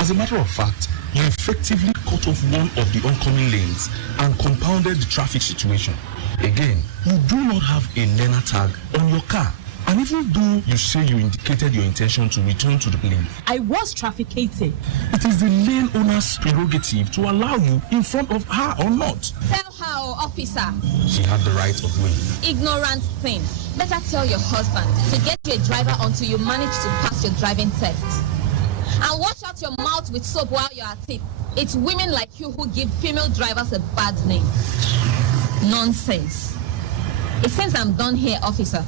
As a matter of fact, you effectively cut off one of the oncoming lanes and compounded the traffic situation. Again, you do not have a learner tag on your car. And even though you say you indicated your intention to return to the lane, I was trafficating. It is the lane owner's prerogative to allow you in front of her or not. Tell her, officer. She had the right of way. Ignorant thing. Better tell your husband to get you a driver until you manage to pass your driving test. And watch out your mouth with soap while you're at it. It's women like you who give female drivers a bad name. Nonsense. It seems I'm done here, officer.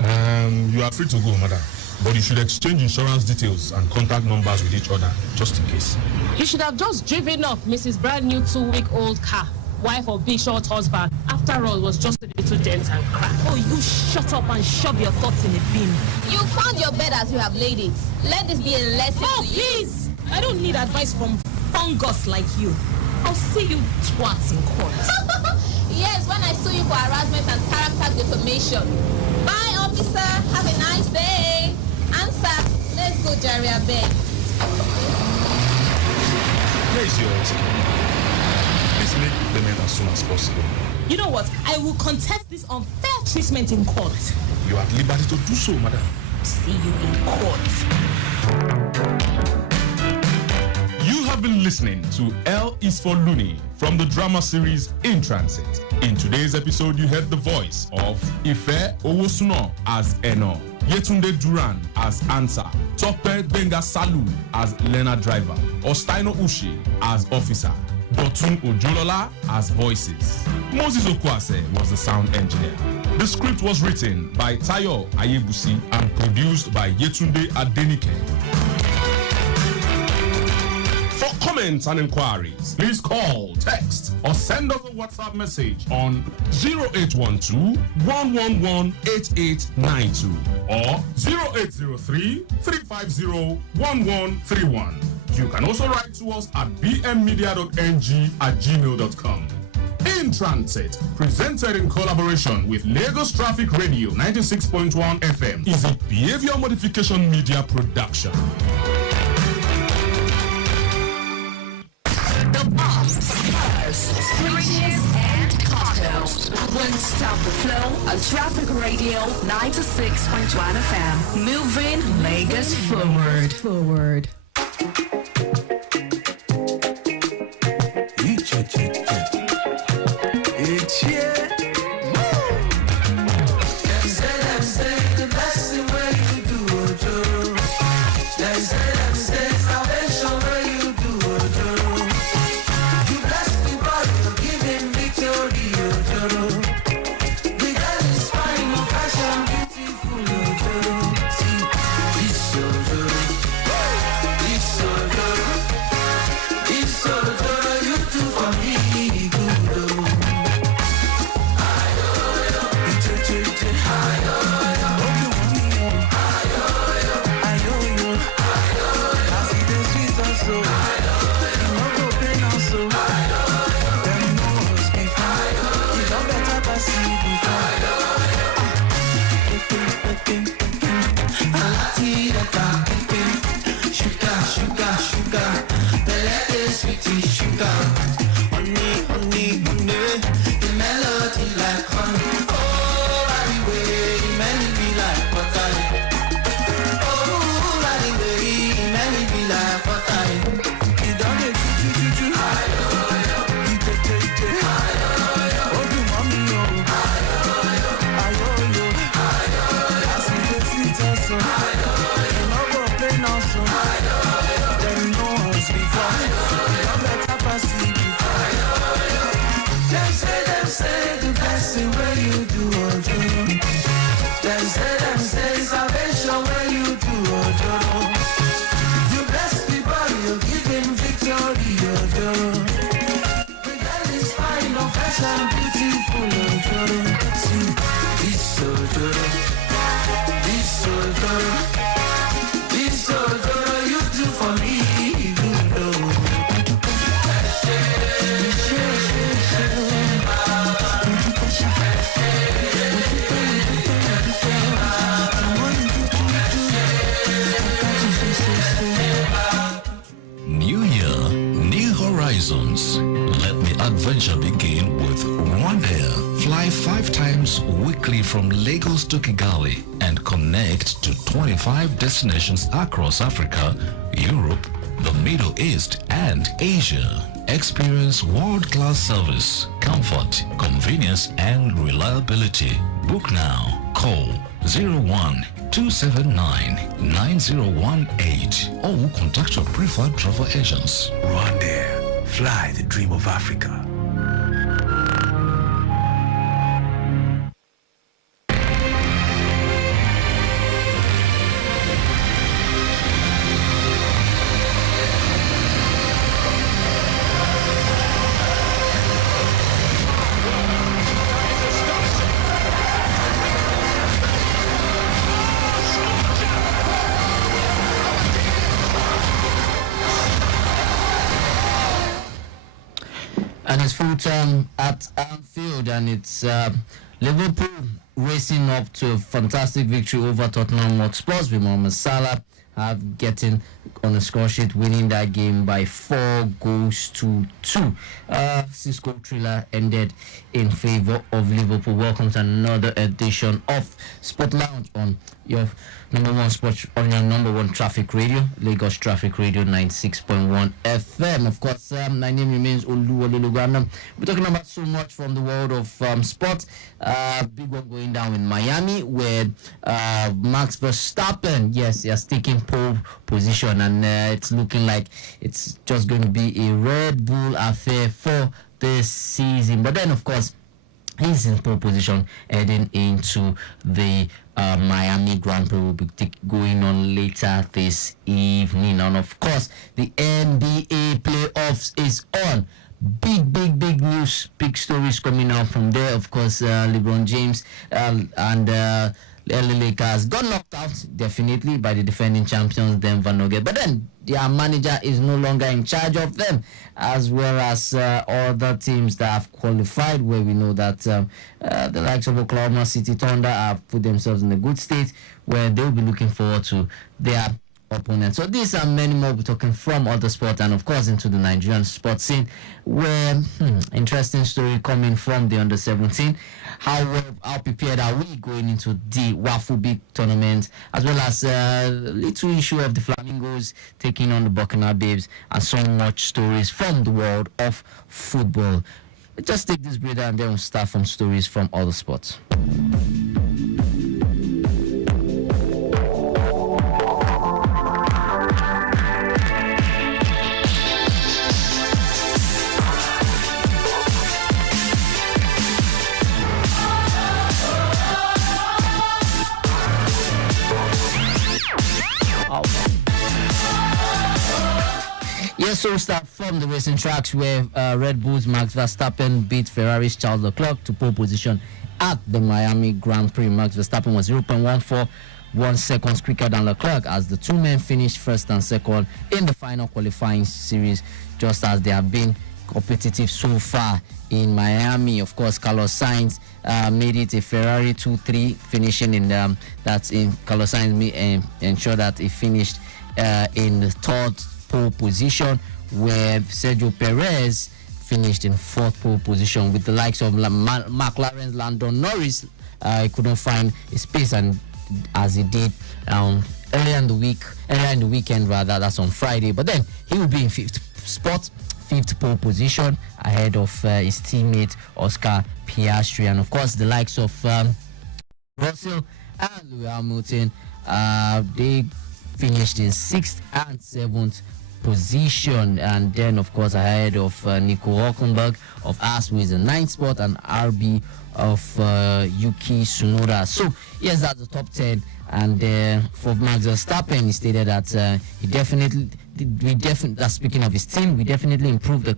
You are free to go, madam. But you should exchange insurance details and contact numbers with each other, just in case. You should have just driven off Mrs. Brand New 2-week-old car, wife of Big Short husband. After all, it was just a little dent and crack. Oh, you shut up and shove your thoughts in a bin. You found your bed as you have laid it. Let this be a lesson to you. Please! I don't need advice from fungus like you. I'll see you twats in court. Yes, when I sue you for harassment and character defamation. Bye, officer. Have a nice day. Answer. Let's go, Jerry, I beg. Where is your ticket? Please make payment as soon as possible. You know what? I will contest this unfair treatment in court. You are at liberty to do so, madam. See you in court. You have been listening to L is for Looney from the drama series In Transit. In today's episode, you heard the voice of Ife Owosuno as Eno, Yetunde Duran as Ansa, Tope Benga Salu as Lena Driver, Ostaino Ushi as Officer, Dotun Ojolola as Voices. Moses Okwase was the sound engineer. The script was written by Tayo Ayebusi and produced by Yetunde Adenike. For comments and inquiries, please call, text, or send us a WhatsApp message on 0812-111-8892 or 0803-350-1131. You can also write to us at bmmedia.ng@gmail.com. In Transit, presented in collaboration with Lagos Traffic Radio 96.1 FM, is a behavior modification media production. The bombs, screeches, and cocktails won't stop the flow of Traffic Radio 96.1 FM. Moving Lagos forward. It's here. Them say the best thing where you do, Ojo. Them say salvation where you do, Ojo. You bless the body, you give him victory, Ojo. The girl is fine, no fashion, beautiful, Ojo. See, this Ojo, you do for me good, oh. Sugar, the letter sweetie sugar, honey, the melody like honey. Oh, by the way, the melody be like butter. Oh, by the way, the melody be like butter. You don't get choo. Oh, the mommy, I see the sweet also. You know go play now so. Them say the best thing where you do, Ojo. Them say salvation where you do, Ojo. You bless the body, you give him victory, Ojo. The girl is fine, no fashion, beautiful, Ojo. See, this Ojo, you do for me, good, oh. New year, new horizons. Let the adventure begin with Rwandair. Fly 5 times weekly from Lagos to Kigali and connect to 25 destinations across Africa, Europe, the Middle East, and Asia. Experience world-class service, comfort, convenience, and reliability. Book now. Call 01-279-9018 or contact your preferred travel agents. Rwandair, fly the dream of Africa. And it's full time at Anfield, and it's Liverpool racing up to a fantastic victory over Tottenham Hotspur with Mohamed Salah have getting on the score sheet, winning that game by 4-2. Cisco Thriller ended in favor of Liverpool. Welcome to another edition of Sport Lounge on your number one sports, on your number one traffic radio, Lagos Traffic Radio 96.1 FM. Of course, my name remains Oluwalulugana. We're talking about so much from the world of sport. Big one going down in Miami, where Max Verstappen, yes, he has taken pole position, and it's looking like it's just going to be a Red Bull affair for this season. But then, of course, he's in pole position heading into the Miami Grand Prix will be going on later this evening. And of course, the NBA playoffs is on. Big news, big stories coming out from there. Of course, LeBron James and LA Lakers got knocked out definitely by the defending champions Denver Nuggets, but then their manager is no longer in charge of them, as well as other teams that have qualified, where we know that the likes of Oklahoma City Thunder have put themselves in a good state where they'll be looking forward to their opponents. So these and many more we're talking from other sports, and of course into the Nigerian sports scene, where interesting story coming from the under-17. How prepared are we going into the Wafu Big tournament, as well as little issue of the Flamingos taking on the Buccaneer Babes, and so much stories from the world of football. Just take this breather and then we'll start from stories from other sports. Yes, so we'll start from the racing tracks, where Red Bull's Max Verstappen beat Ferrari's Charles Leclerc to pole position at the Miami Grand Prix. Max Verstappen was 0.141 seconds quicker than Leclerc, as the two men finished first and second in the final qualifying series, just as they have been competitive so far in Miami. Of course, Carlos Sainz made it a Ferrari 2-3, finishing in that's in Carlos Sainz ensured that he finished in the third pole position, where Sergio Perez finished in fourth pole position. With the likes of McLaren's Landon Norris, he couldn't find a space, and as he did earlier in the weekend, rather, that's on Friday. But then he will be in fifth pole position, ahead of his teammate Oscar Piastri. And of course, the likes of Russell and Lewis Hamilton, they finished in 6th and 7th position, and then of course ahead of Nico Hülkenberg of Haas, who is in 9th spot, and RB of Yuki Tsunoda. So yes, that's the top 10. And for Max Verstappen, he stated that speaking of his team, we definitely improved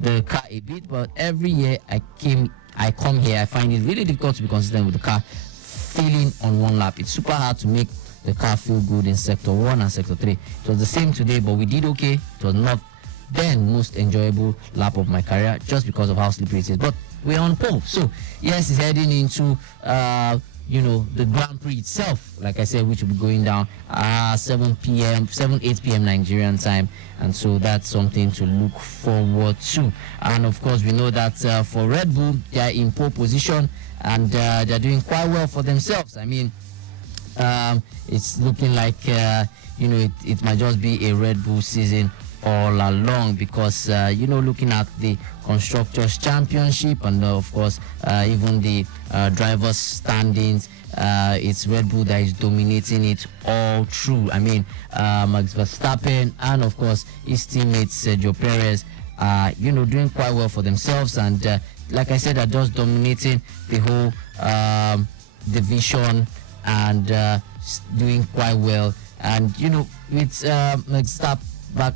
the car a bit, but every year I come here, I find it really difficult to be consistent with the car failing on one lap. It's super hard to make the car feel good in sector 1 and sector 3. It was the same today, but we did okay. It was not then most enjoyable lap of my career, just because of how slippery it is, but we're on pole. So yes, it's heading into the Grand Prix itself, like I said, which will be going down 8 p.m. Nigerian time, and so that's something to look forward to. And of course, we know that for Red Bull, they are in pole position, and they're doing quite well for themselves. I mean, it's looking like it might just be a Red Bull season all along, because looking at the Constructors Championship, and of course even the drivers standings, it's Red Bull that is dominating it all through. I mean, Max Verstappen and of course his teammate Sergio Perez doing quite well for themselves, and like I said, are just dominating the whole division, and doing quite well. And with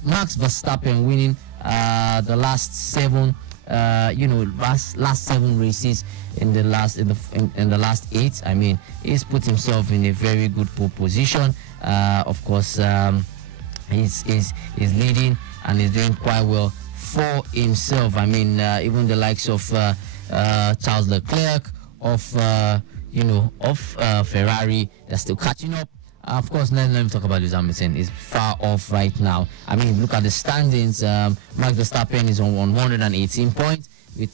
Max Verstappen winning the last 7 races in the last 8, I mean, he's put himself in a very good pole position. Of course, he's leading and he's doing quite well for himself. I mean, even the likes of Charles Leclerc of Ferrari, they're still catching up, Of course, let me talk about Lewis Hamilton. It's far off right now. I mean, look at the standings. Max Verstappen is on 118 points with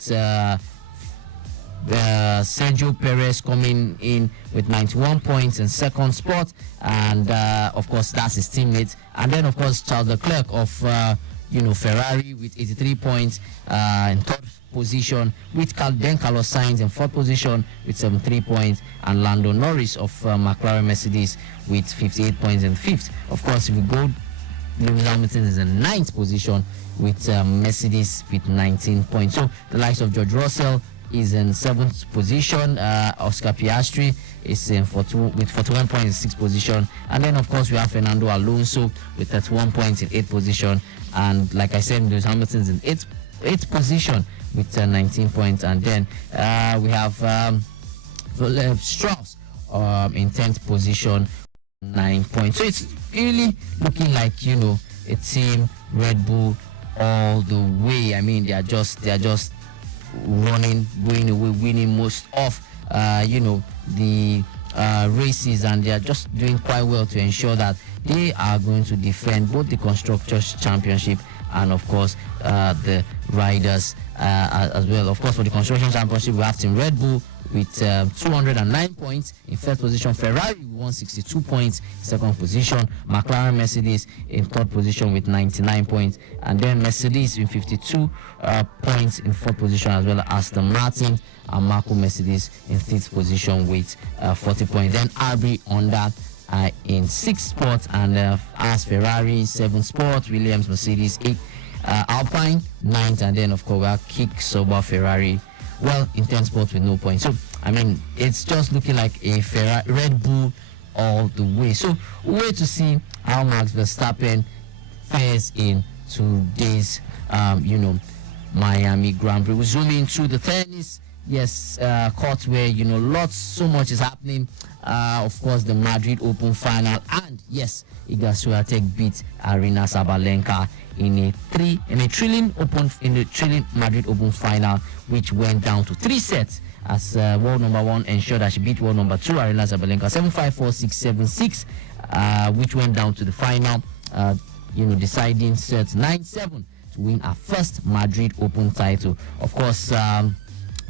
Sergio Perez coming in with 91 points in second spot, and of course that's his teammate. And then of course Charles Leclerc of Ferrari with 83 points in third position, with then Carlos Sainz in fourth position with 73 points, and Lando Norris of McLaren Mercedes with 58 points in fifth. Of course, if we go, Lewis Hamilton is in ninth position with Mercedes with 19 points. So the likes of George Russell is in seventh position. Oscar Piastri is in with 41 points in sixth position, and then of course we have Fernando Alonso with 31 points in eighth position, and like I said, Lewis Hamilton's in eighth position with 19 points, and then we have Strauss in 10th position, 9 points. So it's really looking like a team Red Bull all the way. I mean, they are just running, going away, winning most of the races, and they are just doing quite well to ensure that they are going to defend both the Constructors' Championship and of course the Riders as well. Of course, for the Construction Championship, we have Team Red Bull with 209 points in first position, Ferrari with 162 points second position, McLaren Mercedes in third position with 99 points, and then Mercedes with 52 points in fourth position, as well as Aston Martin and Marco Mercedes in fifth position with 40 points. Then RB Honda in sixth spot, and as Ferrari seventh spot, Williams Mercedes eighth, Alpine ninth, and then of course we have Kick Sauber Ferrari in 10th spot with no points. So I mean, it's just looking like a Red Bull all the way. So wait to see how Max Verstappen fares in today's Miami Grand Prix. We zoom into the tennis. Yes, court where so much is happening. Of course, the Madrid Open final, and yes, Iga Swiatek beat Arina Sabalenka in a thrilling Madrid Open final, which went down to 3 sets as world number 1 ensured that she beat world number 2 Arina Sabalenka 7-5, 4-6, 7-6, which went down to the final, deciding sets 9-7 to win her first Madrid Open title. Of course,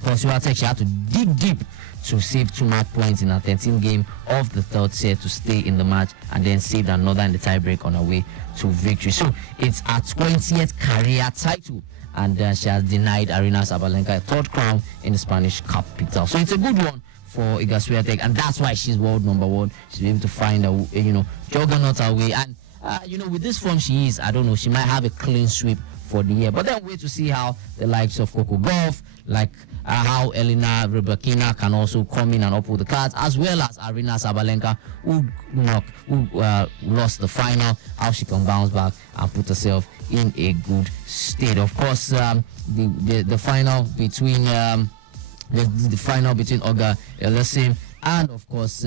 for Swiatek, she had to dig deep to save 2 match points in her 13th game of the third set to stay in the match, and then saved another in the tiebreak on her way to victory. So it's her 20th career title, and she has denied Arina Sabalenka a third crown in the Spanish capital. So it's a good one for Iga Swiatek, and that's why she's world number 1. She's able to find a juggernaut her way, and with this form she is, I don't know, she might have a clean sweep for the year. But then wait to see how the likes of Coco Gauff, like how Elena Rybakina can also come in and uphold the cards, as well as Arina Sabalenka, who lost the final, how she can bounce back and put herself in a good state. Of course, the final between the final between Olga Eliasim and of course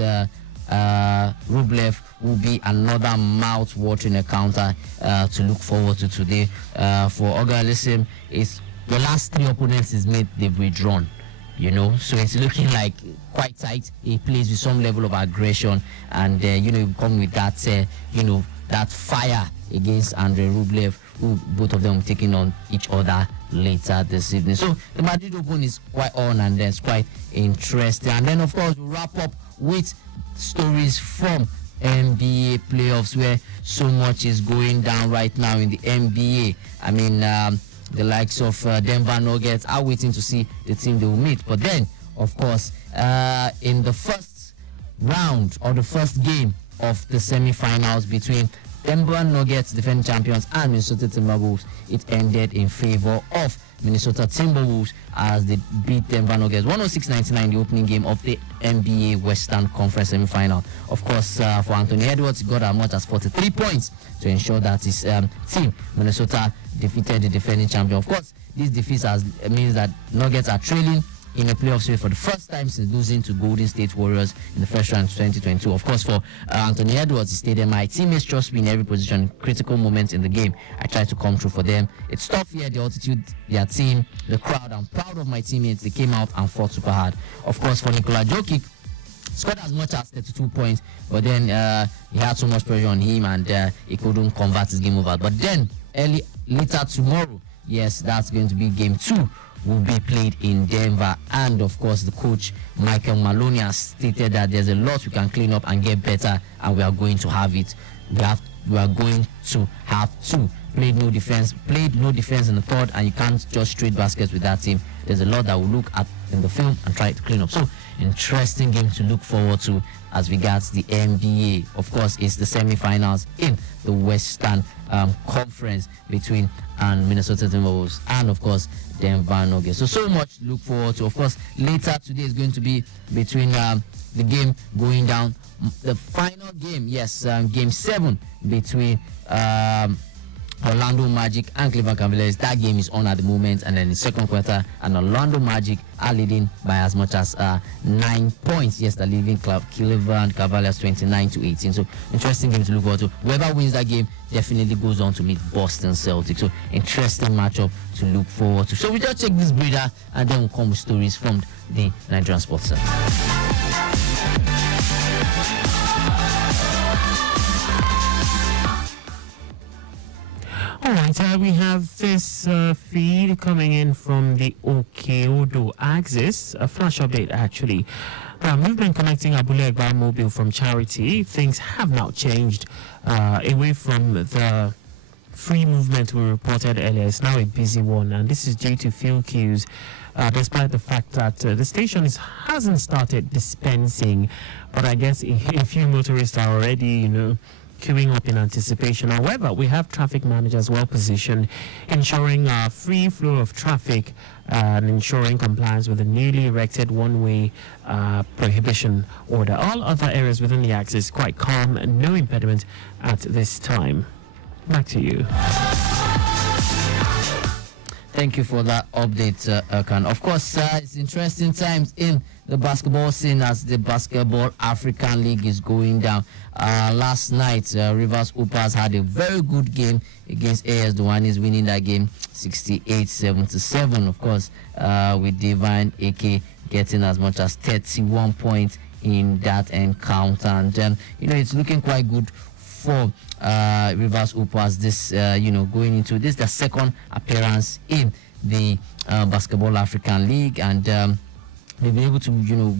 Rublev will be another mouth-watering encounter to look forward to today. For Olga Eliasim, it's the last 3 opponents he's made, they've withdrawn, so it's looking like quite tight. He plays with some level of aggression, and you come with that that fire against Andrei Rublev, who both of them taking on each other later this evening. So the Madrid Open is quite on, and it's quite interesting. And then of course we'll wrap up with stories from NBA playoffs, where so much is going down right now in the NBA. I mean, the likes of Denver Nuggets are waiting to see the team they will meet. But then, of course, in the first round or the first game of the semi-finals between Denver Nuggets, defending champions, and Minnesota Timberwolves, it ended in favor of Minnesota Timberwolves as they beat Denver Nuggets 106-99, the opening game of the NBA Western Conference semi-final. Of course, for Anthony Edwards, he got as much as 43 points to ensure that his team, Minnesota, defeated the defending champion. Of course, this defeat means that Nuggets are trailing in a playoff series for the first time since losing to Golden State Warriors in the first round of 2022. Of course, for Anthony Edwards, he stated, "My teammates trust me in every position, critical moments in the game. I try to come through for them. It's tough here, the altitude, their team, the crowd. I'm proud of my teammates. They came out and fought super hard." Of course, for Nikola Jokic, scored as much as 32 points, but then he had so much pressure on him and he couldn't convert his game over. But then later tomorrow, yes, that's going to be game 2, will be played in Denver. And of course, the coach Michael Maloney has stated that there's a lot we can clean up and get better, and we are going to have it. We are going to have to. Played no defense in the third, and you can't just trade baskets with that team. There's a lot that we'll look at in the film and try to clean up. So, interesting game to look forward to as regards the NBA. Of course, it's the semi-finals in the Western Conference between Minnesota Timberwolves and, of course, Denver Nuggets. So much to look forward to. Of course, later today is going to be between the game going down, the final game, yes, game 7 between Orlando Magic and Cleveland Cavaliers. That game is on at the moment, and then in the second quarter, and Orlando Magic are leading by as much as 9 points. Yes, they're leading Cleveland Cavaliers 29-18. So interesting game to look forward to. Whoever wins that game definitely goes on to meet Boston Celtics. So interesting matchup to look forward to. So we just check this breather, and then we'll come with stories from the Nigerian Sports Center. All right, we have this feed coming in from the Okeodo axis, a flash update actually. We've been connecting Abule Egba Mobile from Charity. Things have now changed away from the free movement we reported earlier. It's now a busy one, and this is due to fuel queues, despite the fact that the station hasn't started dispensing. But I guess a few motorists are already, queuing up in anticipation. However, we have traffic managers well positioned, ensuring free flow of traffic and ensuring compliance with the newly erected one-way prohibition order. All other areas within the axis quite calm and no impediment at this time. Back to you. Thank you for that update, Akan. Of course, it's interesting times in the basketball scene as the Basketball African League is going down. Last night, Rivers Hoopers had a very good game against AS Douanes, winning that game 68-77. Of course, with Divine AK getting as much as 31 points in that encounter. And then, it's looking quite good for Rivers Hoopers this, going into this, their second appearance in the Basketball African League, and they'll be able to,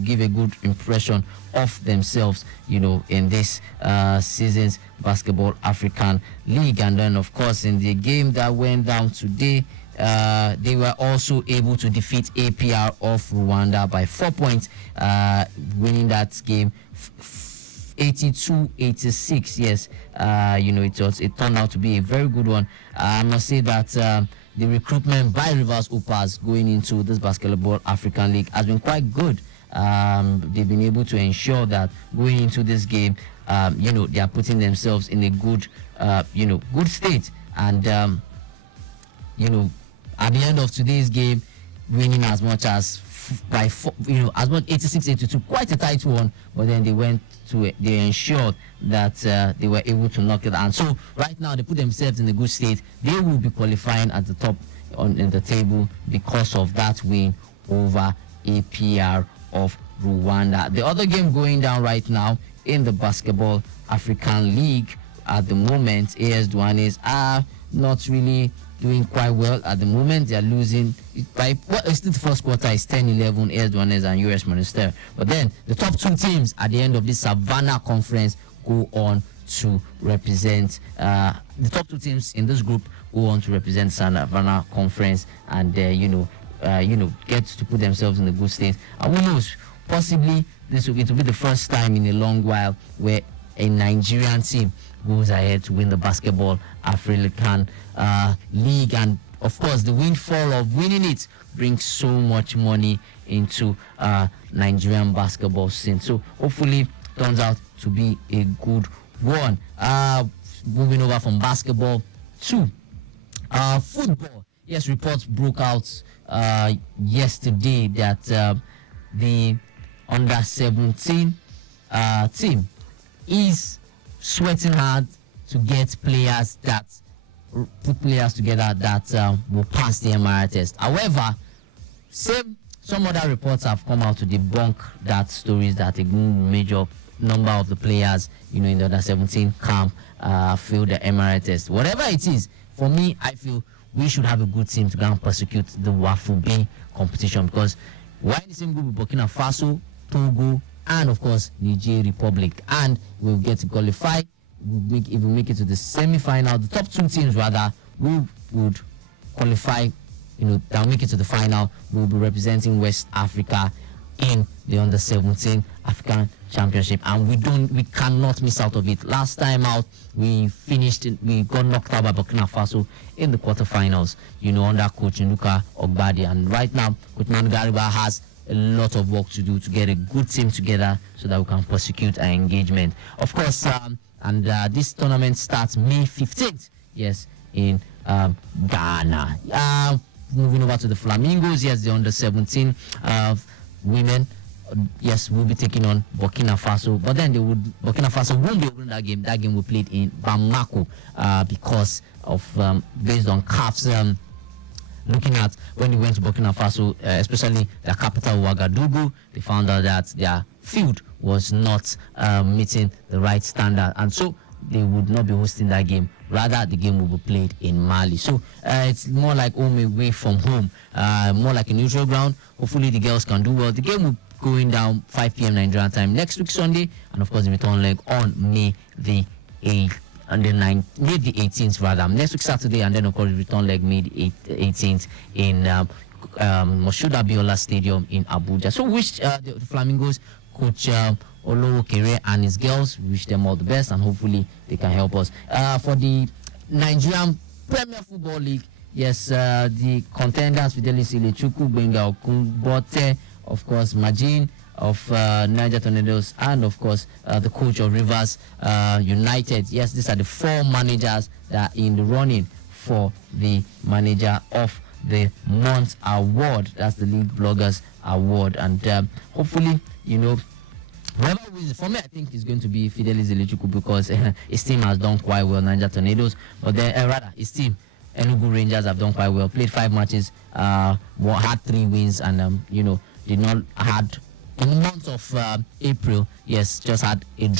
give a good impression of themselves, in this season's Basketball African League. And then, of course, in the game that went down today, they were also able to defeat APR of Rwanda by 4 points, winning that game 82-86. Yes, it turned out to be a very good one. I must say that the recruitment by Rivers Hoopers going into this Basketball African League has been quite good. They've been able to ensure that going into this game, they are putting themselves in a good, good state. And, at the end of today's game, winning as much as by 4, as much 86-82, quite a tight one. But then they ensured that they were able to knock it out. And so right now they put themselves in a good state. They will be qualifying at the top in the table because of that win over APR of Rwanda. The other game going down right now in the Basketball African League at the moment, AS Douanes are not really doing quite well at the moment. They are losing by it's still the first quarter is 10-11, AS Douanes and US Monastir. But then the top 2 teams at the end of this Savannah conference go on to represent the top 2 teams in this group go on to represent Savannah conference, and get to put themselves in a good state. And who knows, possibly it will be the first time in a long while where a Nigerian team goes ahead to win the Basketball African League. And of course, the windfall of winning it brings so much money into Nigerian basketball scene. So hopefully turns out to be a good one. Moving over from basketball to football. Yes, reports broke out yesterday that the under-17 team is sweating hard to get players that put players together that will pass the MRI test. However, same some other reports have come out to debunk that stories that a major number of the players, in the under 17 camp failed the MRI test. Whatever it is, for me, I feel we should have a good team to go and prosecute the WAFU B competition, because why the same group with Burkina Faso, Togo, and of course Niger Republic, and we'll get to qualify. If we make it to the semi-final, the top 2 teams rather, we would qualify. They'll make it to the final. We'll be representing West Africa in the under 17 African Championship, and we cannot miss out of it. Last time out, we got knocked out by Burkina Faso in the quarterfinals, under Coach Nduka Ogbadi, and right now Coach Manu Gariba has a lot of work to do to get a good team together so that we can prosecute our engagement. Of course, this tournament starts May 15th, yes, in Ghana. Moving over to the Flamingos, yes, the under 17 women, yes, will be taking on Burkina Faso, but then Burkina Faso won't be opening that game. That game will play in Bamako because of based on CAF's looking at when they went to Burkina Faso, especially the capital Ouagadougou, they found out that their field was not meeting the right standard, and so they would not be hosting that game. Rather, the game will be played in Mali. So it's more like home away from home, more like a neutral ground. Hopefully the girls can do well. The game will going down 5 p.m. Nigerian time next week Sunday, and of course the return leg on May the 8th and the 9th, May the 18th rather, next week Saturday, and then of course the return leg May the 18th in Moshood Abiola Stadium in Abuja. So wish the Flamingos, Coach Olowo Kere and his girls, wish them all the best, and hopefully they can help us. For the Nigerian Premier Football League, yes, the contenders Fidelis Ilechukwu, Benga Okunbote, of course Majin of Niger Tornadoes, and of course the coach of Rivers United. Yes, these are the 4 managers that are in the running for the Manager of the Month award. That's the League Bloggers Award, and hopefully, whoever wins, for me, I think it's going to be Fidelis Ilechukwu, because his team has done quite well, Niger Tornadoes, but then rather his team, Enugu Rangers, have done quite well. Played 5 matches, had 3 wins, and did not had in the month of April, yes, just had a draw.